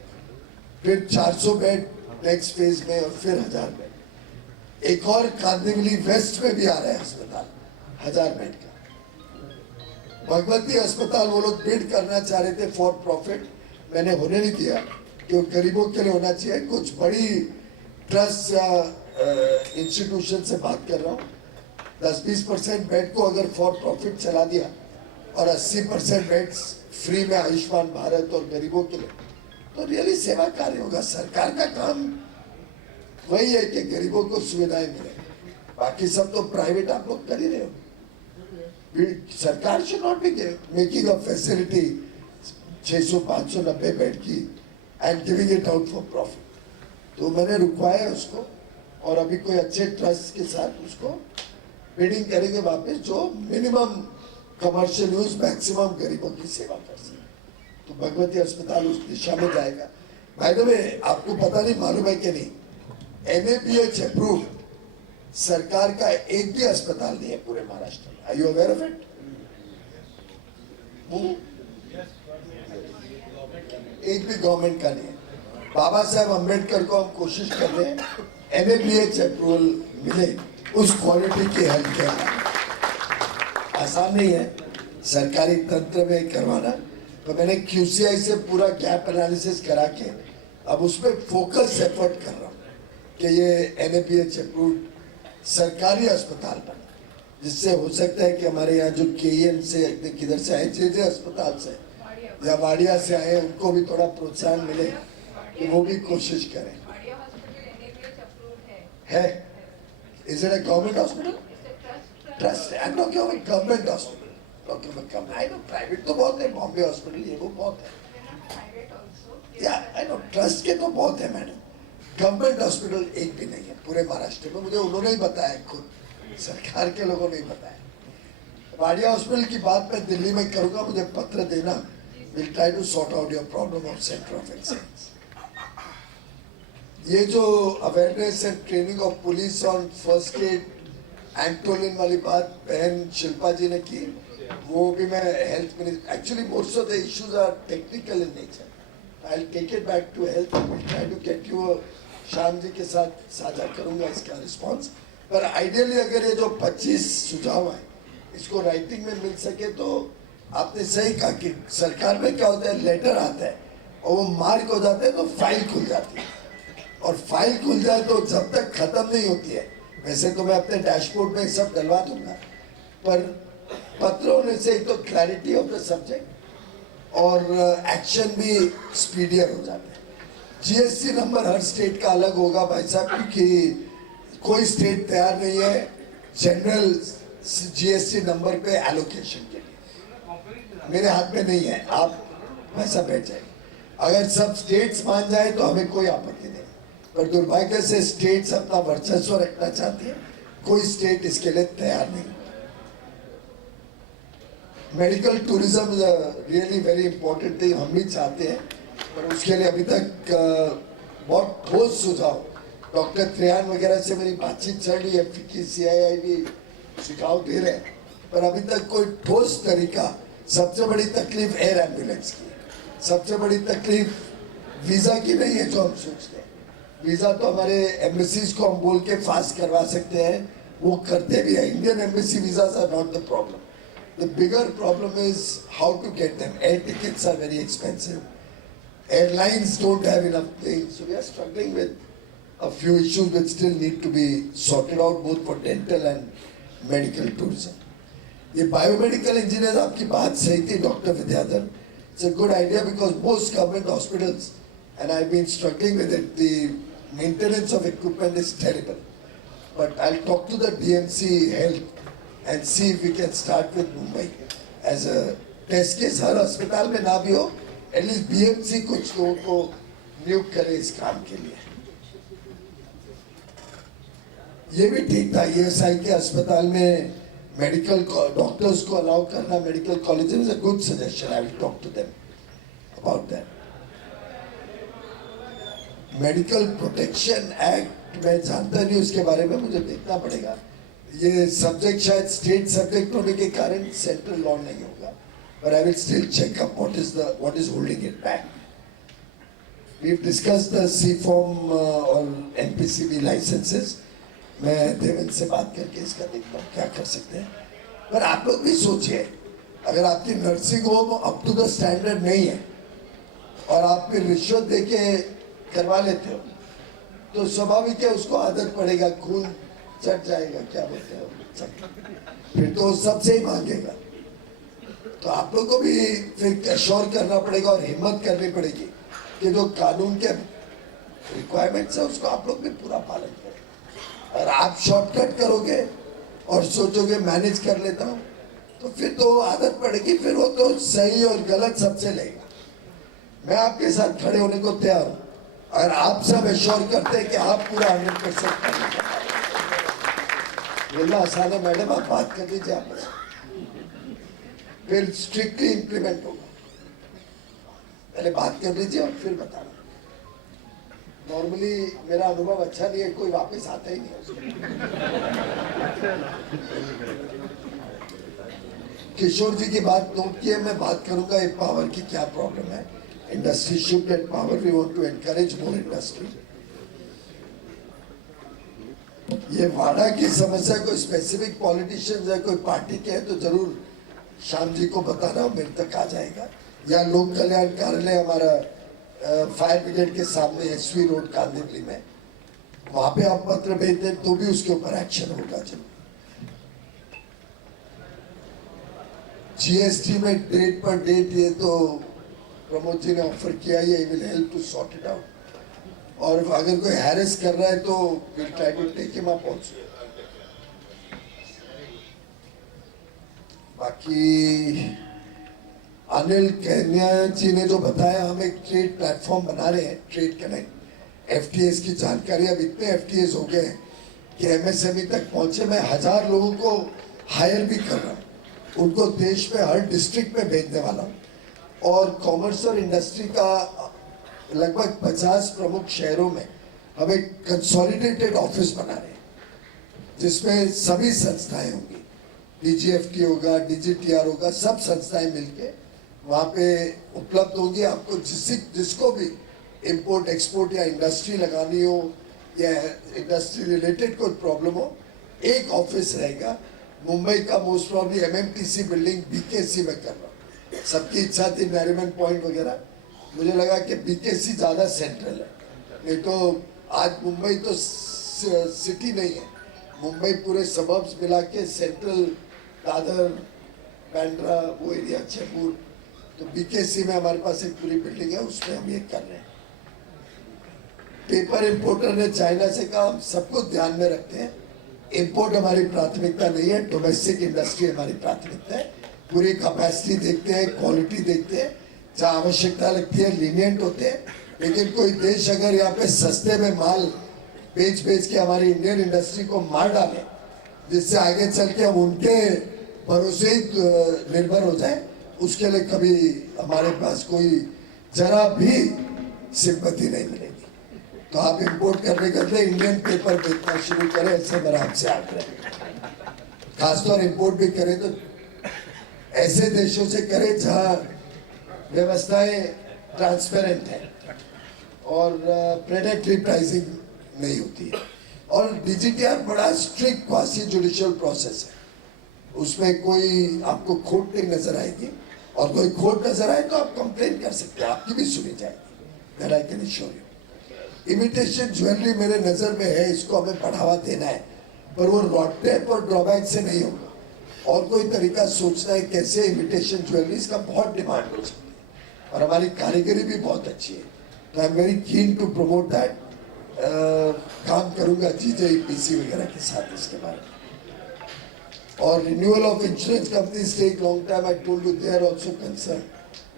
फिर 400 बेड नेक्स्ट फेज में, और फिर 1000 बेड। एक और कांदिवली वेस्ट में भी आ रहा है अस्पताल 1000 बेड का। भगवती अस्पताल वो लोग बिड करना चाह रहे थे फॉर प्रॉफिट, मैंने होने नहीं दिया, क्योंकि गरीबों के लिए होना चाहिए। कुछ बड़ी ट्रस्ट या इंस्टीट्यूशन से बात कर रहा हूँ, 10-20% बेड को अगर फॉर प्रॉफिट चला दिया और 80% बेड्स फ्री में आयुष्मान भारत और गरीबों के लिए, तो रियली सेवा कार्य होगा। सरकार का काम वही है कि गरीबों को सुविधाएं मिले, बाकी सब तो प्राइवेट आप लोग कर ही रहे हो। सरकार should not be making a facility 600-590 bed की and giving it out for profit. तो मैंने रुकवाया उसको, और अभी कोई अच्छे ट्रस्ट के साथ उसको बिडिंग करेंगे वापस, जो मिनिमम कमर्शियल यूज, मैक्सिमम गरीबों की सेवा कर सके। तो भगवती अस्पताल उस दिशा में जाएगा। भाई द वे, आपको पता नहीं, मालूम है कि नहीं, NABH अप्रूव्ड सरकार का एक भी अस्पताल नहीं है पूरे महाराष्ट्र में। Are you aware of it? एक भी गवर्नमेंट का नहीं है। बाबा साहेब अम्बेडकर को हम कोशिश कर रहे हैं NABH अप्रूवल मिले उस क्वालिटी के हेल्थ केयर। आसान नहीं है सरकारी तंत्र में करवाना, तो मैंने QCI से पूरा गैप एनालिसिस करा के अब उसमें फोकस एफर्ट कर रहा हूँ कि ये NABH अप्रूव्ड सरकारी अस्पताल बने, जिससे हो सकता है कि हमारे यहाँ जो KEM से किधर से आए, JJ अस्पताल से या वाडिया से आए, उनको भी थोड़ा प्रोत्साहन मिले कि वो भी कोशिश करें। है? Is it a government hospital? Trust. I'm talking about government hospital. Talking about government. I know private तो बहुत है, बॉम्बे हॉस्पिटल ये वो बहुत है। या I know ट्रस्ट के तो बहुत है मैडम, गवर्नमेंट हॉस्पिटल एक भी नहीं है पूरे महाराष्ट्र में। मुझे उन्होंने ही बताया, खुद सरकार के लोगों ने ही बताया। वाडिया हॉस्पिटल की बात मैं दिल्ली में करूंगा, मुझे पत्र देना, will try to sort out your problem of centre of excellence. ये जो awareness and training of police on first aid, एंटोलिन वाली बात बहन शिल्पा जी ने की, वो भी मैं health minister, actually most of the issues are technical in nature, I will take it back to health, try to get you, Shyam ji के साथ साझा करूंगा इसका रिस्पॉन्स। पर आइडियली अगर ये जो 25 सुझाव है इसको राइटिंग में मिल सके तो, आपने सही कहा कि सरकार में क्या होता है, लेटर आता है और वो मार्क हो जाता है तो फाइल खुल जाती है, और फाइल खुल जाए तो जब तक खत्म नहीं होती है, वैसे तो मैं अपने डैशबोर्ड में सब डलवा दूंगा, पर पत्र होने से एक तो क्लैरिटी ऑफ द सब्जेक्ट और एक्शन भी स्पीडियर हो जाता है। GST नंबर हर स्टेट का अलग होगा भाई साहब, क्योंकि कोई स्टेट तैयार नहीं है जनरल GST नंबर पे एलोकेशन के लिए। मेरे हाथ में नहीं है, आप वैसा बैठ जाए। अगर सब स्टेट्स मान जाए तो हमें कोई आपत्ति नहीं, पर दुर्भाग्य से स्टेट्स अपना वर्चस्व रखना चाहती है, कोई स्टेट इसके लिए तैयार नहीं। Medical tourism really very important thing, हम भी चाहते हैं, पर उसके लिए अभी तक बहुत ठोस सुझाव, डॉक्टर त्रियान वगैरह से मेरी बातचीत चल रही है, FICCI, CII भी सिखाव दे रहे हैं, पर अभी तक कोई ठोस तरीका। सबसे बड़ी तकलीफ एयर एम्बुलेंस की, सबसे बड़ी तकलीफ वीजा की नहीं है जो हम सोचते हैं। वीजा तो हमारे एम्बेसीज को हम बोल के फास्ट करवा सकते हैं, वो करते भी हैं। Indian embassy visas are not the problem. The bigger problem is how to get them. Air tickets are very expensive. Airlines don't have enough planes, so we are struggling with a few issues which still need to be sorted out, both for dental and medical tourism. ये biomedical engineers, आपकी बात सही थी doctor Vidyadhar. It's a good idea because most government hospitals, and I've been struggling with it, the maintenance of equipment is terrible. But I'll talk to the DMC Health and see if we can start with Mumbai as a test case. हर अस्पताल में ना भी हो, at least BMC कुछ लोगों को नियुक्त करे इस काम के लिए. ये भी ठीक था, ESI के अस्पताल में मेडिकल डॉक्टर्स को अलाउ करना, medical college is a good suggestion. I will talk to them about that. Medical protection act मैं जानता नहीं, उसके बारे में मुझे देखना पड़ेगा. ये सब्जेक्ट शायद स्टेट सब्जेक्ट होने के कारण सेंट्रल लॉ नहीं होगा, but I will still check up what is holding it back. We've discussed the C-form और NPCB licenses. मैं देवेंद्र से बात करके इसका देखता हूँ क्या कर सकते हैं. पर आप लोग भी सोचिए, अगर आपकी nursing home up to the standard नहीं है और आप फिर रिश्वत देके करवा लेते हो, तो स्वाभाविक है उसको आदत पड़ेगा, खून चढ़ जाएगा, क्या बोलते हैं, फिर तो सबसे ही मांगेगा. तो आप लोग को भी फिर एश्योर करना पड़ेगा और हिम्मत करनी पड़ेगी कि जो कानून के रिक्वायरमेंट्स है उसको आप लोग भी पूरा पालन करें. और आप शॉर्टकट करोगे और सोचोगे मैनेज कर लेता हूँ, तो फिर तो आदत पड़ेगी, फिर वो तो सही और गलत सबसे लेगा. मैं आपके साथ खड़े होने को तैयार हूँ और आप सब एश्योर करते हैं कि आप पूरा 100% करेंगे. बोलना आसान है मैडम, आप बात कर लीजिए आपस में, फिर स्ट्रिक्टली इंप्लीमेंट होगा. पहले बात कर लीजिए और फिर बताना. नॉर्मली मेरा अनुभव अच्छा नहीं है, कोई वापस आता ही नहीं. किशोर जी की बात नोट की है, मैं बात करूंगा ये पावर की क्या प्रॉब्लम है. Industry should get power, we want to encourage more industry. ये वाड़ा की समस्या कोई स्पेसिफिक पॉलिटिशियंस है, कोई पार्टी के है तो जरूर शाम जी को बताना, मेरे तक आ जाएगा. या लोक कल्याण कार्यालय हमारा फायर ब्रिगेड के सामने एसवी रोड कांदिवली में, वहां पे आप पत्र भेज दें तो भी उसके ऊपर एक्शन होगा. जरूर जीएसटी में डेट पर डेट, ये तो प्रमोद जी ने ऑफर किया, ये will help to sort it out. और अगर कोई हैरेस कर रहा है तो will try to take him up also. बाकी अनिल कैन्या जी ने जो बताया, हम एक ट्रेड प्लेटफॉर्म बना रहे हैं, ट्रेड कनेक्ट. एफटीएस की जानकारी, अब इतने एफटीएस हो गए कि एमएसएमई तक पहुंचे. मैं 1000 लोगों को हायर भी कर रहा हूँ, उनको देश में हर डिस्ट्रिक्ट में भेजने वाला हूँ. और कॉमर्स और इंडस्ट्री का लगभग 50 प्रमुख शहरों में हम एक कंसोलिडेटेड ऑफिस बना रहे हैं जिसमें सभी संस्थाएं होंगी. डीजीएफटी होगा, डीजीटीआर होगा, सब संस्थाएं मिलके वहाँ पे उपलब्ध होंगी. आपको जिसको भी इंपोर्ट एक्सपोर्ट या इंडस्ट्री लगानी हो या इंडस्ट्री रिलेटेड कोई प्रॉब्लम हो, एक ऑफिस रहेगा. मुंबई का most probably MMTC building BKC में कर रहा हूँ. सबकी इच्छा थी नरीमन पॉइंट वगैरह, मुझे लगा कि बीकेसी ज़्यादा सेंट्रल है. नहीं तो आज मुंबई तो सिटी नहीं है, मुंबई पूरे सबर्ब्स मिला के सेंट्रल, दादर, बांद्रा, वो एरिया, चेंबूर, तो बीकेसी में हमारे पास एक पूरी बिल्डिंग है, उसमें हम ये कर रहे हैं. पेपर इंपोर्टर ने चाइना से कहा हम सब कुछ ध्यान में रखते हैं, इंपोर्ट हमारी प्राथमिकता नहीं है, डोमेस्टिक इंडस्ट्री हमारी प्राथमिकता है. पूरी कैपेसिटी देखते हैं, क्वालिटी देखते हैं, जहाँ आवश्यकता लगती है लीनियंट होते हैं. लेकिन कोई देश अगर यहाँ पे सस्ते में माल बेच के हमारी इंडियन इंडस्ट्री को मार डाले, जिससे आगे चल के हम उनके भरोसे ही निर्भर हो जाए, उसके लिए कभी हमारे पास कोई जरा भी सिंपैथी नहीं मिलेगी. तो आप इंपोर्ट करने के बदले इंडियन पेपर बेचना शुरू करें, ऐसे मेरा आपसे आग्रह है. खासतौर इंपोर्ट भी करें तो ऐसे देशों से करें जहाँ व्यवस्थाएं ट्रांसपेरेंट है और प्रेडेटरी प्राइसिंग नहीं होती है। और डीजीटीआर बड़ा स्ट्रिक्ट क्वासी जुडिशियल प्रोसेस है, उसमें कोई आपको खोट नहीं नजर आएगी, और कोई खोट नजर आए तो आप कंप्लेन कर सकते हैं, आपकी भी सुनी जाएगी। That I can assure you. Imitation jewellery मेरे नज़र में है, इसको हमें बढ़ावा देना है, पर वो रॉटेप और ड्रॉबैक से नहीं होगा। और कोई तरीका सोचना है कैसे इमिटेशन ज्वेलरीज का बहुत डिमांड हो सकती है, और हमारी कारीगरी भी बहुत अच्छी है, तो I am very keen to promote that. काम करूंगा जीजेपीसी वगैरह के साथ इसके बारे में। और renewal of insurance companies take long time. I told you they are also concerned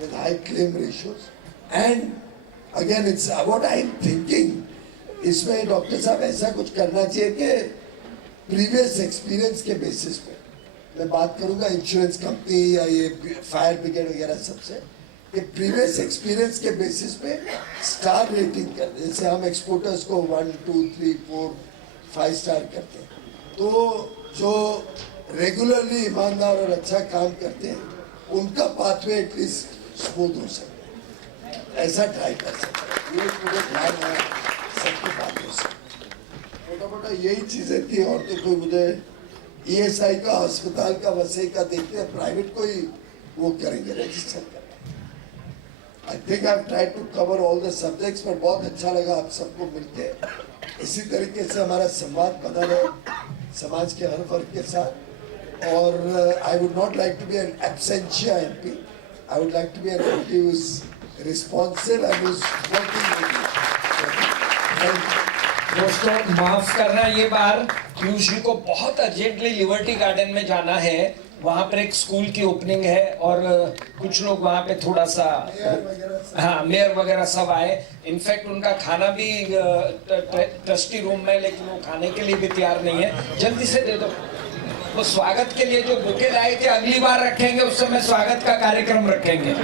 with high claim ratios. And again, it's what I am thinking. इसमें डॉक्टर साहब ऐसा कुछ करना चाहिए कि प्रीवियस एक्सपीरियंस के बेसिस पे, मैं बात करूंगा इंश्योरेंस कंपनी या ये फायर ब्रिगेड वगैरह सबसे, कि प्रीवियस एक्सपीरियंस के बेसिस पे स्टार रेटिंग कर दे। जैसे हम एक्सपोर्टर्स को 1, 2, 3, 4, 5 स्टार करते हैं, तो जो रेगुलरली ईमानदार और अच्छा काम करते हैं उनका पाथवे एटलीस्ट स्मूथ हो सकता है, ऐसा ट्राई कर सकते हैं। ये पूरे ध्यान है सबके बात हो सकता। मोटा मोटा यही चीज़ें थी, और तो कोई मुझे ईएसआई का, अस्पताल का, वसई का देखते हैं, प्राइवेट को ही वो करेंगे रजिस्टर करेंगे। I think I try to cover all the subjects, पर बहुत अच्छा लगा आप सबको मिलके। इसी तरीके से हमारा संवाद बना रहे समाज के हर वर्ग के साथ। और I would not like to be in absentia MP, I would like to be an MP who is responsive and who is working with you. दोस्तों माफ करना, ये बार पीयूष जी को बहुत अर्जेंटली लिबर्टी गार्डन में जाना है, वहाँ पर एक स्कूल की ओपनिंग है, और कुछ लोग वहाँ पे थोड़ा सा, हाँ मेयर वगैरह सब आए। इनफैक्ट उनका खाना भी ट्रस्टी रूम में, लेकिन वो खाने के लिए भी तैयार नहीं है, जल्दी से दे दो। वो स्वागत के लिए जो बुके लाए थे अगली बार रखेंगे, उस समय स्वागत का कार्यक्रम रखेंगे।